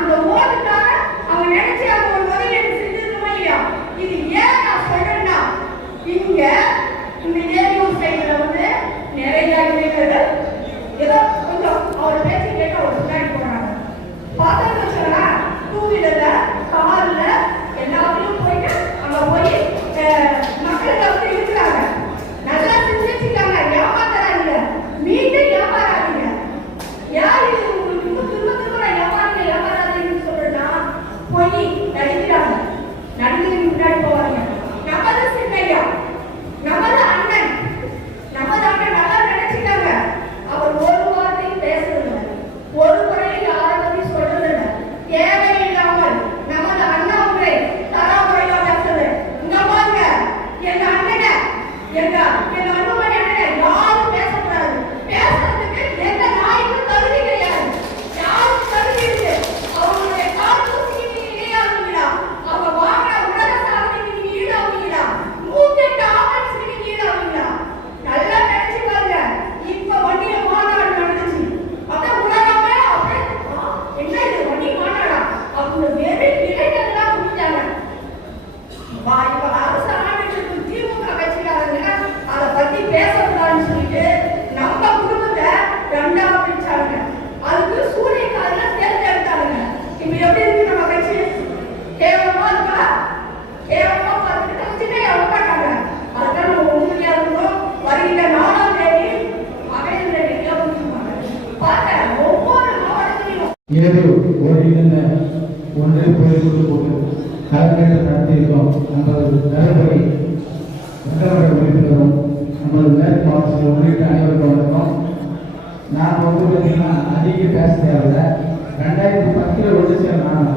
அந்த ஓட்டுக்காக அவங்க நினைச்சு அவங்க ஒரு உதவி எனக்கு செஞ்சிருக்கோமா இல்லையா? இது ஏன் நான் சொல்றேன்னா இங்க இந்த ஏரியூர் சைடுல வந்து நிறைய இளைஞர்கள் ஏதோ கொஞ்சம் அவர் பேச்சு கேட்டு அவர் முன்னாடி போறாங்க. பார்த்தா வச்சுங்களா, டூ வீலர்ல கார்ல எல்லாத்தையும் போயிட்டு அங்க போய் மக்களுக்கு வந்து இருக்கிறாங்க. நல்லா செஞ்சு வச்சுக்காங்க. ஏமாத்துறாங்க. மீண்டும் ஏமாறாதீங்க. யார் இது உங்களுக்கு திரும்ப திரும்ப ஏமாறாங்க ஏமாறாதீங்கன்னு சொல்றேன்னா போய் நடிக்கிறாங்க. நடிகை முன்னாடி போவாங்க. நமது சின்னையா, நமது அண்ணன் நல்லா நினைச்சுக்காங்க. அவர் ஒரு வார்த்தை பேசுறது ஒரு முறையில் யாரை பத்தி சொல்றது தேவையில்லாமல் நமது அண்ணாவுரை தராமுறையா பேசுறது. இங்க பாருங்க, எங்க அண்ணனை எங்க அண்ணன் அண்ணனை யாரும் பேசக்கூடாது. பேசுறதுக்கு எந்த நாய்க்கும் தகுதி கிடையாது. யாரும் தகுதி இருக்கு. அவங்களுடைய காலத்துக்கு நீங்க ஈடாகுவீங்களா? அவங்க வாங்குற உலக சாதனைக்கு நீங்க ஈடாகுவீங்களா? 108 ஆம்புலன்ஸுக்கு நீங்க ஈடாகுவீங்களா? நல்லா நினைச்சு பாருங்க. இப்ப வண்டியில மாநாடு நடந்துச்சு. அதான் உலகமே அப்படியே என்ன இது வண்டி மாநாடா அப்படின்னு வெறும் இளைஞர்களா முடிஞ்சாங்க. இப்ப அரசு ஆணையத்துக்கு திமுக கட்சிக்காரங்க அதை பத்தி பேசக்கூடாதுன்னு சொல்லிட்டு நம்ம குடும்பத்தை ரெண்டாவது பிரிச்சாங்க. அதுக்கு சூரியக்காரங்க தேர்ந்தெடுத்தாங்க. இப்ப எப்படி இருக்கு நம்ம கட்சி? கேவலமா இருக்கா? கேவலமா பார்த்துட்டு வச்சுட்டு எவ்வளோட்டாங்க. அதுதான் நம்ம உண்மையா இருக்கணும். வருகின்ற 4ஆம் தேதி மகளிர் ரெடியா முடிச்சுப்பாங்க. பார்க்க ஒவ்வொரு மாவட்டத்திலையும் ஏதோ ஓடியிருந்த ஒன்றே போய் போட்டு கலெக்டர் நடத்தியிருக்கோம். நமது தருமபுரி சட்டமன்ற உறுப்பினரும் நமது மேற்கு மாவட்டத்தில் உள்ளிட்ட அனைவருக்கும் வணக்கம். நான் வந்து பார்த்தீங்கன்னா அதிக பேச தேவையில்லை. 2010 வந்து நான்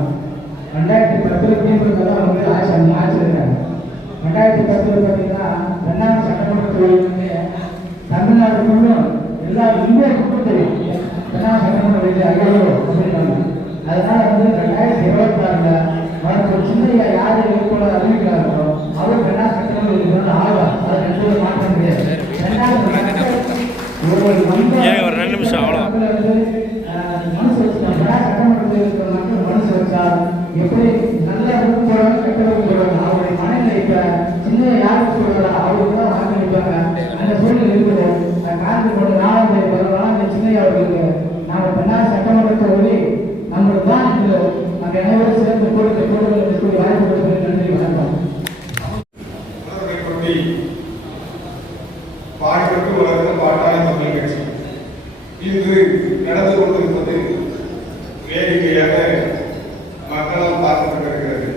2010 திமுக தான் வந்து ஆட்சி இருக்காங்க. 2010 பார்த்தீங்கன்னா 2ஆம் சட்டமன்ற தொகுதியிலே தமிழ்நாடு முழுவதும் எல்லா இந்தியாவுக்கும் தெரியும் 2ஆம் சட்டமன்ற தொகுதி ஐயோ அப்படின்னாங்க. அதனால வந்து 2026 வரப்போ சின்ன யாரு கூட அறிவிக்கிறார்களோ அவர் 2ஆம் சட்டமன்ற தொகுதி ஆழ்வார். அதை ரெண்டு மாற்றம் கிடையாது. 2 நிமிஷம் அவ்வளோ மனசு வச்சுட்டாங்க. சட்டமன்றத்தில் இருக்கிற மக்கள் மனசு வச்சா எப்படி நல்ல போடுவாங்க, கெட்ட போடுவாங்க. அவருடைய மனநிலை இப்ப சின்ன யாருக்கு சொல்றா அவருக்கு தான் வாக்களிப்பாங்க. அந்த சூழ்நிலை இருக்குது. காந்தி போட 4ஆம் தேதி 4ஆம் தேதி சின்ன அவர்களுக்கு நாங்கள் 2ஆம் சட்டமன்ற தொகுதி நம்மளுக்கு தான் இருக்குது. அந்த அனைவரும் சேர்ந்து கூடுதல் வாய்ப்பு கொடுத்து நன்றி வணக்கம். பாடுபட்டு வளர்ந்த பாட்டாளி மக்கள் கட்சி இன்று நடந்து கொண்டிருப்பது வேடிக்கையாக மக்களால் பார்க்கப்பட்டிருக்கிறது.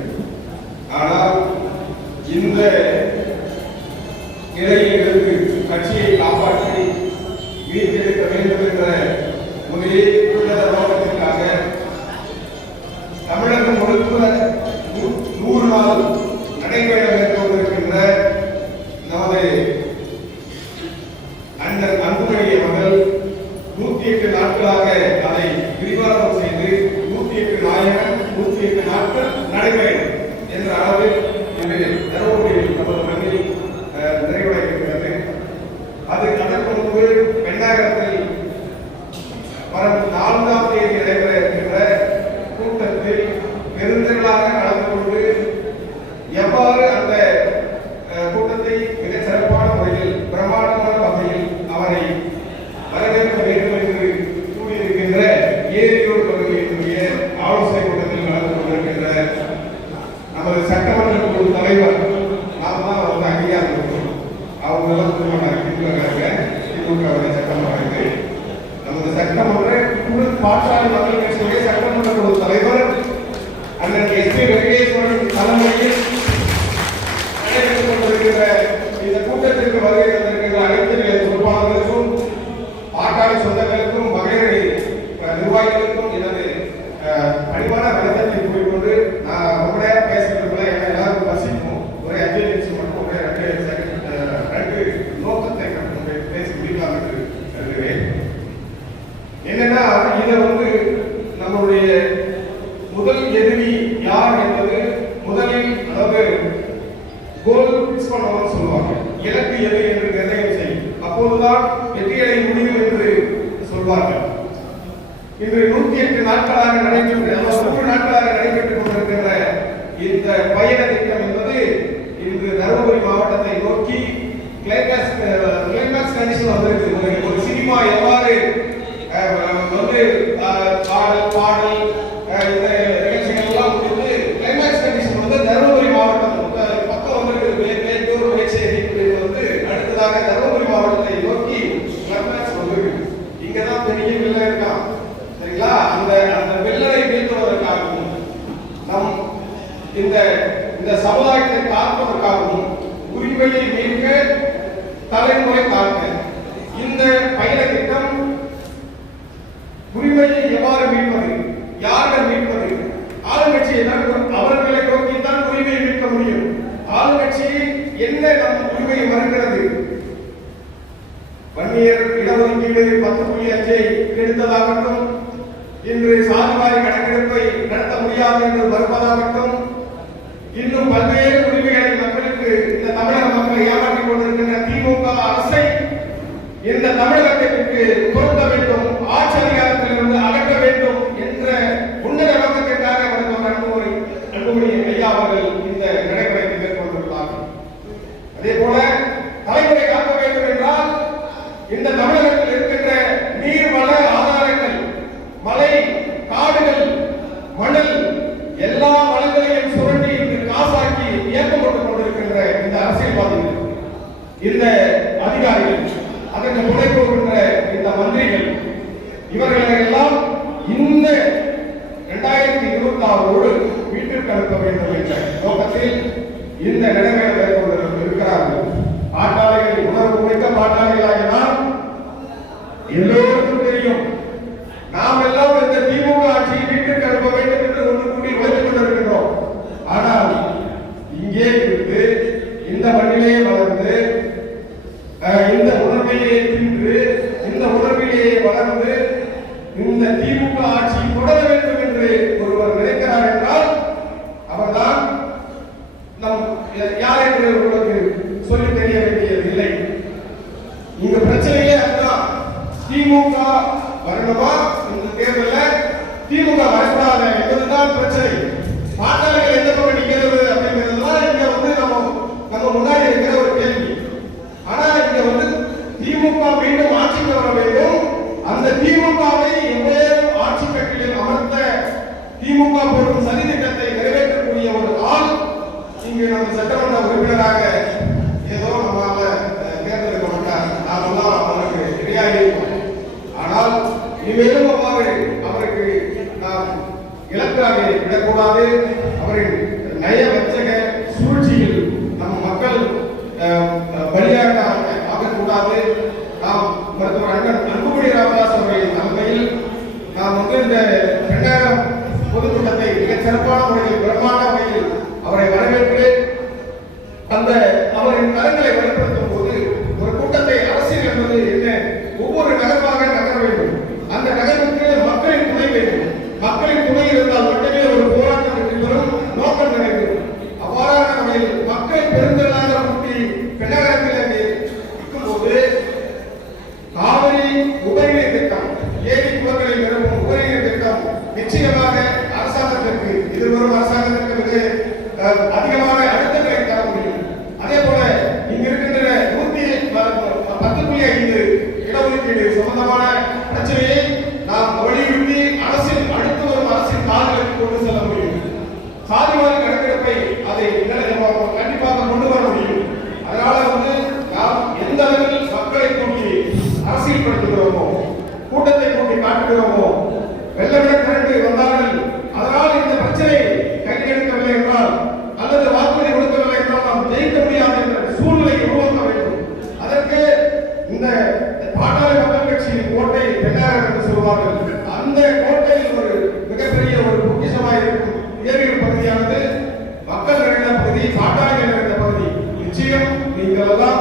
ஆனால் இந்த நிலையில் இருந்து கட்சியை காப்பாற்றி மீட்டெடுக்க வேண்டும் என்ற ஒரே உன்னத நோக்கத்திற்காக தமிழகம் முழுக்க 100 நாள் நடைபயணம் மேற்கொண்டிருக்கின்ற நமது அண்ணன் அன்புமணி அவர்கள் 108 நாட்களாக அதை விரிவாக்கம் செய்து 108 நாட்கள் நடைபெறும் என்ற அளவில் இது தருமபுரியில் நமது மண்ணில் நிறைவடைய இருக்கிறது. அதற்கு முன்பு பெண்ணாகரத்தில் வரும் 4ஆம் தேதி நடைபெற இருக்கின்ற கூட்டத்தில் பெருந்திரளாக கலந்து கொண்டு எவ்வாறு அந்த கூட்டத்தை மிக சிறப்பான முறையில் பிரமாண்டமான வகையில் அவரை வரவேற்க வேண்டும் என்று கூறியிருக்கின்ற ஏரியூர் பகுதியினுடைய ஆலோசனை கூட்டத்தில் கலந்து கொண்டிருக்கின்ற நமது சட்டமன்ற குழு தலைவர் நாம தான் வந்து அங்கீகாரம் கொடுக்கணும். அவங்க எல்லாம் திமுக சட்டமன்ற அவர்களுக்கு நமது சட்டமன்ற பாட்டாளி மக்கள் கட்சியுடைய சட்டமன்ற குழு தலைவர் அண்ணன் எஸ்.பி. வெங்கடேஸ்வரன் தலைமையில் நடைபெற்றுக் கொண்டிருக்கிற இந்த கூட்டத்திற்கு வருகை தந்திருக்கின்ற அனைத்து நிலை பொறுப்பாளர்களுக்கும் பாட்டாளி சொந்தங்களுக்கும் மகளிர் நிர்வாகிகளுக்கும் எனது பணிவான வணக்கத்தை கூறிக்கொண்டு நான் ரொம்ப நேரம் பேசுறதுக்குள்ள எல்லாரும் வசிக்கும் ஒரே 5 நிமிஷம் மட்டும் ஒரே 2 நோக்கத்தை பேசி முடிக்கலாம் என்று கருதுகிறேன். என்னன்னா இதை நம்மளுடைய முதல் எதிரி யார் என்பது முதலில் அதாவது கோல் பிக்ஸ் பண்ணுவாங்கன்னு சொல்லுவாங்க. இலக்கு எது என்று நிர்ணயம் செய்யும், அப்போதுதான் வெற்றியடை முடியும் என்று சொல்வார்கள். இன்று 108 நாட்களாக நடைபெற்று 100 நாட்களாக நடைபெற்றுக் கொண்டிருக்கின்ற இந்த பயண திட்டம் என்பது இன்று தருமபுரி மாவட்டத்தை நோக்கி கிளைமேக்ஸ் கண்டிஷன் வந்திருக்கு. ஒரு சினிமா எவ்வாறு பாடல் இந்த நிகழ்ச்சிகள் எல்லாம் முடிந்து கிளைமேக்ஸ் கண்டிஷன் தருமபுரி மாவட்டம் பக்கம் வந்திருக்கிறது. வேலூர் வேச்சேரி அடுத்ததாக தருமபுரி மாவட்டத்தை நோக்கி கிளைமேக்ஸ் வந்திருக்கு. இங்கதான் பெரிய வெள்ளம் இருக்கான் சரிங்களா. அந்த வெள்ளரை வீழ்த்துவதற்காகவும் நம் இந்த சமுதாயத்தை காப்பதற்காகவும் உரிமையை மீட்க தலைமுறை காக்க இந்த பயண திட்டம் உரிமையை எவ்வாறு மீட்பது, யார்கள் மீட்பது, ஆளுங்கட்சியை அவர்களை நோக்கித்தான் உரிமையை மீட்க முடியும். ஆளுங்கட்சி என்ன நம் உரிமையை மறுக்கிறது? வன்னியர் இடஒதுக்கீடு 10.5 எடுத்ததாகட்டும், இன்று சாதிவாரி கணக்கெடுப்பை நடத்த முடியாது என்று மறுப்பதாகட்டும், இன்னும் பல்வேறு உரிமைகளை மக்களுக்கு இந்த தமிழக மக்களை ஏமாற்றிக் கொண்டிருக்கின்ற திமுக அரசை இந்த தமிழகத்திற்கு பொருத்த வேண்டும், ஆட்சி அதிகாரத்திலிருந்து அகற்ற வேண்டும் என்ற உன்னத நோக்கத்திற்காக அன்புமணி ஐயா அவர்கள் இந்த நடைமுறையை மேற்கொண்டிருந்தார்கள். அதே போல தலைமுறை காக்க வேண்டும் என்றால் இந்த தமிழகத்தில் இருக்கின்ற நீர்வள ஆதாரங்கள், மலை, காடுகள், மணல் எல்லா வளங்களையும் சுரண்டி இன்று காசாக்கி இயக்கம் கொண்டு கொண்டிருக்கின்ற இந்த அரசியல்வாதிகள், இந்த அதிகாரிகள், அதற்கு துணை போகின்ற இந்த மந்திரிகள், இவர்களை எல்லாம் இந்த 2026 வீட்டிற்கு அனுப்ப வேண்டும் என்ற நோக்கத்தில் இந்த நடைமுறை மேற்கொண்டு இருக்கிறார்கள். பாட்டாளிகள் உணர்வு குறித்த பாட்டாளிகளாகினால் எல்லோருக்கும் தெரியும், நாம் எல்லாம் இந்த திமுக ஆட்சியை வீட்டிற்கு அனுப்ப வேண்டும் என்று ஒன்று கூடி உழைத்துக் கொண்டிருக்கிறோம். ஆனால் இங்கே இருந்து இந்த மண்ணிலே வளர்ந்து இந்த உணர்வையே தின்று இந்த உணர்விலேயே வளர்ந்து இந்த திமுக ஆட்சி தொடர வேண்டும் என்று ஒருவர் நினைக்கிறார் என்றால் அவர்தான் நம் யார் என்று உங்களுக்கு சொல்லி தெரிய வேண்டியதில்லை. இங்க பிரச்சனையே அதுதான். திமுக வரணுமா இந்த தேர்தலில், திமுக வரக்கூடாது என்பதுதான் பிரச்சனை. பாட்டாளிகள் எந்த பக்கம் நிற்கிறது அப்படிங்கிறதுலாம் இங்க நம்ம முன்னாடி இருக்கிற ஒரு கேள்வி. ஆனா இங்க திமுக மீண்டும் ஆட்சிக்கு வர வேண்டும். அந்த திமுகவை எவ்வளவு ஆட்சி கட்டிலில் அமர்த்த திமுக போடும் சதி திட்டத்தை நிறைவேற்றக்கூடிய ஒரு ஆள் இங்கு நம்ம சட்டமன்ற உறுப்பினராக ஏதோ நம்மால தேர்ந்தெடுக்க மாட்டார். நாமெல்லாம் அவருக்கு இடையாக இருக்கும். ஆனால் இனிமேலும் அவருக்கு நாம் இலக்காக விடக்கூடாது. அவரின் நயவஞ்சக சூழ்ச்சியில் நம் மக்கள் பலியாக ஆகக்கூடாது. நாம் மருத்துவர் அண்ணன் அன்புமணி ராமதாஸ் அவர்களின் தலைமையில் நாம் இந்த 2000 பொதுக்கூட்டத்தை மிகச் சிறப்பான முறையில் பிரம்மாண்ட முறையில் அவரை வரவேற்று அந்த அவரின் கருங்களை வெளிப்படுத்தும் போது ஒரு கூட்டத்தை அரசியல் என்பது என்ன, ஒவ்வொரு நகர்வாக நகர வேண்டும். அந்த நகர்வுக்கு மக்களின் துணை வேண்டும். மக்களின் துணை இருந்தால் மட்டுமே ஒரு போராட்டம் வெற்றி பெறும், நோக்கம் நிறைவேறும். அவ்வாறான வகையில் மக்கள் பெருந்தலாக கூட்டி பெண்ணகரத்தில் இருக்கும்போது காவிரி உபரிநீர் திட்டம், ஏரி குளங்களை நிரப்பும் உபரிநீர் திட்டம் நிச்சயமாக அரசாங்கத்திற்கு எதிர்வரும் அரசாங்கத்திற்கு மிக அதிகமான அழுத்தங்களை தர முடியும். அதே போல இங்க இருக்கின்ற 10.5 இடஒதுக்கீடு சம்பந்தமான பிரச்சனையை நாம் வலியுறுத்தி அரசின் அடுத்து வரும் அரசின் கால்களுக்கு கொண்டு செல்ல முடியும். சாதிவாரி கணக்கெடுப்பை அதை கண்டிப்பாக கொண்டு வர முடியும். அதனால நாம் எந்த அளவில் மக்களை கூட்டி அரசியல்படுத்துகிறோம் கூட்டத்தை கூட்டி காட்டுகிறோமோ, வெள்ளமே திரண்டு வந்தார்கள், அதனால் இந்த பிரச்சனை கையெடுக்கவில்லை என்றால் அல்லது வாக்குறுதி கொடுக்கவில்லை என்றால் நாம் ஜெயிக்க முடியாது என்ற சூழ்நிலையை உருவாக்க வேண்டும். அதற்கு இந்த பாட்டாளி மக்கள் கட்சியின் கோட்டை பெண்ணாயிரம் என்று சொல்வார்கள். அந்த கோட்டையில் ஒரு மிகப்பெரிய ஒரு பொக்கிஷமாக இருக்கும் ஏரியூர் பகுதியானது மக்கள் நிறைந்த பகுதி, பாட்டாளிகள் நிறைந்த பகுதி. நிச்சயம் நீங்கள் எல்லாம்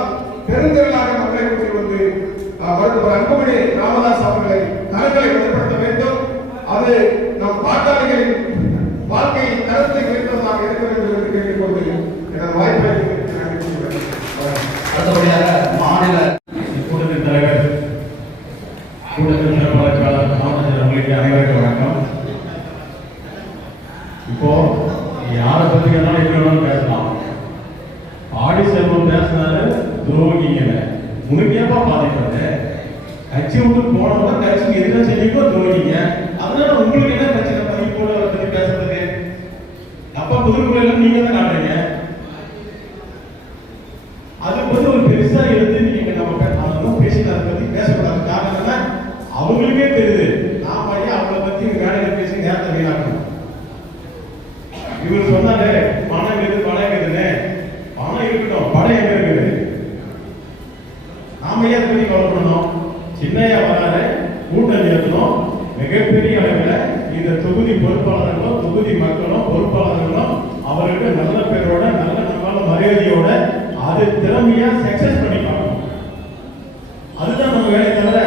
பெருந்திரளாக மக்களை கூட்டி வந்து மருத்துவர் அன்புமணி ராமதாஸ் அவர்களை நலன்களை வலுப்படுத்த வேண்டும். அது நம் பாட்டாளிகளின் வாழ்க்கை தரத்தை உயர்த்ததாக இருக்க வேண்டும் என்று கேட்டுக்கொண்டு எனது வாய்ப்பை அடுத்தபடியாக மாநில கூட்டத்தின் தலைவர், கூட்டத்தின் சிறப்பாளர் அவர்களுக்கு அனைவருக்கும் வணக்கம். இப்போ யாரை பத்தி வேணாலும் எப்படி வேணாலும் பேசலாம். ஆடி செல்வம் பேசினாரு துரோகிங்க, உனக்கு ஏப்பா பாதிப்பது? கட்சி விட்டு போனவங்க கட்சிக்கு எதிராக செஞ்சீங்களோ துரோகிங்க. அதனால உங்களுக்கு என்ன பிரச்சனை பத்தி கூட பத்தி பேசுறதுக்கு? அப்ப புதுக்குள்ள நீங்க தான் காட்டுறீங்க. அது வந்து ஒரு பெருசா எடுத்து நீங்க நம்ம பேசினா பத்தி பேசக்கூடாது. காரணம் என்ன, அவங்களுக்கே தெரியுது நான் பையன் அவங்கள பத்தி வேலையில பேசி நேரத்தை வீணாக்கணும். இவர் சொன்னாரு பணம் இருக்குது படம் இருக்குதுன்னு. பணம் இருக்கட்டும், படம் எங்க இருக்குது? நாம ஏன் பத்தி கவலைப்படணும்? சின்னையா வராரு, கூட்டம் சேர்க்கணும். மிகப்பெரிய அளவில் இந்த தொகுதி பொறுப்பாளர்களும் தொகுதி மக்களும் பொறுப்பாளர்களும் அவருக்கு நல்ல பேரோட நல்ல நம்மளால மரியாதையோட அது திறமையா சக்சஸ் பண்ணி பார்க்கணும். அதுதான் நம்ம வேலை. தவிர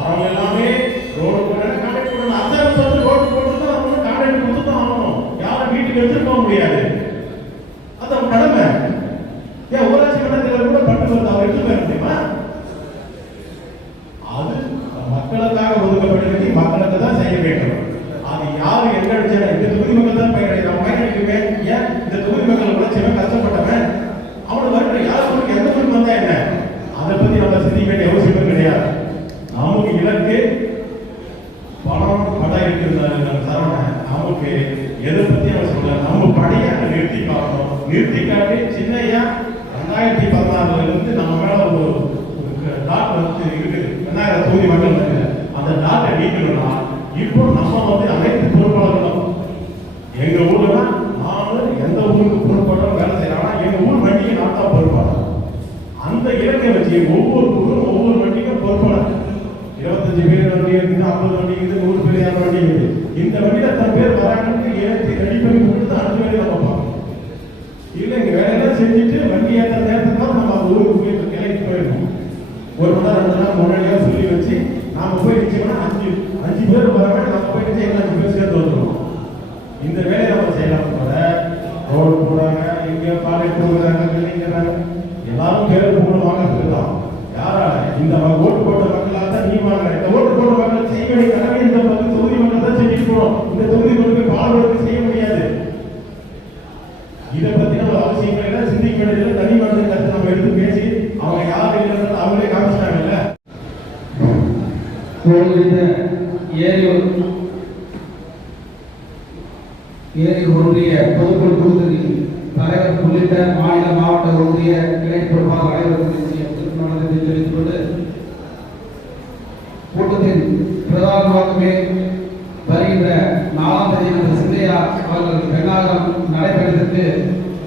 அவங்க எல்லாமே ரோடு போடணும், கான்ட்ராக்ட் போடணும், அதான் சொல்லிட்டு ரோடு போட்டு தான் அவங்க கான்ட்ராக்ட் கொடுத்து தான் ஆகணும். யாரும் வீட்டுக்கு எடுத்துட்டு போக முடியாது. அது அவங்க கடமை. ஏன் ஊராட்சி மன்றத்தில் கூட பட்டு வந்து அவர் எடுத்து போயிட முடியுமா? அது மக்களுக்காக ஒதுக்கப்பட்டது, மக்களுக்கு தான் செய்ய வேண்டும். அது யாரு எங்க அடிச்சாரு? இந்த தொகுதி மக்கள் தான் பயனடைகிறான். பயனடைக்குமே. ஏன் இந்த தொகுதி மக்கள் உழைச்சவன் கஷ்டப்பட்டவன் அவனுக்கு வரணும். யாருக்கு எந்த தொகுதி வந்தா என்ன? அதை பத்தி நம்ம சிந்திக்க வேண்டிய அவசியம் கிடையாது. நமக்கு இலக்கு பணம் படம் இருக்கிறது சரவணன். நமக்கு எதை பத்தி அவர் சொல்ல, நம்ம படையை நிறுத்தி பார்க்கணும். நிறுத்தி காட்டி சின்னையா 2016 இருந்து நம்ம மேல ஒரு டாட் வந்து இருக்குது. தொகுதி மக்கள் இருக்குது. அந்த டாட்டை நீக்கணும்னா இப்போ நம்ம வந்து அனைத்து பொறுப்பாளர்களும் எங்க ஊர்ல நானும் எந்த ஊருக்கு பொறுப்பாளரும் வேலை செய்யறாங்கன்னா எங்க ஊர் வண்டிக்கு நான் தான் பொறுப்பாளர். அந்த இலக்கை வச்சு ஒவ்வொரு ஊரும் ஒவ்வொரு வண்டிக்கும் பொறுப்பாளர். 25 பேர் வண்டி இருக்குது, 50 வண்டி இருக்குது, 100 பேர் 200 வண்டி இருக்குது. இந்த வண்டியில எத்தனை பேர் வராங்கன்னு ஏற்றி ரெடி பண்ணி கொடுத்து அடுத்த வேலையை நம்ம பார்க்கணும். இல்லை இங்க வேலையெல்லாம் செஞ்சுட்டு வண்டி ஏற்ற நேரத்துக்கு தான் நம்ம அந்த ஊருக்கு போய் கிளைக்கு போயிடணும். ஒரு மணி நேரம் 2 மணி நேரம் முன்னாடியாக சொல்லி வச்சு நாம போய் நிச்சயமா 5 பேர் வர நம்ம போய் நிச்சயம் 5 பேர் சேர்த்து வந்துடுவோம். இந்த வேலையை நம்ம செய்யலாம். கூட ரோடு போடுறாங்க, இங்க பாலை போடுறாங்க, பிள்ளைங்கிறாங்க, எல்லாரும் பேர் போட வாங்கிறதுக்கு தான். யாரால? இந்த ஓட்டு போட்ட மக்களால் தான் நீ வாங்குற. இந்த ஓட்டு போட்ட மக்கள் செய்ய வேண்டிய கடமை இந்த தொகுதி மக்கள் தான் செஞ்சுட்டு போறோம். இந்த தொகுதி மக்களுக்கு பால்வழக்கு செய்ய முடியாது. இதை பத்தி நம்ம அவசியம் இல்லை, சிந்திக்க வேண்டியதில்லை. தனி மனித கருத்து நம்ம எடுத்து பேசி அவங்க யார் இல்லைன்னு அவங்களே காமிச்சிட்டாங்கல்ல. ஏரியூர் ஒன்றிய பொதுக்குழு கூட்டத்தில் தலைவர் உள்ளிட்ட மாநில மாவட்ட ஒன்றிய கிளை பொறுப்பாளர் அனைவருக்கும் தெரிவித்துக் கொண்டு கூட்டத்தின் பிரதான நோக்கமே வருகின்ற 4ஆம் தேதி சிந்தையா அவர்கள் பெண்ணாகம் நடைபெறுவதற்கு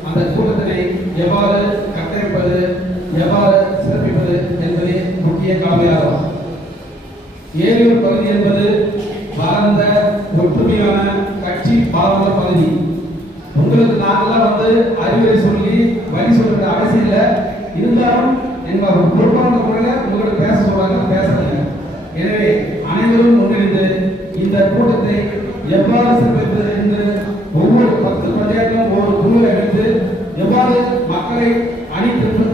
அந்த கூட்டத்தினை எவ்வாறு கட்டமைப்பது, எவ்வாறு சிறப்பிப்பது என்பதே முக்கிய கடமையாகும். ஏரியூர் பகுதி என்பது வளர்ந்த ஒற்றுமையான கட்சி வளர்ந்த பகுதி. உங்களுக்கு நாங்களாம் வந்து அறிவுரை சொல்லி வழி சொல்ற அவசியம் இல்லை. இருந்தாலும் எங்க பொறுப்பான முறையில் உங்களோட பேச சொல்றாங்க, பேசுறாங்க. எனவே அனைவரும் ஒன்றிணைந்து இந்த கூட்டத்தை எவ்வாறு சிறப்பிப்பது என்று ஒவ்வொரு 10 பஞ்சாயத்திலும் ஒவ்வொரு குழுவை அமைத்து எவ்வாறு மக்களை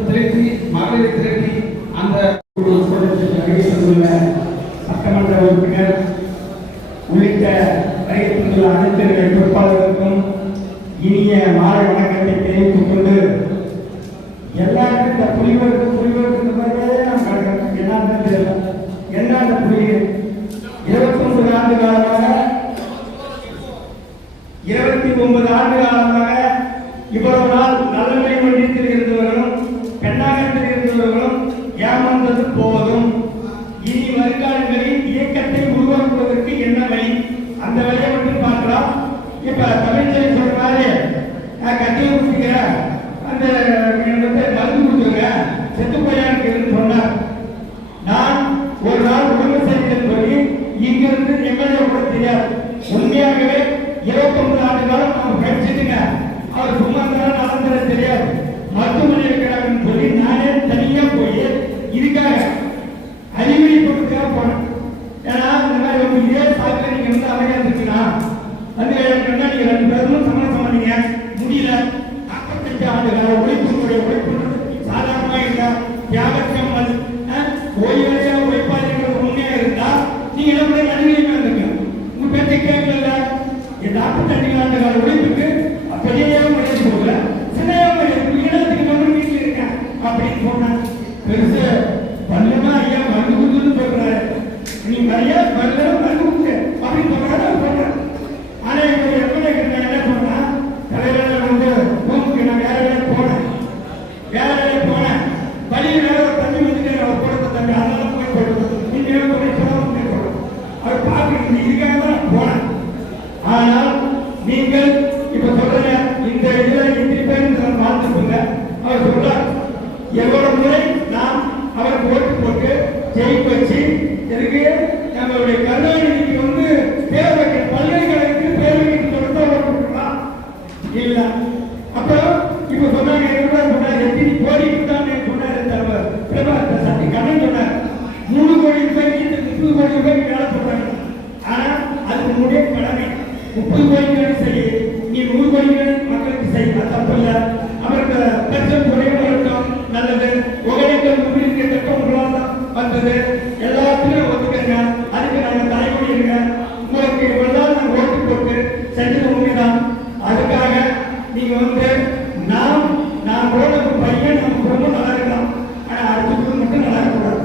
திரட்டி மக்களை திரட்டி அந்த சட்டமன்ற உறுப்பினர் உள்ளிட்ட ரைతుల அனைத்து பொறுப்பாளர்களுக்கும் இனிய மாலை வணக்கத்தை தெரிவித்துக் கொண்டு எல்லாருக்கும் இந்த புலிவருக்கு நாம் கிடக்கிறோம். என்ன அந்த புலிகள் 29 ஆண்டு காலமாக இவ்வளவு நாள் நல்லமை மன்றத்தில் இருந்தவர்களும் பெண்ணாகத்தில் இருந்தவர்களும் ஏமாந்தது போவதும் இனி வருங்காலங்களில் இயக்க அந்த வேலையை மட்டும் பார்க்கலாம். இப்ப தமிழ்ச்செல்வி சொல்ற மாதிரி கட்டியை குடிக்கிற அந்த மருந்து கொடுத்துருங்க செத்து போயான்னு சொன்னார். நான் ஒரு நாள் உடம்பு சரியில்லைன்னு சொல்லி இங்கிருந்து எம்எல்ஏ கூட தெரியாது. உண்மையாகவே 29 ஆண்டு காலம் நம்ம படிச்சுட்டுங்க. அவர் சும்மா இருந்தாலும் நடந்தது தெரியாது. மருத்துவமனை இருக்கிறாங்கன்னு சொல்லி நானே தனியா போய் இதுக்காக அறிவுரை கொடுத்துக்காக போனேன். ஏன்னா இந்த மாதிரி ஒரு இதே சாக்கில் நீங்க வந்து அழகா இருந்துச்சுன்னா வந்து நீங்க 2 பேரும் சமரசம் பண்ணீங்க முடியல. 45 ஆண்டு கால உழைப்புடைய உழைப்பு சாதாரணமாக இல்ல. தியாகத்தம்மல் ஓய்வடையா உழைப்பாளிகள் உண்மையா இருந்தா நீங்க என்ன பண்ண நன்மையுமே இருந்துங்க. உங்க பேச்சை கேட்கல. என் 42 ஆண்டு கால உழைப்புக்கு பெரியவும் மரியாதை கொடுக்கல, சின்னையாவும் மரியாதை இடத்துக்கு நம்ம வீட்டில் இருக்கேன் அப்படின்னு சொன்னேன். பெருசு பல்லமா ஐயா மருந்து கொடுத்துன்னு சொல்றாரு. நீ மரியா மருந்து மருந்து கொடுத்து அப்படின்னு சொல்றாரு சொல்றேன். ஆனா எங்களுடைய எம்எல்ஏ கிட்ட என்ன சொன்னா, தலைவர்கள் வந்து ரூமுக்கு நான் வேற வேலை போனேன் வழியில் வேற ஒரு தண்ணி வந்துட்டு அவர் கொடுத்த தம்பி அதெல்லாம் போய் கொடுத்து நீங்க துணை சொல்ல அவர் பார்க்க இதுக்காக தான் போனேன். ஆனால் நீங்கள் இப்ப சொல்றீங்க இந்த இதுல இத்தனை பேர் வாழ்த்துக்குங்க. அவர் சொல்றார் எவ்வளவு முறை நாம் அவருக்கு ஓட்டு போட்டு ஜெயிக்க வச்சு எதுக்கு நம்மளுடைய கருணாநிதிக்கு வந்து பேர் வைக்க பல்கலைக்கழகத்துக்கு பேர் வைக்க சொல்லிட்டு ஓட்டு போட்டுக்கலாம் இல்ல. அப்புறம் இப்ப சொன்னாங்க சொன்னார் எத்தனை கோடி தான் சொன்னாரு தலைவர் பிரபாகர் சாமி கண்ணன் சொன்னார் 3 கோடி ரூபாய்க்கு 30 கோடி ரூபாய்க்கு வேலை சொல்றாங்க. ஆனா அதுக்கு முன்னே கடமை 30 கோடி சரி நீ 100 கோடி மக்களுக்கு செய்ய தப்பு இல்ல. அவருக்கு பென்ஷன் குறைவாக இருக்கும் நல்லது. ஒகேனக்கல் குடியிருக்க திட்டம் உங்களால் தான் வந்தது. எல்லாத்துலையும் ஒத்துக்கங்க. அதுக்கு நாங்க தலைமுறை இருங்க. உங்களுக்கு இவ்வளவு நாங்கள் ஓட்டு போட்டு செஞ்சது உண்மைதான். அதுக்காக நீங்க வந்து நான் போட பையன் நம்ம குடும்பம் நல்லா இருக்கலாம். ஆனா அடுத்த குடும்பம் மட்டும் நல்லா இருக்கக்கூடாது.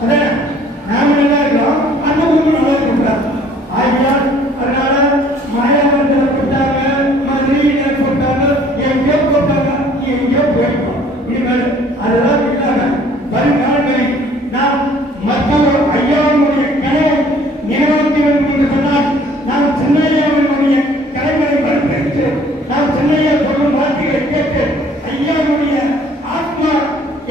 அதான் நாம நல்லா இருக்கலாம், அந்த குடும்பம் நல்லா இருக்கக்கூடாது. ஆகினால் அதனால மாயாவரத்தில் போட்டாங்க, மதுரையில போட்டாங்க, எங்கேயோ போட்டாங்க, எங்கேயோ போயிருக்கோம். இனிமேல் அதெல்லாம் இல்லாம வருங்காலங்களில் நாம் மற்றொரு ஐயாவுடைய கனவை நிறைவேற்ற வேண்டும் என்று சொன்னால் நாம் சின்னையாவினுடைய கலைகளை வலுப்பெற்று நாம் சின்னையா சொல்லும் வார்த்தைகளை கேட்டு ஐயாவுடைய ஆத்மா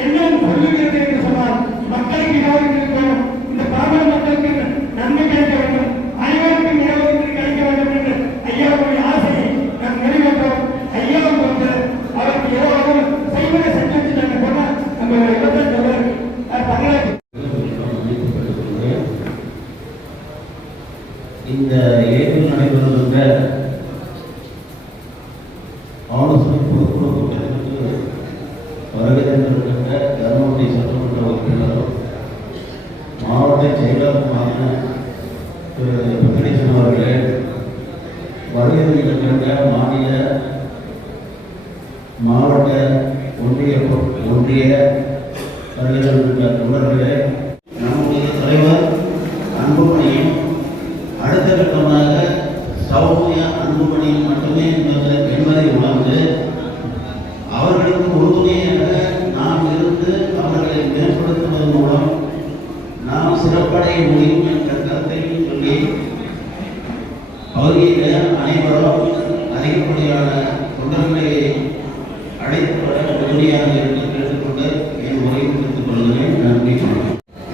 என்ன சொல்லுகிறது என்று சொன்னால் மக்களுக்கு இருக்கிறோம். இந்த பாமர மக்களுக்கு நன்மை கிடைக்க வேண்டும், அனைவருக்கும் நிலவரத்தில் கிடைக்க வேண்டும் என்று ஐயாவுடைய ஆசையை நாம் நிறைவேற்றோம். ஐயாவுக்கு வந்து அவருக்கு ஏதாவது செய்வதை செஞ்சு வச்சு நாங்கள் சொன்னால் நம்ம இடத்தில் சொல்வார்கள். இந்த ஏரியில் நடைபெறுகின்ற ஆலோசனை பொதுக்குழு கூட்டத்திற்கு வருகை தந்திருக்கின்ற தருமபுரி சட்டமன்ற உறுப்பினரும் மாவட்ட செயலாளருமான திரு வெங்கடேசன் அவர்களே, வருகை தந்திருக்கின்ற மாநில மாவட்ட ஒன்றிய வருகை தந்திருக்கின்ற தொண்டர்களே, நம்முடைய தலைவர் அன்புமணியும் அடுத்த கட்டமாக சௌமிய அன்புமணியும் மட்டுமே என்பதை உணர்ந்து அவர்களுக்கு உறுதுணையாக நாம் இருந்து அவர்களை மேம்படுத்துவதன் மூலம் நாம் சிறப்படைய முடியும் என்ற கருத்தையும் சொல்லி பகுதியில் அனைவரும் அதிகப்படியான தொண்டர்களை அழைத்து வர உறுதியாக என்று கேட்டுக்கொண்டு என் உரையை முடித்துக் கொள்கிறேன். நன்றி.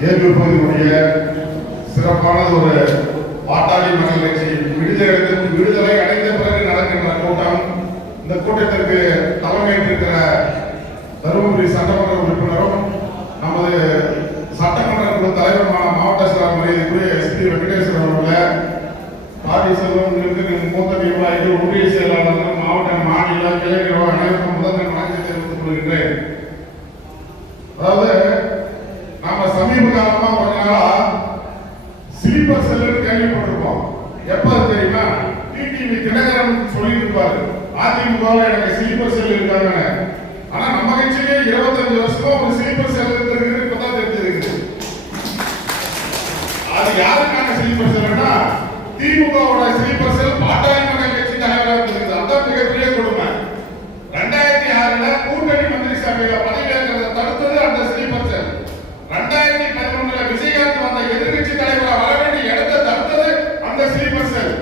ஏற்கனவே பகுதியினுடைய சிறப்பானது ஒரு பாட்டாளி மக்கள் கட்சி விடுதலை அடைந்த பிறகு நடக்கின்ற கூட்டம். இந்த கூட்டத்திற்கு தலைமையேற்றிருக்கிற தருமபுரி சட்டமன்ற உறுப்பினரும் நமது சட்டமன்ற குழு தலைவருமான மாவட்ட செயலாளர் மரியாதைக்குரிய எஸ்பி வெங்கடேஸ்வரன் அவர்களே, பாரி செல்வம் மூத்த நிர்வாகிகள், ஒன்றிய செயலாளர்கள், மாவட்ட மாநில கிளை நிர்வாக அனைவருக்கும் முதன்மை வணக்கத்தை தெரிவித்துக் கொள்கின்றேன். அதாவது நாம சமீப காலமா கொஞ்ச நாளா ஸ்லீப்பர் செல் கேள்விப்பட்டிருப்போம். எப்ப தெரியுமா? டிடிவி தினகரன் சொல்லிட்டு இருப்பாரு, அதிமுகவில் எனக்கு ஸ்லீப்பர் செல் இருக்காங்க. ஆனா நம்ம கட்சியிலே 25 வருஷமா ஒரு ஸ்லீப்பர் செல் இருக்கிறது இப்பதான் தெரிஞ்சிருக்கு. அது யாருக்கான ஸ்லீப்பர் செல்னா திமுகவோட ஸ்லீப்பர் செல் பாட்டாளி மக்கள் கட்சி தலைவராக இருக்குது. அதான் மிகப்பெரிய கொடுமை. 2006 கூட்டணி மந்திரி சபையில பதவியேற்கிறத தடுத்தது அந்த ஸ்லீப்பர் செல். 2011 விஜயகாந்த் வந்த எதிர்கட்சி தலைவராக வர வேண்டிய இடத்தை தடுத்தது அந்த ஸ்லீப்பர் செல்.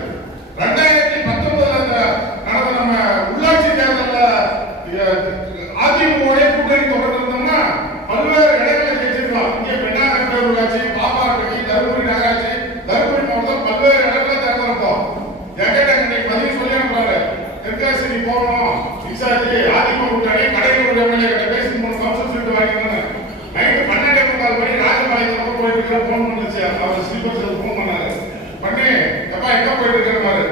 வந்துச்சு. அவர் ஸ்லீப்பர் செல் ஃபோன் பண்ணாரு. பண்ணி எப்பா எங்க போயிட்டு இருக்கிறாரு?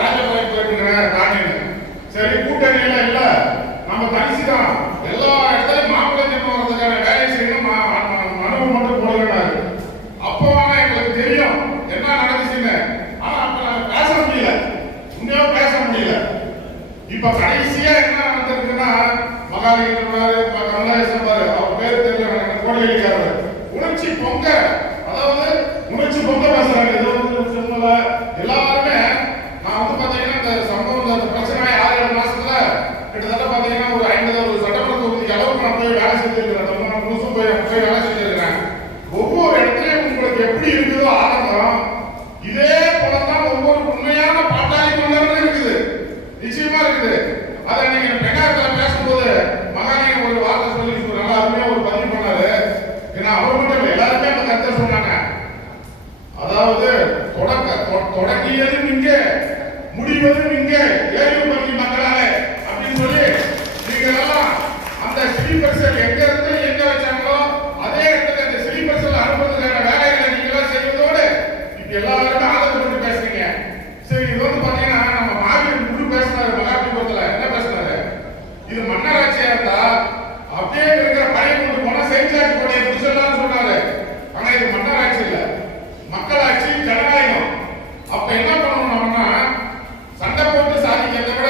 ராஜபாளையம் போயிட்டு இருக்கிறேன் ராணின்னு. சரி கூட்டணி எல்லாம் இல்ல, நம்ம தனிச்சு தான் எல்லா இடத்துலயும் மாப்பிள்ளை திட்டம் வர்றதுக்கான வேலையை செய்யணும், மனுவை மட்டும் போடுறாரு. அப்போ ஆனா எங்களுக்கு தெரியும் என்ன நடந்துச்சுன்னு. ஆனா அப்ப நாங்க பேச முடியல, உண்மையா பேச முடியல. இப்ப கடைசியா என்ன நடந்திருக்குன்னா மகாலிங்கம் கமலேசன் பாரு, அவர் பேரு தெரியல, கோடியடிக்காரு உணர்ச்சி பொங்க, அதாவது உணர்ச்சி பொங்க பேசுறாங்க. எல்லாருமே நான் வந்து பாத்தீங்கன்னா இந்த சம்பவம் இந்த பிரச்சனை 6-7 மாசத்துல கிட்டத்தட்ட பாத்தீங்கன்னா ஒரு 50 சட்டமன்ற தொகுதிக்கு அளவுக்கு நான் போய் வேலை செஞ்சிருக்கிறேன். நான் முழுசும் போய் வேலை செஞ்சிருக்கிறேன். ஒவ்வொரு இடத்துலயும் உங்களுக்கு எப்படி இருக்குதோ ஆரம்பம், இதே போலதான் ஒவ்வொரு உண்மையான பாட்டாளி தொண்டர்களும் இருக்குது, நிச்சயமா இருக்குது. அதை நீங்க பெண்ணாரத்தில் பேசும்போது மகாலிங்கம் ஒரு வார்த்தை சொல்லி நல்லா அருமையா ஒரு பதிவு பண்ணாரு. ஏன்னா அவர் மட்டும் இல்லை, எல்லாருமே அந்த கருத்தை சொன்னாங்க. அதாவது தொடங்கியது நீங்க, முடிவது நீங்க, ஏழு பகுதி மக்களாலே அப்படின்னு சொல்லி நீங்க எல்லாம் அந்த ஸ்லீப்பர் செல் எங்க இருந்து எங்க வச்சாங்களோ அதே இடத்துல அந்த ஸ்லீப்பர் செல் அனுப்புறதுக்கான வேலைகளை நீங்க எல்லாம் செய்வதோடு இப்ப எல்லாருமே ஆதரவு பண்ணி பேசுறீங்க. சரி, இது வந்து பாத்தீங்கன்னா நம்ம மாவீரன் குரு பேசினாரு மகாபலிபுரத்துல. என்ன பேசினாரு? இது மன்னராட்சியா இருந்தா அப்படியே இருக்கிற பழைய கொண்டு போனா செஞ்சாட்சி கொடியை புதுசெல்லாம் சொன்னாரு. ஆனா இது மன்னராட்சி இல்ல, மக்களாட்சி, ஜனநாயகம். அப்ப என்ன பண்ணணும்னா சண்டை போட்டு சாதிக்கிறத விட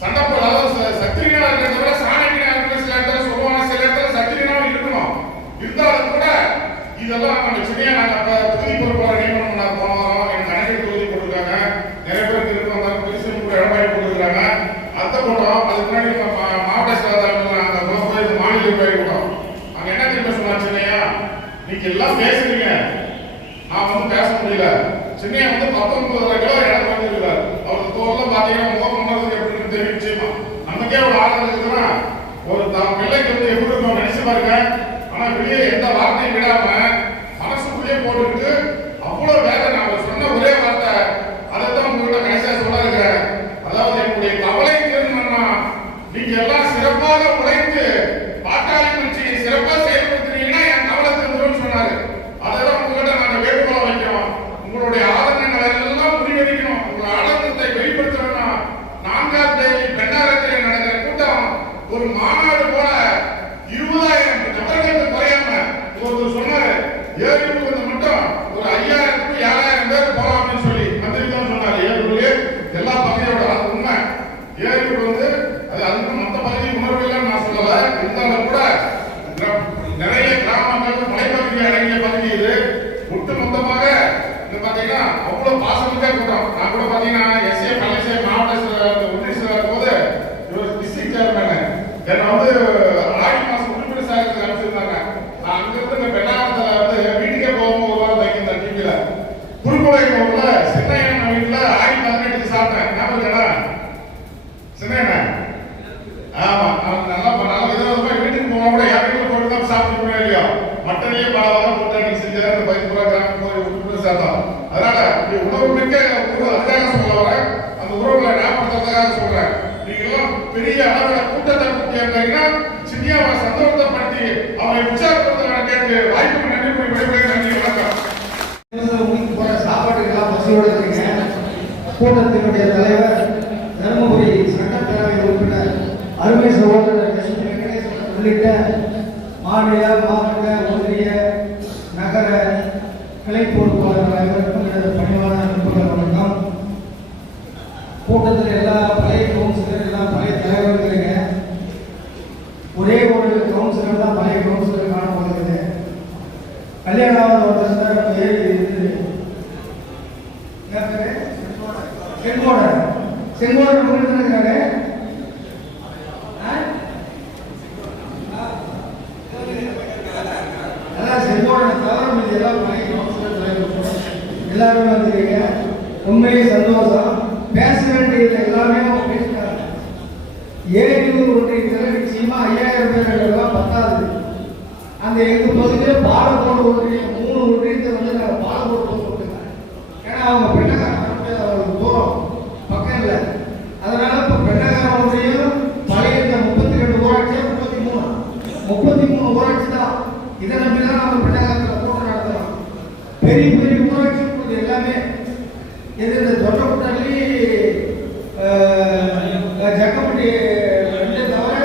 சண்டை போட, அதாவது சத்திரியனா இருக்கிறத விட சாணக்கியனா இருக்கிற சில இடத்துல சொல்லுவாங்க, சில இடத்துல சத்திரியனாவும் இருக்கணும். இருந்தாலும் கூட இதெல்லாம் நம்ம சின்ன நாங்க தொகுதி பொறுப்பாளர் நியமனம் பண்ண போனோம். எனக்கு அனைத்து தொகுதி போட்டுருக்காங்க, நிறைய பேருக்கு இருக்கும் பெருசு கூட இடமாடி போட்டுருக்காங்க. அத்த போட்டோம். அதுக்கு முன்னாடி மாவட்ட செயலாளர் அங்க போய் மாநில போயிருக்கோம். அங்க என்ன தெரியுமா சொன்னா, சின்னையா நீங்க எல்லாம் பேசுறீங்க, நான் வந்து பேச முடியல. சின்னையா வந்து 19 கிலோ இடம் வாங்கியிருக்காரு. அவர் தோல்லாம் பாத்தீங்கன்னா முகம் பண்ணதுக்கு எப்படின்னு தெரியும். நிச்சயமா நமக்கே ஒரு ஆதரவு இருக்குன்னா ஒரு பிள்ளைக்கு வந்து எப்படி இருக்கும் நினைச்சு பாருங்க. ஆனா வெளியே எந்த வார்த்தையும் விடாம மனசுக்குள்ளேயே போட்டுக்கிட்டு அவ்வளவு வேதனை. அவர் சொன்ன ஒரே வார்த்தை அதைத்தான் உங்ககிட்ட கடைசியா சொல்ல இருக்கிறேன். அதாவது என்னுடைய கவலை தெரியுமா, நீங்க எல்லாம் சிறப்பாக உழைத்து பாட்டாளி கட்சியை சிறப்பாக செயல்படுத்துறீங்கன்னா என் கவலை தெரிஞ்சிடும் சொன்னாரு. அதெல்லாம் உங்ககிட்ட நாங்க வேண்டுகோளா வைக்கிறோம். உங்களுடைய ஆதரவுகளை எல்லாம் முறியடிக்கணும். உங்க ஆதரத்தை வெளிப்படுத்தணும்னா 4ஆம் தேதி பெண்ணாரத்தில் நடக்கிற கூட்டம் ஒரு மாநாடு போல 20,000 நபர்களுக்கு குறையாம ஒருத்தர் சொன்னாரு, ஏரிக்கு வந்து மட்டும் ஒரு 5,000 7,000 பேர் போலாம் அப்படின்னு சொல்லி மந்திரி தான் சொன்னாரு. ஏரிக்குள்ளே எல்லா பகுதியோட அது உண்மை. ஏரிக்கு வந்து அது அதுக்கு மற்ற பகுதி உணர்வுகள் நான் சொல்லல. இருந்தாலும் கூட நிறைய கிராமங்கள் மலைப்பகுதி அடங்கிய பகுதி இது. ஒட்டு மொத்தமாக பாத்தீங்கன்னா அவ்வளவு பாசமிக்க கூட்டம். நான் கூட பாத்தீங்கன்னா எஸ்ஏ பழனிசாமி மாவட்ட ஒன்றிய செயலர் போது டிஸ்ட்ரிக்ட் சேர்மேன் என்னை வந்து ஆடி மாசம் உறுப்பினர் சாயத்துக்கு அனுப்பிச்சிருந்தாங்க. நான் அங்கிருந்து இந்த பெண்ணாரத்துல வந்து வீட்டுக்கே போகாம ஒரு வாரம் தைக்கிற டிவியில புதுக்கோட்டை உள்ள சின்ன வீட்டுல ஆடி 18 சாப்பிட்டேன். ஞாபகம் சின்ன ஆமா, நல்லா விதவிதமா வீட்டுக்கு போனா கூட யார் வீட்டுல போட்டு தான் சாப்பிட்டு போனேன் இல்லையா. மட்டனையே பலவாக போட்டு அன்னைக்கு செஞ்சா இந்த 15 கிராம் போய் உறுப்பினர் சேர்ந்தோம். அதனால உணவு மிக்க அதுக்காக சொல்ல வரேன், அந்த உறவுகளை ஞாபகப்படுத்துறதுக்காக சொல்றேன். நீங்க எல்லாம் பெரிய அளவில் கூட்டத்தை கூட்டியிருந்தீங்கன்னா சின்னியாவை சந்தோஷப்படுத்தி அவரை உற்சாகப்படுத்த கேட்டு வாய்ப்புக்கு நன்றி கூறி விடைபெறுகிறேன். நன்றி, வணக்கம். போற சாப்பாட்டுக்கெல்லாம் பசியோட இருக்கீங்க. கூட்டத்தினுடைய தலைவர் தருமபுரி சட்டப்பேரவை உறுப்பினர் அருமை சகோதரர் வெங்கடேசன் உள்ளிட்ட மாநில, மாவட்ட, ஒன்றிய, நகர கிளை பொறுப்பாளர்கள் அனைவருக்கும் எனது பணிவான நண்பர்கள் வணக்கம். கூட்டத்தில் எல்லா பழைய கவுன்சிலர், எல்லாம் பழைய தலைவர்களுங்க. ஒரே ஒரு கவுன்சிலர் தான் பழைய கவுன்சிலர் காணப்படுகிறது. கல்யாணம் ஒருத்தர் ஏறி செங்கோட முடிஞ்சிருக்காரு. அதான் செங்கோட தவிர மீது எல்லாம் பழைய கவுன்சிலர் தலைவர் எல்லாருமே வந்துருக்கீங்க. உண்மையே சந்தோஷம். பேச வேண்டியது எல்லாமே பேசிட்டாங்க. ஏரியூர் ஒன்றியத்தில் நிச்சயமா 5000 பேர் பத்தாது. அந்த எங்க பகுதியில் பாலக்கோடு ஒன்றியம் 3 ஒன்றியத்தை வந்து நாங்கள் பாலக்கோடு போட்டுருக்கோம். ஏன்னா அவங்க பெண்ணகாரம் தூரம் பக்கம் இல்லை. அதனால இப்போ பெண்ணகாரம் ஒன்றியம் பழைய 32 ஊராட்சியா 33 ஊராட்சி தான். இதை நம்பி தான் நம்ம பெண்ணகாரத்தில் கூட்டம் நடத்துறோம். பெரிய பெரிய ஊராட்சி இருக்குது எல்லாமே. இது இந்த தொட்டக்குட்டள்ளி ஜக்கப்பட்டி 2 தவிர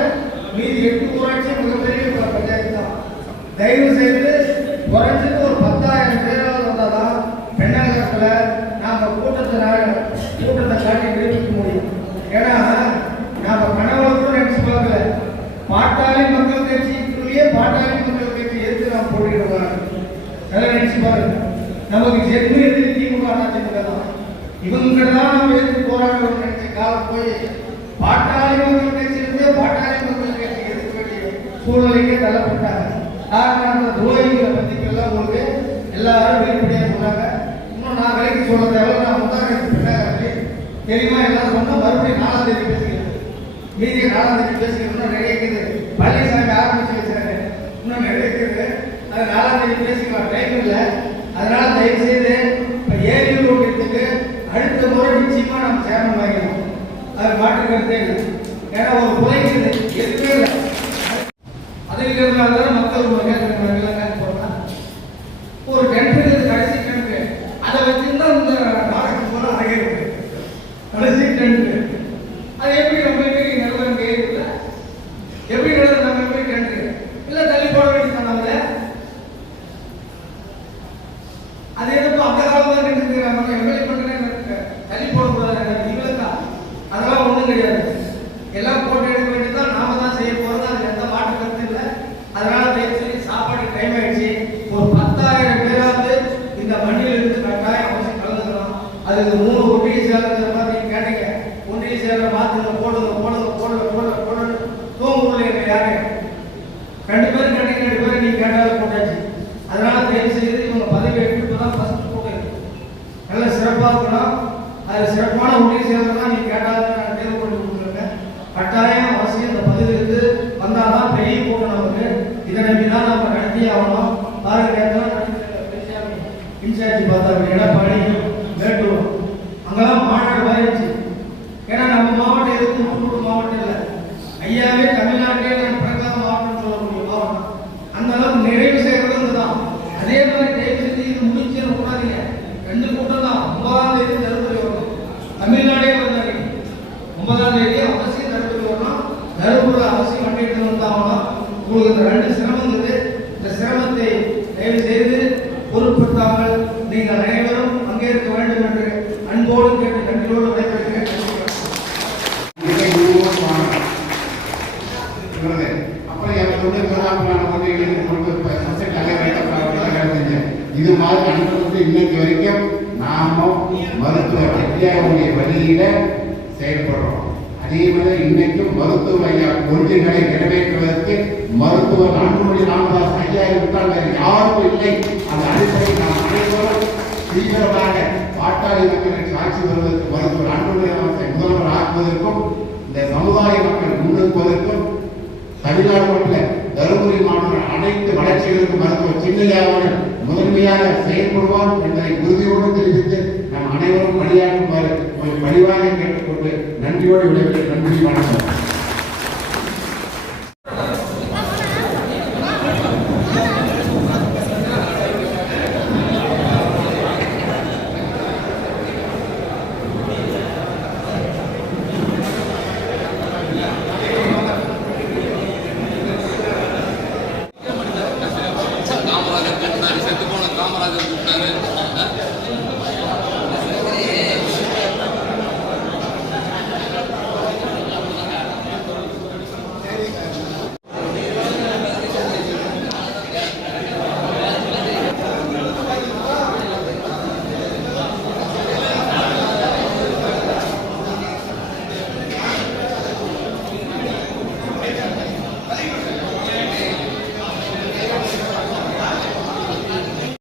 மீதி 8 ஊராட்சி மிகப்பெரிய பஞ்சாயத்து தான். தயவு செய்து குறைஞ்சது ஒரு 10,000 பேராவது வந்தாதான் பெண்ணகத்தில் நாம கூட்டத்தை காட்டி நிரூபிக்க முடியும். ஏன்னா நாம கனவுல கூட நினைச்சு பார்க்கல, பாட்டாளி மக்கள் கட்சிக்குள்ளேயே பாட்டாளி மக்கள் கட்சி எதிர்த்து நாம் போட்டிடுவாங்க. நல்லா நினைச்சு பாருங்க. நமக்கு ஜென்ம எதிர்த்து திமுக அதிமுக தான். இவங்க தான் நம்ம எதிர்த்து போராடணும்னு நினைச்ச காலம் போய் பாட்டாளி மக்கள் கட்சியிலிருந்தே பாட்டாளி மக்கள் கட்சி எதிர்க்க வேண்டிய சூழ்நிலைக்கே தள்ளப்பட்டாங்க. அந்த துரோகிகளை பத்திக்கெல்லாம் உங்களுக்கு எல்லாரும் வெளிப்படையாக சொன்னாங்க. இன்னும் நான் விலைக்கு சொல்ல தேவை. நான் முந்தாங்க பெண்ணாக தெளிவா எல்லாரும் சொன்னா மறுபடியும் 4ஆம் தேதி பேசுகிறேன். மீதியை 4ஆம் தேதி பேசுகிறோம். நிறைய இருக்குது. பழனிசாமி ஆரம்பிச்சு வச்சாங்க, இன்னும் நிறைய இருக்குது. அது 4ஆம் தேதி பேசிக்கலாம், டைம் இல்லை. அதனால தயவு செய்து ஏரியூர் ஓட்டியத்துக்கு அடுத்த முறை நிச்சயமா நம்ம சேர்மன் வாங்கிடும். அது மாற்றுக்கிறதே இல்லை. ஏன்னா ஒரு குறைக்குது எதுவுமே இல்லை. அதுங்கிறதுனால தான் மக்கள் போடலாம். ஒரு டென்ட் கடைசி டென்ட் அதை வச்சுருந்தா இந்த நாளைக்கு போல அழகிருக்கு. கடைசி டென்ட் அது எப்படி நம்ம நிலவரம் கேட்கல, எப்படி நிலவரம் நம்ம எப்படி டென்ட் இல்லை தள்ளி போட வேண்டியதானால அது எதுவும் அந்த காலம் தான் நினைச்சுக்கிறாங்க. எம்எல்ஏ பண்ணுறேன் தள்ளி போடக்கூடாது இவங்களுக்கா அதெல்லாம் ஒன்றும் கிடையாது. எல்லாம் போட்டு எடுக்க வேண்டியதான், நாம தான் செய்ய போகிறது. அது எந்த மாற்று கருத்து இல்லை. அதனால தயவு செய்து சாப்பாடு டைம் ஆயிடுச்சு. ஒரு 10,000 பேராவது இந்த மண்ணில் இருந்து கட்டாயம் அவசியம் கலந்துக்கலாம். அதுக்கு 3 ஒன்றிய செயலர் மாதிரி நீங்க கேட்டீங்க. ஒன்றிய செயலர் மாத்துங்க, போடுங்க தூங்குள்ள யாரு 2 பேரும் கேட்டீங்க, 2 பேரும் நீங்க கேட்டாலும் போட்டாச்சு. அதனால தயவு செய்து இவங்க பதவி எடுத்துட்டு தான் ஃபர்ஸ்ட் போட்டு நல்ல சிறப்பாக இருக்கணும். அது சிறப்பான ஒன்றிய செயலர் தான் நீங்க கேட்டாலும் நான் தேர்வு பண்ணி கொடுத்துருங்க. கட்டாயம் அவசியம் இந்த பதவியிலிருந்து வந்தாதான் பெரிய கூட்டம் நமக்கு. இதை நம்பிதான் நம்ம நடத்தியே ஆகணும். பாருங்க இன்சார்ஜ் பார்த்தாங்க எடப்பாடி மேட்டூர் அங்கெல்லாம் மாநாடு வாயிடுச்சு. ஏன்னா நம்ம மாவட்டம் எதுக்கு தூத்துக்குடி மாவட்டம் இல்லை, ஐயாவே தமிழ்நாட்டிலே நம்ம பிறக்காத மாவட்டம் சொல்லக்கூடிய மாவட்டம். அந்த அளவுக்கு நிறைவு செய்யறது தான். அதே மாதிரி தயவு செஞ்சு இது முடிச்சுன்னு கூடாதீங்க. 2 கூட்டம் தான். 9ஆம் தேதி தருமபுரி வரும். தமிழ்நாடே வந்தாங்க 9ஆம் தேதி அவசியம் தருமபுரி வரணும். தருமபுரியில் அவசியம் வண்டி எடுத்து வந்தாகணும். உங்களுக்கு இந்த 2 சிரமம் இருக்குது. இந்த சிரமத்தை தயவு செய்து பொருட்படுத்தாமல் நீங்கள் அனைவரும் பங்கேற்க வேண்டும் என்று அன்போடு கேட்டு நன்றியோடு விடைபெறுகிறேன். அப்புறம் எனக்கு இது மாதிரி அனுப்புறது இன்னைக்கு வரைக்கும் நாம மருத்துவ ஐயாவுடைய வழியில செயல்படுறோம். அதே மாதிரி இன்னைக்கும் மருத்துவ ஐயா கொள்கைகளை நிறைவேற்றுவதற்கு மருத்துவர் அன்புமணி ராமதாஸ் ஐயா இருந்தால் வேறு யாரும் இல்லை. அந்த அடிப்படையில் நாம் அனைவரும் தீவிரமாக பாட்டாளி மக்களுக்கு ஆட்சி வருவதற்கு மருத்துவர் அன்புமணி ராமதாஸை முதல்வர் ஆக்குவதற்கும் இந்த சமுதாய மக்கள் முன்னெடுப்பதற்கும் தமிழ்நாடு மட்டும் தருமபுரி மாவட்ட அனைத்து வளர்ச்சிகளுக்கும் மருத்துவர் சின்னையாவோடு முதன்மையாக செயல்படுவார் என்பதை உறுதியோடு தெரிவித்து நாம் அனைவரும் பணியாற்றுமாறு பணிவாக கேட்டுக்கொண்டு நன்றியோடு விடைபெற்று நன்றி வணக்கம். காமராஜர் கூப்பிட்டாரு, செத்து போன காமராஜர் கூப்பிட்டாரு.